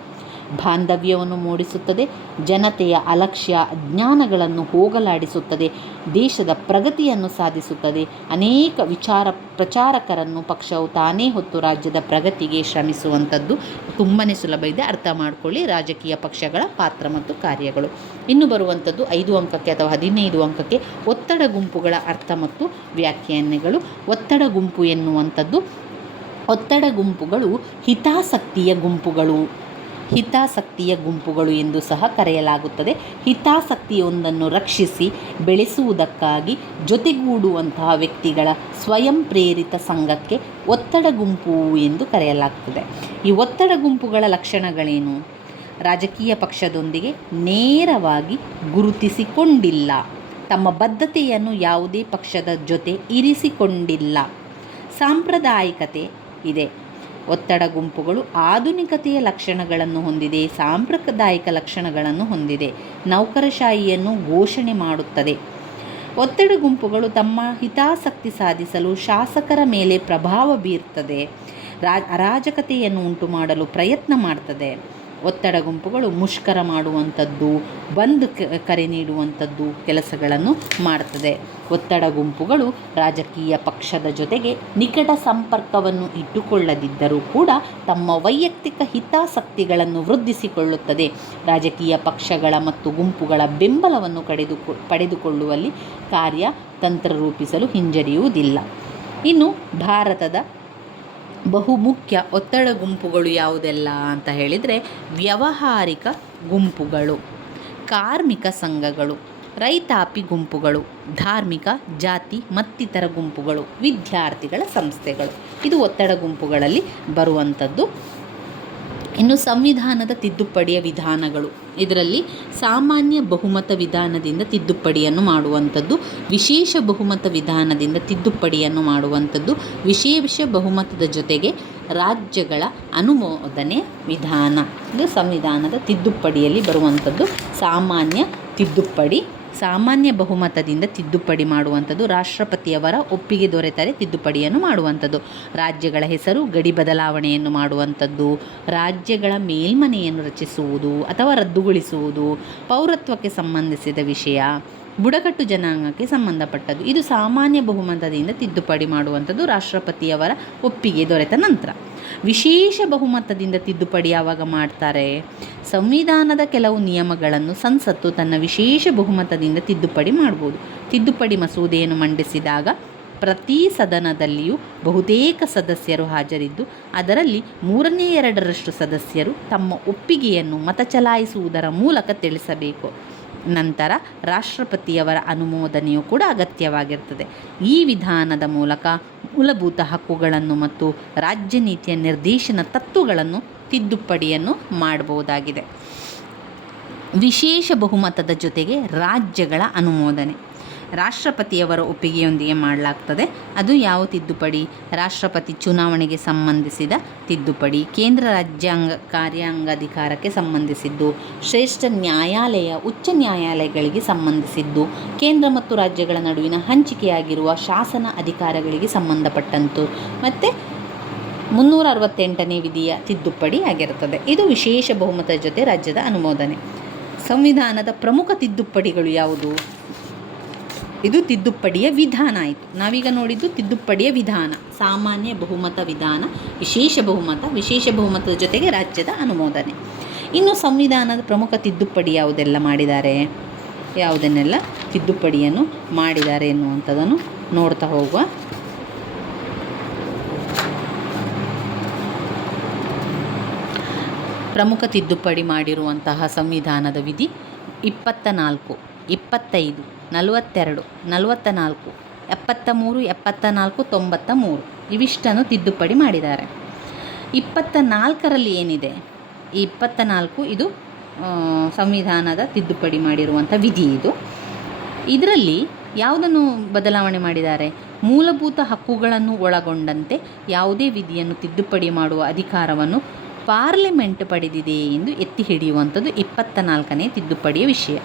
ಬಾಂಧವ್ಯವನ್ನು ಮೂಡಿಸುತ್ತದೆ. ಜನತೆಯ ಅಲಕ್ಷ್ಯ ಅಜ್ಞಾನಗಳನ್ನು ಹೋಗಲಾಡಿಸುತ್ತದೆ. ದೇಶದ ಪ್ರಗತಿಯನ್ನು ಸಾಧಿಸುತ್ತದೆ. ಅನೇಕ ಪ್ರಚಾರಕರನ್ನು ಪಕ್ಷವು ತಾನೇ ಹೊತ್ತು ರಾಜ್ಯದ ಪ್ರಗತಿಗೆ ಶ್ರಮಿಸುವಂಥದ್ದು. ತುಂಬಾ ಸುಲಭ ಇದೆ, ಅರ್ಥ ಮಾಡ್ಕೊಳ್ಳಿ. ರಾಜಕೀಯ ಪಕ್ಷಗಳ ಪಾತ್ರ ಮತ್ತು ಕಾರ್ಯಗಳು. ಇನ್ನು ಬರುವಂಥದ್ದು 5 ಅಂಕಕ್ಕೆ ಅಥವಾ 15 ಅಂಕಕ್ಕೆ ಒತ್ತಡ ಗುಂಪುಗಳ ಅರ್ಥ ಮತ್ತು ವ್ಯಾಖ್ಯಾನಗಳು. ಒತ್ತಡ ಗುಂಪು ಎನ್ನುವಂಥದ್ದು, ಒತ್ತಡ ಗುಂಪುಗಳು ಹಿತಾಸಕ್ತಿಯ ಗುಂಪುಗಳು ಎಂದು ಸಹ ಕರೆಯಲಾಗುತ್ತದೆ. ಹಿತಾಸಕ್ತಿಯೊಂದನ್ನು ರಕ್ಷಿಸಿ ಬೆಳೆಸುವುದಕ್ಕಾಗಿ ಜೊತೆಗೂಡುವಂತಹ ವ್ಯಕ್ತಿಗಳ ಸ್ವಯಂ ಪ್ರೇರಿತ ಸಂಘಕ್ಕೆ ಒತ್ತಡ ಗುಂಪು ಎಂದು ಕರೆಯಲಾಗ್ತದೆ. ಈ ಒತ್ತಡ ಗುಂಪುಗಳ ಲಕ್ಷಣಗಳೇನು? ರಾಜಕೀಯ ಪಕ್ಷದೊಂದಿಗೆ ನೇರವಾಗಿ ಗುರುತಿಸಿಕೊಂಡಿಲ್ಲ. ತಮ್ಮ ಬದ್ಧತೆಯನ್ನು ಯಾವುದೇ ಪಕ್ಷದ ಜೊತೆ ಇರಿಸಿಕೊಂಡಿಲ್ಲ. ಸಾಂಪ್ರದಾಯಿಕತೆ ಇದೆ. ಒತ್ತಡ ಗುಂಪುಗಳು ಆಧುನಿಕತೆಯ ಲಕ್ಷಣಗಳನ್ನು ಹೊಂದಿದೆ. ಸಾಂಪ್ರದಾಯಿಕ ಲಕ್ಷಣಗಳನ್ನು ಹೊಂದಿದೆ. ನೌಕರಶಾಹಿಯನ್ನು ಘೋಷಣೆ ಮಾಡುತ್ತದೆ. ಒತ್ತಡ ಗುಂಪುಗಳು ತಮ್ಮ ಹಿತಾಸಕ್ತಿ ಸಾಧಿಸಲು ಶಾಸಕರ ಮೇಲೆ ಪ್ರಭಾವ ಬೀರ್ತದೆ. ಅರಾಜಕತೆಯನ್ನು ಉಂಟು ಮಾಡಲು ಪ್ರಯತ್ನ ಮಾಡ್ತದೆ. ಒತ್ತಡ ಗುಂಪುಗಳು ಮುಷ್ಕರ ಮಾಡುವಂಥದ್ದು, ಬಂದ್ ಕರೆ ನೀಡುವಂಥದ್ದು ಕೆಲಸಗಳನ್ನು ಮಾಡ್ತದೆ. ಒತ್ತಡ ಗುಂಪುಗಳು ರಾಜಕೀಯ ಪಕ್ಷದ ಜೊತೆಗೆ ನಿಕಟ ಸಂಪರ್ಕವನ್ನು ಇಟ್ಟುಕೊಳ್ಳದಿದ್ದರೂ ಕೂಡ ತಮ್ಮ ವೈಯಕ್ತಿಕ ಹಿತಾಸಕ್ತಿಗಳನ್ನು ವೃದ್ಧಿಸಿಕೊಳ್ಳುತ್ತದೆ. ರಾಜಕೀಯ ಪಕ್ಷಗಳ ಮತ್ತು ಗುಂಪುಗಳ ಬೆಂಬಲವನ್ನು ಪಡೆದುಕೊಳ್ಳುವಲ್ಲಿ ಕಾರ್ಯತಂತ್ರ ರೂಪಿಸಲು ಹಿಂಜರಿಯುವುದಿಲ್ಲ. ಇನ್ನು ಭಾರತದ ಬಹುಮುಖ್ಯ ಒತ್ತಡ ಗುಂಪುಗಳು ಯಾವುದೆಲ್ಲ ಅಂತ ಹೇಳಿದರೆ, ವ್ಯಾವಹಾರಿಕ ಗುಂಪುಗಳು, ಕಾರ್ಮಿಕ ಸಂಘಗಳು, ರೈತಾಪಿ ಗುಂಪುಗಳು, ಧಾರ್ಮಿಕ, ಜಾತಿ ಮತ್ತಿತರ ಗುಂಪುಗಳು, ವಿದ್ಯಾರ್ಥಿಗಳ ಸಂಸ್ಥೆಗಳು, ಇದು ಒತ್ತಡ ಗುಂಪುಗಳಲ್ಲಿ ಬರುವಂಥದ್ದು. ಇನ್ನು ಸಂವಿಧಾನದ ತಿದ್ದುಪಡಿಯ ವಿಧಾನಗಳು, ಇದರಲ್ಲಿ ಸಾಮಾನ್ಯ ಬಹುಮತ ವಿಧಾನದಿಂದ ತಿದ್ದುಪಡಿಯನ್ನು ಮಾಡುವಂಥದ್ದು, ವಿಶೇಷ ಬಹುಮತ ವಿಧಾನದಿಂದ ತಿದ್ದುಪಡಿಯನ್ನು ಮಾಡುವಂಥದ್ದು, ವಿಶೇಷ ಬಹುಮತದ ಜೊತೆಗೆ ರಾಜ್ಯಗಳ ಅನುಮೋದನೆ ವಿಧಾನ. ಇದು ಸಂವಿಧಾನದ ತಿದ್ದುಪಡಿಯಲ್ಲಿ ಬರುವಂಥದ್ದು. ಸಾಮಾನ್ಯ ತಿದ್ದುಪಡಿ, ಸಾಮಾನ್ಯ ಬಹುಮತದಿಂದ ತಿದ್ದುಪಡಿ ಮಾಡುವಂಥದ್ದು, ರಾಷ್ಟ್ರಪತಿಯವರ ಒಪ್ಪಿಗೆ ದೊರೆತರೆ ತಿದ್ದುಪಡಿಯನ್ನು ಮಾಡುವಂಥದ್ದು, ರಾಜ್ಯಗಳ ಹೆಸರು ಗಡಿ ಬದಲಾವಣೆಯನ್ನು ಮಾಡುವಂಥದ್ದು, ರಾಜ್ಯಗಳ ಮೇಲ್ಮನೆಯನ್ನು ರಚಿಸುವುದು ಅಥವಾ ರದ್ದುಗೊಳಿಸುವುದು, ಪೌರತ್ವಕ್ಕೆ ಸಂಬಂಧಿಸಿದ ವಿಷಯ, ಬುಡಕಟ್ಟು ಜನಾಂಗಕ್ಕೆ ಸಂಬಂಧಪಟ್ಟದ್ದು. ಇದು ಸಾಮಾನ್ಯ ಬಹುಮತದಿಂದ ತಿದ್ದುಪಡಿ ಮಾಡುವಂಥದ್ದು, ರಾಷ್ಟ್ರಪತಿಯವರ ಒಪ್ಪಿಗೆ ದೊರೆತ ನಂತರ. ವಿಶೇಷ ಬಹುಮತದಿಂದ ತಿದ್ದುಪಡಿ ಯಾವಾಗ ಮಾಡ್ತಾರೆ? ಸಂವಿಧಾನದ ಕೆಲವು ನಿಯಮಗಳನ್ನು ಸಂಸತ್ತು ತನ್ನ ವಿಶೇಷ ಬಹುಮತದಿಂದ ತಿದ್ದುಪಡಿ ಮಾಡ್ಬೋದು. ತಿದ್ದುಪಡಿ ಮಸೂದೆಯನ್ನು ಮಂಡಿಸಿದಾಗ ಪ್ರತಿ ಸದನದಲ್ಲಿಯೂ ಬಹುತೇಕ ಸದಸ್ಯರು ಹಾಜರಿದ್ದು ಅದರಲ್ಲಿ 2/3 ಸದಸ್ಯರು ತಮ್ಮ ಒಪ್ಪಿಗೆಯನ್ನು ಮತ ಚಲಾಯಿಸುವುದರ ಮೂಲಕ ತಿಳಿಸಬೇಕು. ನಂತರ ರಾಷ್ಟ್ರಪತಿಯವರ ಅನುಮೋದನೆಯು ಕೂಡ ಅಗತ್ಯವಾಗಿರ್ತದೆ. ಈ ವಿಧಾನದ ಮೂಲಕ ಮೂಲಭೂತ ಹಕ್ಕುಗಳನ್ನು ಮತ್ತು ರಾಜ್ಯ ನೀತಿಯ ನಿರ್ದೇಶನ ತತ್ವಗಳನ್ನು ತಿದ್ದುಪಡಿಯನ್ನು ಮಾಡಬಹುದಾಗಿದೆ. ವಿಶೇಷ ಬಹುಮತದ ಜೊತೆಗೆ ರಾಜ್ಯಗಳ ಅನುಮೋದನೆ ರಾಷ್ಟ್ರಪತಿಯವರ ಒಪ್ಪಿಗೆಯೊಂದಿಗೆ ಮಾಡಲಾಗ್ತದೆ. ಅದು ಯಾವ ತಿದ್ದುಪಡಿ? ರಾಷ್ಟ್ರಪತಿ ಚುನಾವಣೆಗೆ ಸಂಬಂಧಿಸಿದ ತಿದ್ದುಪಡಿ, ಕೇಂದ್ರ ರಾಜ್ಯಾಂಗ ಕಾರ್ಯಾಂಗಾಧಿಕಾರಕ್ಕೆ ಸಂಬಂಧಿಸಿದ್ದು, ಶ್ರೇಷ್ಠ ನ್ಯಾಯಾಲಯ ಉಚ್ಚ ನ್ಯಾಯಾಲಯಗಳಿಗೆ ಸಂಬಂಧಿಸಿದ್ದು, ಕೇಂದ್ರ ಮತ್ತು ರಾಜ್ಯಗಳ ನಡುವಿನ ಹಂಚಿಕೆಯಾಗಿರುವ ಶಾಸನ ಅಧಿಕಾರಗಳಿಗೆ ಸಂಬಂಧಪಟ್ಟಂತು, ಮತ್ತು 368ನೇ ವಿಧಿಯ ತಿದ್ದುಪಡಿ ಆಗಿರುತ್ತದೆ. ಇದು ವಿಶೇಷ ಬಹುಮತದ ಜೊತೆ ರಾಜ್ಯದ ಅನುಮೋದನೆ. ಸಂವಿಧಾನದ ಪ್ರಮುಖ ತಿದ್ದುಪಡಿಗಳು ಯಾವುದು? ಇದು ತಿದ್ದುಪಡಿಯ ವಿಧಾನ ಆಯಿತು. ನಾವೀಗ ನೋಡಿದ್ದು ತಿದ್ದುಪಡಿಯ ವಿಧಾನ: ಸಾಮಾನ್ಯ ಬಹುಮತ ವಿಧಾನ, ವಿಶೇಷ ಬಹುಮತದ ಜೊತೆಗೆ ರಾಜ್ಯದ ಅನುಮೋದನೆ. ಇನ್ನು ಸಂವಿಧಾನದ ಪ್ರಮುಖ ತಿದ್ದುಪಡಿ ಯಾವುದೆಲ್ಲ ಮಾಡಿದ್ದಾರೆ, ಯಾವುದನ್ನೆಲ್ಲ ತಿದ್ದುಪಡಿಯನ್ನು ಮಾಡಿದ್ದಾರೆ ಎನ್ನುವಂಥದ್ದನ್ನು ನೋಡ್ತಾ ಹೋಗುವ. ಪ್ರಮುಖ ತಿದ್ದುಪಡಿ ಮಾಡಿರುವಂತಹ ಸಂವಿಧಾನದ ವಿಧಿ 24, 25, 42, 44, 73, 74, 93 ಇವಿಷ್ಟನ್ನು ತಿದ್ದುಪಡಿ ಮಾಡಿದ್ದಾರೆ. 24ರಲ್ಲಿ ಏನಿದೆ? ಈ 24 ಇದು ಸಂವಿಧಾನದ ತಿದ್ದುಪಡಿ ಮಾಡಿರುವಂಥ ವಿಧಿ. ಇದರಲ್ಲಿ ಯಾವುದನ್ನು ಬದಲಾವಣೆ ಮಾಡಿದ್ದಾರೆ? ಮೂಲಭೂತ ಹಕ್ಕುಗಳನ್ನು ಒಳಗೊಂಡಂತೆ ಯಾವುದೇ ವಿಧಿಯನ್ನು ತಿದ್ದುಪಡಿ ಮಾಡುವ ಅಧಿಕಾರವನ್ನು ಪಾರ್ಲಿಮೆಂಟ್ ಪಡೆದಿದೆ ಎಂದು ಎತ್ತಿ ಹಿಡಿಯುವಂಥದ್ದು 24ನೇ ತಿದ್ದುಪಡಿಯ ವಿಷಯ.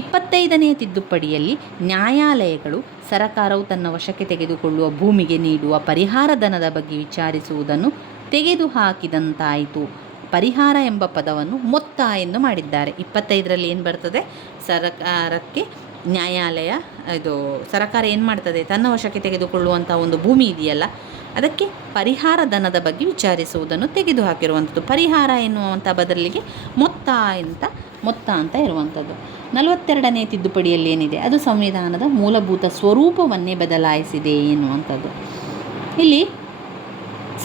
25ನೇ ತಿದ್ದುಪಡಿಯಲ್ಲಿ ನ್ಯಾಯಾಲಯಗಳು ಸರಕಾರವು ತನ್ನ ವಶಕ್ಕೆ ತೆಗೆದುಕೊಳ್ಳುವ ಭೂಮಿಗೆ ನೀಡುವ ಪರಿಹಾರ ಧನದ ಬಗ್ಗೆ ವಿಚಾರಿಸುವುದನ್ನು ತೆಗೆದುಹಾಕಿದಂತಾಯಿತು. ಪರಿಹಾರ ಎಂಬ ಪದವನ್ನು ಮೊತ್ತ ಎಂದು ಮಾಡಿದ್ದಾರೆ. 25ರಲ್ಲಿ ಏನು ಬರ್ತದೆ? ಸರಕಾರಕ್ಕೆ ನ್ಯಾಯಾಲಯ ಸರಕಾರ ಏನು ಮಾಡ್ತದೆ? ತನ್ನ ವಶಕ್ಕೆ ತೆಗೆದುಕೊಳ್ಳುವಂಥ ಒಂದು ಭೂಮಿ ಇದೆಯಲ್ಲ, ಅದಕ್ಕೆ ಪರಿಹಾರ ಧನದ ಬಗ್ಗೆ ವಿಚಾರಿಸುವುದನ್ನು ತೆಗೆದುಹಾಕಿರುವಂಥದ್ದು. ಪರಿಹಾರ ಎನ್ನುವಂಥ ಬದಲಿಗೆ ಮೊತ್ತ ಅಂತ ಇರುವಂಥದ್ದು. 42ನೇ ತಿದ್ದುಪಡಿಯಲ್ಲಿ ಏನಿದೆ? ಅದು ಸಂವಿಧಾನದ ಮೂಲಭೂತ ಸ್ವರೂಪವನ್ನೇ ಬದಲಾಯಿಸಿದೆ ಎನ್ನುವಂಥದ್ದು. ಇಲ್ಲಿ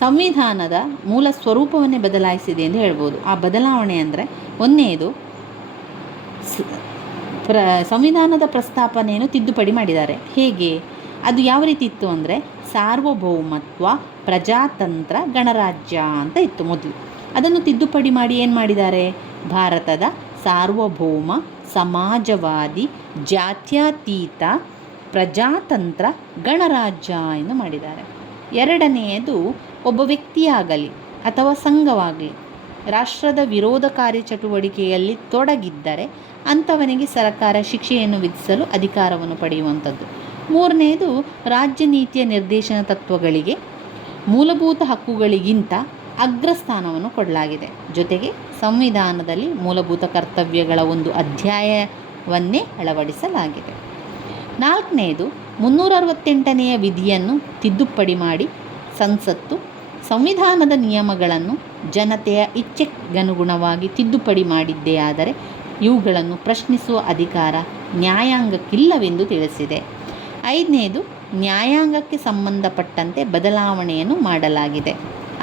ಸಂವಿಧಾನದ ಮೂಲ ಸ್ವರೂಪವನ್ನೇ ಬದಲಾಯಿಸಿದೆ ಎಂದು ಹೇಳ್ಬೋದು. ಆ ಬದಲಾವಣೆ ಅಂದರೆ, ಒಂದನೇದು ಸಂವಿಧಾನದ ಪ್ರಸ್ತಾಪನೆಯನ್ನು ತಿದ್ದುಪಡಿ ಮಾಡಿದ್ದಾರೆ. ಹೇಗೆ? ಅದು ಯಾವ ರೀತಿ ಇತ್ತು ಅಂದರೆ, ಸಾರ್ವಭೌಮತ್ವ, ಪ್ರಜಾತಂತ್ರ, ಗಣರಾಜ್ಯ ಅಂತ ಇತ್ತು ಮೊದಲು. ಅದನ್ನು ತಿದ್ದುಪಡಿ ಮಾಡಿ ಏನು ಮಾಡಿದ್ದಾರೆ? ಭಾರತದ ಸಾರ್ವಭೌಮ, ಸಮಾಜವಾದಿ, ಜಾತ್ಯತೀತ, ಪ್ರಜಾತಂತ್ರ, ಗಣರಾಜ್ಯ ಎಂದು ಮಾಡಿದ್ದಾರೆ. ಎರಡನೆಯದು, ಒಬ್ಬ ವ್ಯಕ್ತಿಯಾಗಲಿ ಅಥವಾ ಸಂಘವಾಗಲಿ ರಾಷ್ಟ್ರದ ವಿರೋಧಕಾರಿ ಚಟುವಟಿಕೆಯಲ್ಲಿ ತೊಡಗಿದ್ದರೆ ಅಂಥವನಿಗೆ ಸರ್ಕಾರ ಶಿಕ್ಷೆಯನ್ನು ವಿಧಿಸಲು ಅಧಿಕಾರವನ್ನು ಪಡೆಯುವಂಥದ್ದು. ಮೂರನೆಯದು, ರಾಜ್ಯ ನೀತಿಯ ನಿರ್ದೇಶನ ತತ್ವಗಳಿಗೆ ಮೂಲಭೂತ ಹಕ್ಕುಗಳಿಗಿಂತ ಅಗ್ರಸ್ಥಾನವನ್ನು ಕೊಡಲಾಗಿದೆ. ಜೊತೆಗೆ ಸಂವಿಧಾನದಲ್ಲಿ ಮೂಲಭೂತ ಕರ್ತವ್ಯಗಳ ಒಂದು ಅಧ್ಯಾಯವನ್ನೇ ಅಳವಡಿಸಲಾಗಿದೆ. ನಾಲ್ಕನೆಯದು, 368ನೆಯ ವಿಧಿಯನ್ನು ತಿದ್ದುಪಡಿ ಮಾಡಿ ಸಂಸತ್ತು ಸಂವಿಧಾನದ ನಿಯಮಗಳನ್ನು ಜನತೆಯ ಇಚ್ಛೆಗನುಗುಣವಾಗಿ ತಿದ್ದುಪಡಿ ಮಾಡಿದ್ದೇ ಆದರೆ ಇವುಗಳನ್ನು ಪ್ರಶ್ನಿಸುವ ಅಧಿಕಾರ ನ್ಯಾಯಾಂಗಕ್ಕಿಲ್ಲವೆಂದು ತಿಳಿಸಿದೆ. 5ನೇದು, ನ್ಯಾಯಾಂಗಕ್ಕೆ ಸಂಬಂಧಪಟ್ಟಂತೆ ಬದಲಾವಣೆಯನ್ನು ಮಾಡಲಾಗಿದೆ.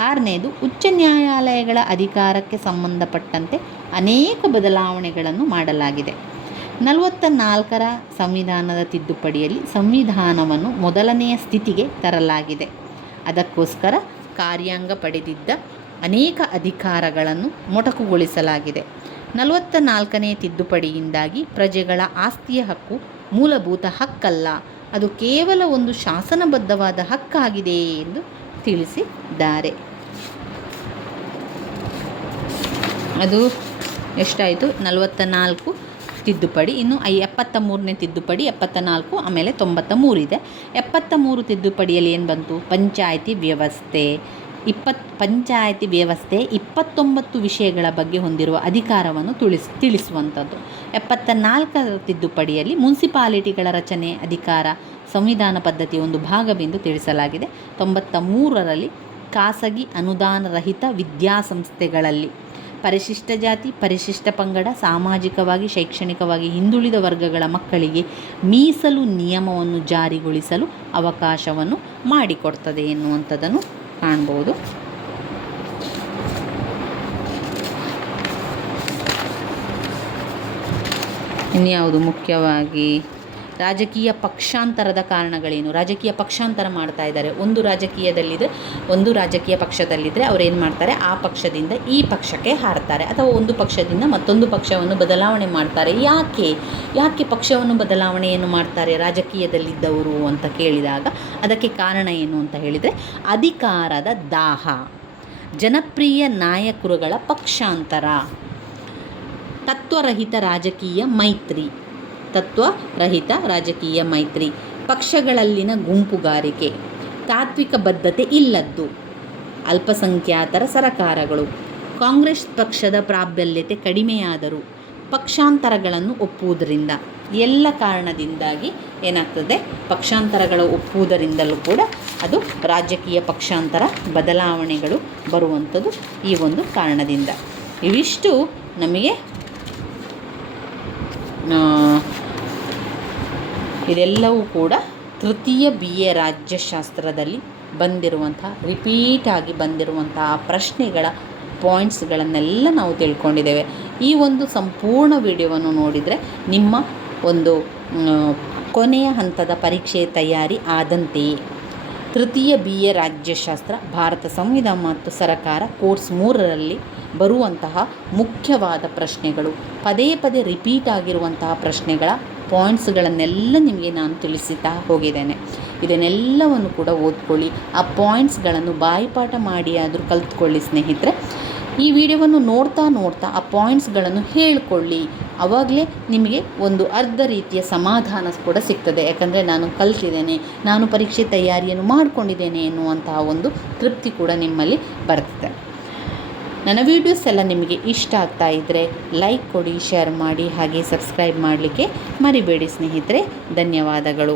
6ನೇದು, ಉಚ್ಚ ನ್ಯಾಯಾಲಯಗಳ ಅಧಿಕಾರಕ್ಕೆ ಸಂಬಂಧಪಟ್ಟಂತೆ ಅನೇಕ ಬದಲಾವಣೆಗಳನ್ನು ಮಾಡಲಾಗಿದೆ. 44ರ ಸಂವಿಧಾನದ ತಿದ್ದುಪಡಿಯಲ್ಲಿ ಸಂವಿಧಾನವನ್ನು ಮೊದಲನೆಯ ಸ್ಥಿತಿಗೆ ತರಲಾಗಿದೆ. ಅದಕ್ಕೋಸ್ಕರ ಕಾರ್ಯಾಂಗ ಪಡೆದಿದ್ದ ಅನೇಕ ಅಧಿಕಾರಗಳನ್ನು ಮೊಟಕುಗೊಳಿಸಲಾಗಿದೆ. 44ನೇ ತಿದ್ದುಪಡಿಯಿಂದಾಗಿ ಪ್ರಜೆಗಳ ಆಸ್ತಿಯ ಹಕ್ಕು ಮೂಲಭೂತ ಹಕ್ಕಲ್ಲ, ಅದು ಕೇವಲ ಒಂದು ಶಾಸನಬದ್ಧವಾದ ಹಕ್ಕಾಗಿದೆ ಎಂದು ತಿಳಿಸಿದ್ದಾರೆ. ಅದು ಎಷ್ಟಾಯಿತು? 44 ತಿದ್ದುಪಡಿ. ಇನ್ನು 73ನೇ ತಿದ್ದುಪಡಿ, 74, ಆಮೇಲೆ 93 ಇದೆ. 73 ತಿದ್ದುಪಡಿಯಲ್ಲಿ ಏನು ಬಂತು? ಪಂಚಾಯಿತಿ ವ್ಯವಸ್ಥೆ. ಪಂಚಾಯಿತಿ ವ್ಯವಸ್ಥೆ 29 ವಿಷಯಗಳ ಬಗ್ಗೆ ಹೊಂದಿರುವ ಅಧಿಕಾರವನ್ನು ತಿಳಿಸುವಂಥದ್ದು. 74ರ ತಿದ್ದುಪಡಿಯಲ್ಲಿ ಮುನ್ಸಿಪಾಲಿಟಿಗಳ ರಚನೆ ಅಧಿಕಾರ ಸಂವಿಧಾನ ಪದ್ಧತಿಯ ಒಂದು ಭಾಗವೆಂದು ತಿಳಿಸಲಾಗಿದೆ. 93ರಲ್ಲಿ ಖಾಸಗಿ ಅನುದಾನರಹಿತ ವಿದ್ಯಾಸಂಸ್ಥೆಗಳಲ್ಲಿ ಪರಿಶಿಷ್ಟ ಜಾತಿ, ಪರಿಶಿಷ್ಟ ಪಂಗಡ, ಸಾಮಾಜಿಕವಾಗಿ ಶೈಕ್ಷಣಿಕವಾಗಿ ಹಿಂದುಳಿದ ವರ್ಗಗಳ ಮಕ್ಕಳಿಗೆ ಮೀಸಲು ನಿಯಮವನ್ನು ಜಾರಿಗೊಳಿಸಲು ಅವಕಾಶವನ್ನು ಮಾಡಿಕೊಡ್ತದೆ ಎನ್ನುವಂಥದ್ದನ್ನು ಕಾಣ್ಬೋದು. ಇನ್ಯಾವುದು ಮುಖ್ಯವಾಗಿ ರಾಜಕೀಯ ಪಕ್ಷಾಂತರದ ಕಾರಣಗಳೇನು? ರಾಜಕೀಯ ಪಕ್ಷಾಂತರ ಮಾಡ್ತಾ ಇದ್ದಾರೆ. ಒಂದು ರಾಜಕೀಯ ಪಕ್ಷದಲ್ಲಿದ್ದರೆ ಅವ್ರು ಏನು ಮಾಡ್ತಾರೆ? ಆ ಪಕ್ಷದಿಂದ ಈ ಪಕ್ಷಕ್ಕೆ ಹಾರ್ತಾರೆ, ಅಥವಾ ಒಂದು ಪಕ್ಷದಿಂದ ಮತ್ತೊಂದು ಪಕ್ಷವನ್ನು ಬದಲಾವಣೆ ಮಾಡ್ತಾರೆ. ಯಾಕೆ ಪಕ್ಷವನ್ನು ಬದಲಾವಣೆಯನ್ನು ಮಾಡ್ತಾರೆ ರಾಜಕೀಯದಲ್ಲಿದ್ದವರು ಅಂತ ಕೇಳಿದಾಗ ಅದಕ್ಕೆ ಕಾರಣ ಏನು ಅಂತ ಹೇಳಿದರೆ, ಅಧಿಕಾರದ ದಾಹ, ಜನಪ್ರಿಯ ನಾಯಕರುಗಳ ಪಕ್ಷಾಂತರ, ತತ್ವರಹಿತ ರಾಜಕೀಯ ಮೈತ್ರಿ, ಪಕ್ಷಗಳಲ್ಲಿನ ಗುಂಪುಗಾರಿಕೆ, ತಾತ್ವಿಕ ಬದ್ಧತೆ ಇಲ್ಲದ್ದು, ಅಲ್ಪಸಂಖ್ಯಾತರ ಸರಕಾರಗಳು, ಕಾಂಗ್ರೆಸ್ ಪಕ್ಷದ ಪ್ರಾಬಲ್ಯತೆ ಕಡಿಮೆಯಾದರೂ ಪಕ್ಷಾಂತರಗಳನ್ನು ಒಪ್ಪುವುದರಿಂದ, ಎಲ್ಲ ಕಾರಣದಿಂದಾಗಿ ಏನಾಗ್ತದೆ? ಪಕ್ಷಾಂತರಗಳು ಒಪ್ಪುವುದರಿಂದಲೂ ಕೂಡ ಅದು ರಾಜಕೀಯ ಪಕ್ಷಾಂತರ ಬದಲಾವಣೆಗಳು ಬರುವಂಥದ್ದು ಈ ಒಂದು ಕಾರಣದಿಂದ. ಇವಿಷ್ಟು ನಮಗೆ ಇದೆಲ್ಲವೂ ಕೂಡ ತೃತೀಯ BA ರಾಜ್ಯಶಾಸ್ತ್ರದಲ್ಲಿ ರಿಪೀಟಾಗಿ ಬಂದಿರುವಂತಹ ಪ್ರಶ್ನೆಗಳ ಪಾಯಿಂಟ್ಸ್ಗಳನ್ನೆಲ್ಲ ನಾವು ತಿಳ್ಕೊಂಡಿದ್ದೇವೆ. ಈ ಒಂದು ಸಂಪೂರ್ಣ ವಿಡಿಯೋವನ್ನು ನೋಡಿದರೆ ನಿಮ್ಮ ಒಂದು ಕೊನೆಯ ಹಂತದ ಪರೀಕ್ಷೆ ತಯಾರಿ ಆದಂತೆಯೇ. ತೃತೀಯ BA ರಾಜ್ಯಶಾಸ್ತ್ರ ಭಾರತ ಸಂವಿಧಾನ ಮತ್ತು ಸರಕಾರ ಕೋರ್ಸ್ 3ರಲ್ಲಿ ಬರುವಂತಹ ಮುಖ್ಯವಾದ ಪ್ರಶ್ನೆಗಳು, ಪದೇ ರಿಪೀಟ್ ಆಗಿರುವಂತಹ ಪ್ರಶ್ನೆಗಳ ಪಾಯಿಂಟ್ಸ್ಗಳನ್ನೆಲ್ಲ ನಿಮಗೆ ನಾನು ತಿಳಿಸುತ್ತಾ ಹೋಗಿದ್ದೇನೆ. ಇದನ್ನೆಲ್ಲವನ್ನು ಕೂಡ ಓದ್ಕೊಳ್ಳಿ. ಆ ಪಾಯಿಂಟ್ಸ್ಗಳನ್ನು ಬಾಯಿಪಾಠ ಮಾಡಿ ಆದರೂ ಕಲಿತ್ಕೊಳ್ಳಿ ಸ್ನೇಹಿತರೆ. ಈ ವಿಡಿಯೋವನ್ನು ನೋಡ್ತಾ ಆ ಪಾಯಿಂಟ್ಸ್ಗಳನ್ನು ಹೇಳಿಕೊಳ್ಳಿ. ಆವಾಗಲೇ ನಿಮಗೆ ಒಂದು ಅರ್ಧ ರೀತಿಯ ಸಮಾಧಾನ ಕೂಡ ಸಿಗ್ತದೆ. ಯಾಕಂದರೆ ನಾನು ಕಲಿತಿದ್ದೇನೆ, ನಾನು ಪರೀಕ್ಷೆ ತಯಾರಿಯನ್ನು ಮಾಡಿಕೊಂಡಿದ್ದೇನೆ ಎನ್ನುವಂತಹ ಒಂದು ತೃಪ್ತಿ ಕೂಡ ನಿಮ್ಮಲ್ಲಿ ಬರ್ತದೆ. ನನ್ನ ವೀಡಿಯೋಸ್ ಎಲ್ಲ ನಿಮಗೆ ಇಷ್ಟ ಆಗ್ತಾ ಇದ್ದರೆ ಲೈಕ್ ಕೊಡಿ, ಶೇರ್ ಮಾಡಿ, ಹಾಗೆ ಸಬ್ಸ್ಕ್ರೈಬ್ ಮಾಡಲಿಕ್ಕೆ ಮರಿಬೇಡಿ ಸ್ನೇಹಿತರೆ. ಧನ್ಯವಾದಗಳು.